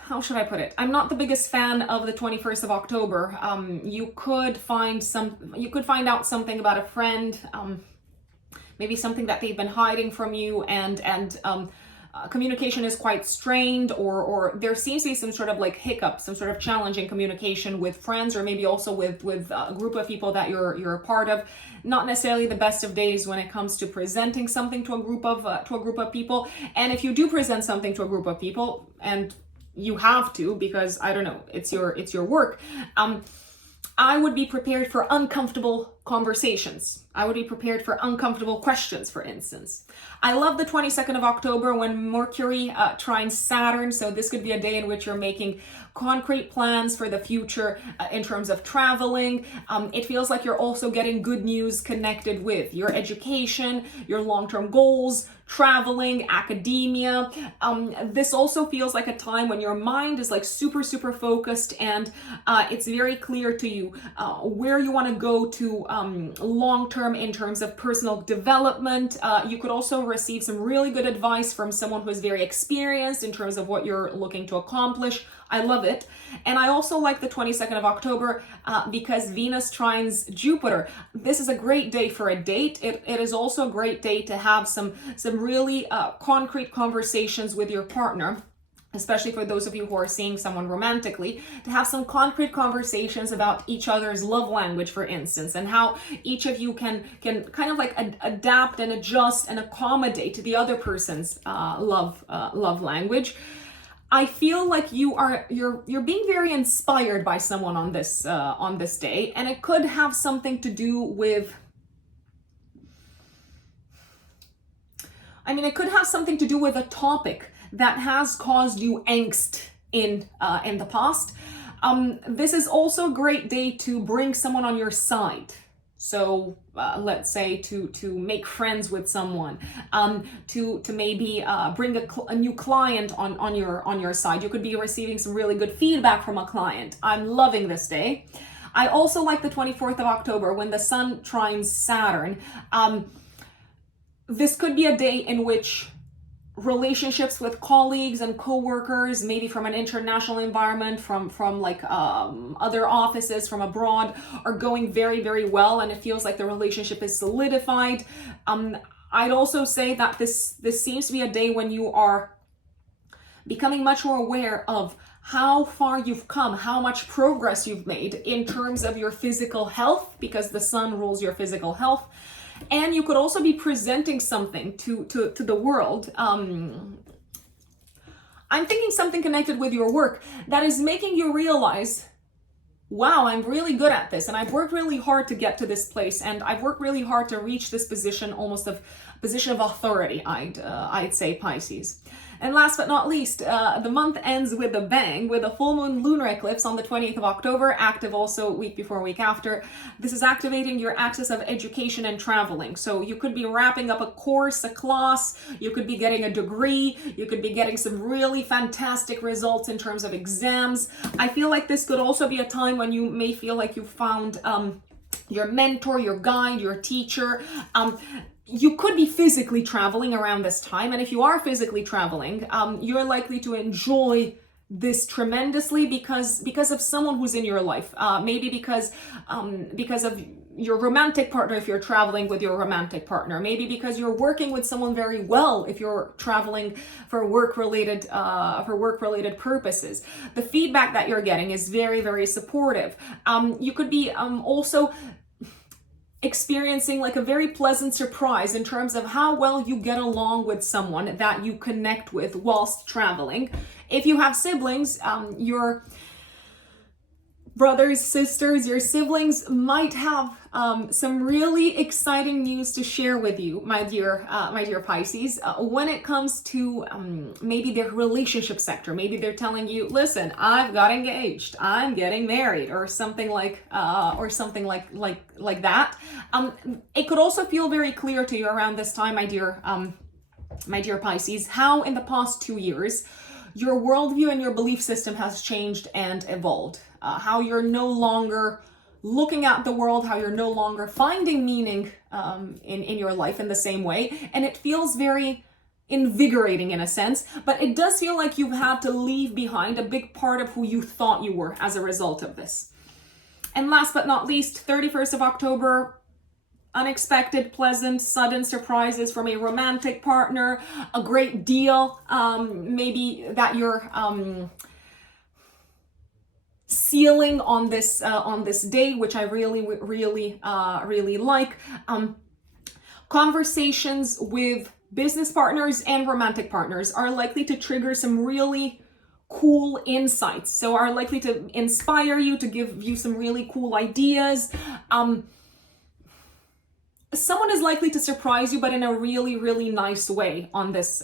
how should I put it? I'm not the biggest fan of the 21st of October. You could find out something about a friend, maybe something that they've been hiding from you, and communication is quite strained, or there seems to be some sort of like hiccup, some sort of challenging communication with friends, or maybe also with a group of people that you're a part of. Not necessarily the best of days when it comes to presenting something to a group of people. And if you do present something to a group of people, and you have to, because I don't know, it's your work, I would be prepared for uncomfortable conversations. I would be prepared for uncomfortable questions, for instance. I love the 22nd of October when Mercury trines Saturn. So this could be a day in which you're making concrete plans for the future in terms of traveling. It feels like you're also getting good news connected with your education, your long-term goals, traveling, academia. This also feels like a time when your mind is like super focused, and it's very clear to you where you want to go to long-term in terms of personal development. You could also receive some really good advice from someone who is very experienced in terms of what you're looking to accomplish. I love it. And I also like the 22nd of October because Venus trines Jupiter. This is a great day for a date. It is also a great day to have some really concrete conversations with your partner. especially for those of you who are seeing someone romantically, to have some concrete conversations about each other's love language, for instance, and how each of you can kind of like adapt and adjust and accommodate the other person's love language. I feel like you're being very inspired by someone on this day, and it could have something to do with, it could have something to do with a topic that has caused you angst in the past. This is also a great day to bring someone on your side. So let's say to make friends with someone, to maybe bring a new client on your side. You could be receiving some really good feedback from a client. I'm loving this day. I also like the 24th of October when the Sun trines Saturn. This could be a day in which relationships with colleagues and co-workers, maybe from an international environment, from like other offices from abroad, are going very, very well, and it feels like the relationship is solidified. I'd also say that this seems to be a day when you are becoming much more aware of how far you've come, how much progress you've made in terms of your physical health, because the Sun rules your physical health. And you could also be presenting something to the world. I'm thinking something connected with your work that is making you realize, wow, I'm really good at this, and I've worked really hard to get to this place, and I've worked really hard to reach this position, almost of position of authority, I'd say, Pisces. And last but not least, the month ends with a bang, with a full moon lunar eclipse on the 20th of October, active also week before, week after. This is activating your axis of education and traveling. So you could be wrapping up a course, a class, you could be getting a degree, you could be getting some really fantastic results in terms of exams. I feel like this could also be a time when you may feel like you found your mentor, your guide, your teacher. You could be physically traveling around this time, and if you are physically traveling, you're likely to enjoy this tremendously because of someone who's in your life. Maybe because of your romantic partner if you're traveling with your romantic partner. Maybe because you're working with someone very well if you're traveling for work-related purposes. The feedback that you're getting is very, very supportive. You could be also experiencing like a very pleasant surprise in terms of how well you get along with someone that you connect with whilst traveling. If you have siblings, your brothers, sisters, your siblings might have some really exciting news to share with you, my dear Pisces, when it comes to maybe their relationship sector. Maybe they're telling you, listen, I've got engaged, I'm getting married, or something like that. It could also feel very clear to you around this time, my dear Pisces, how in the past 2 years your worldview and your belief system has changed and evolved. How you're no longer looking at the world, how you're no longer finding meaning in your life in the same way. And it feels very invigorating in a sense, but it does feel like you've had to leave behind a big part of who you thought you were as a result of this. And last but not least, 31st of October, unexpected, pleasant, sudden surprises from a romantic partner, a great deal, maybe that you're sealing on this day, which I really like. Conversations with business partners and romantic partners are likely to trigger some really cool insights, so are likely to inspire you, to give you some really cool ideas. Someone is likely to surprise you, but in a really nice way on this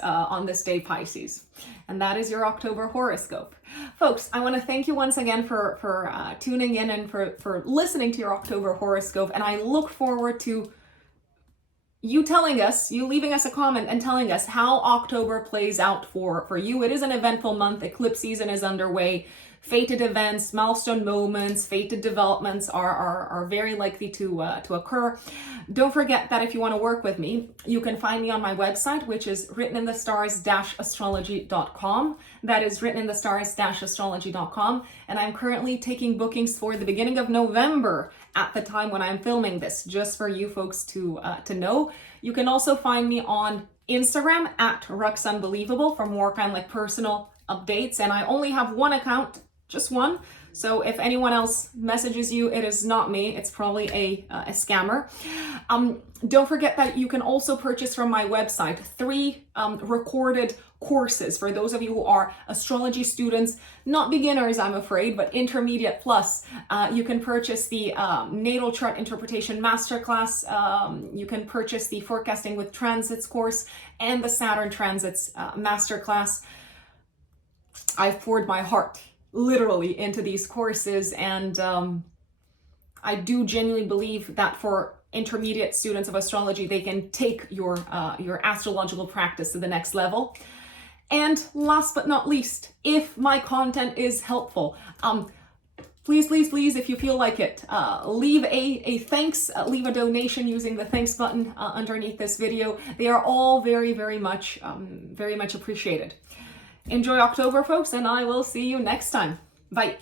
day, Pisces. And that is your October horoscope. Folks, I want to thank you once again for tuning in and for listening to your October horoscope. And I look forward to you leaving us a comment and telling us how October plays out for you. It is an eventful month. Eclipse season is underway. Fated events, milestone moments, fated developments are very likely to occur. Don't forget that if you want to work with me, you can find me on my website, which is writteninthestars-astrology.com. That is writteninthestars-astrology.com. And I'm currently taking bookings for the beginning of November at the time when I'm filming this, just for you folks to know. You can also find me on Instagram at RuxUnbelievable for more kind of like personal updates, and I only have one account, just one. So if anyone else messages you, it is not me. It's probably a scammer. Don't forget that you can also purchase from my website 3 recorded courses for those of you who are astrology students, not beginners, I'm afraid, but intermediate plus. You can purchase the natal chart interpretation masterclass. You can purchase the forecasting with transits course and the Saturn transits masterclass. I've poured my heart literally into these courses, and I do genuinely believe that for intermediate students of astrology, they can take your astrological practice to the next level. And last but not least, if my content is helpful, please, if you feel like it, leave a thanks, leave a donation using the thanks button underneath this video. They are all very much appreciated. Enjoy October, folks, and I will see you next time. Bye.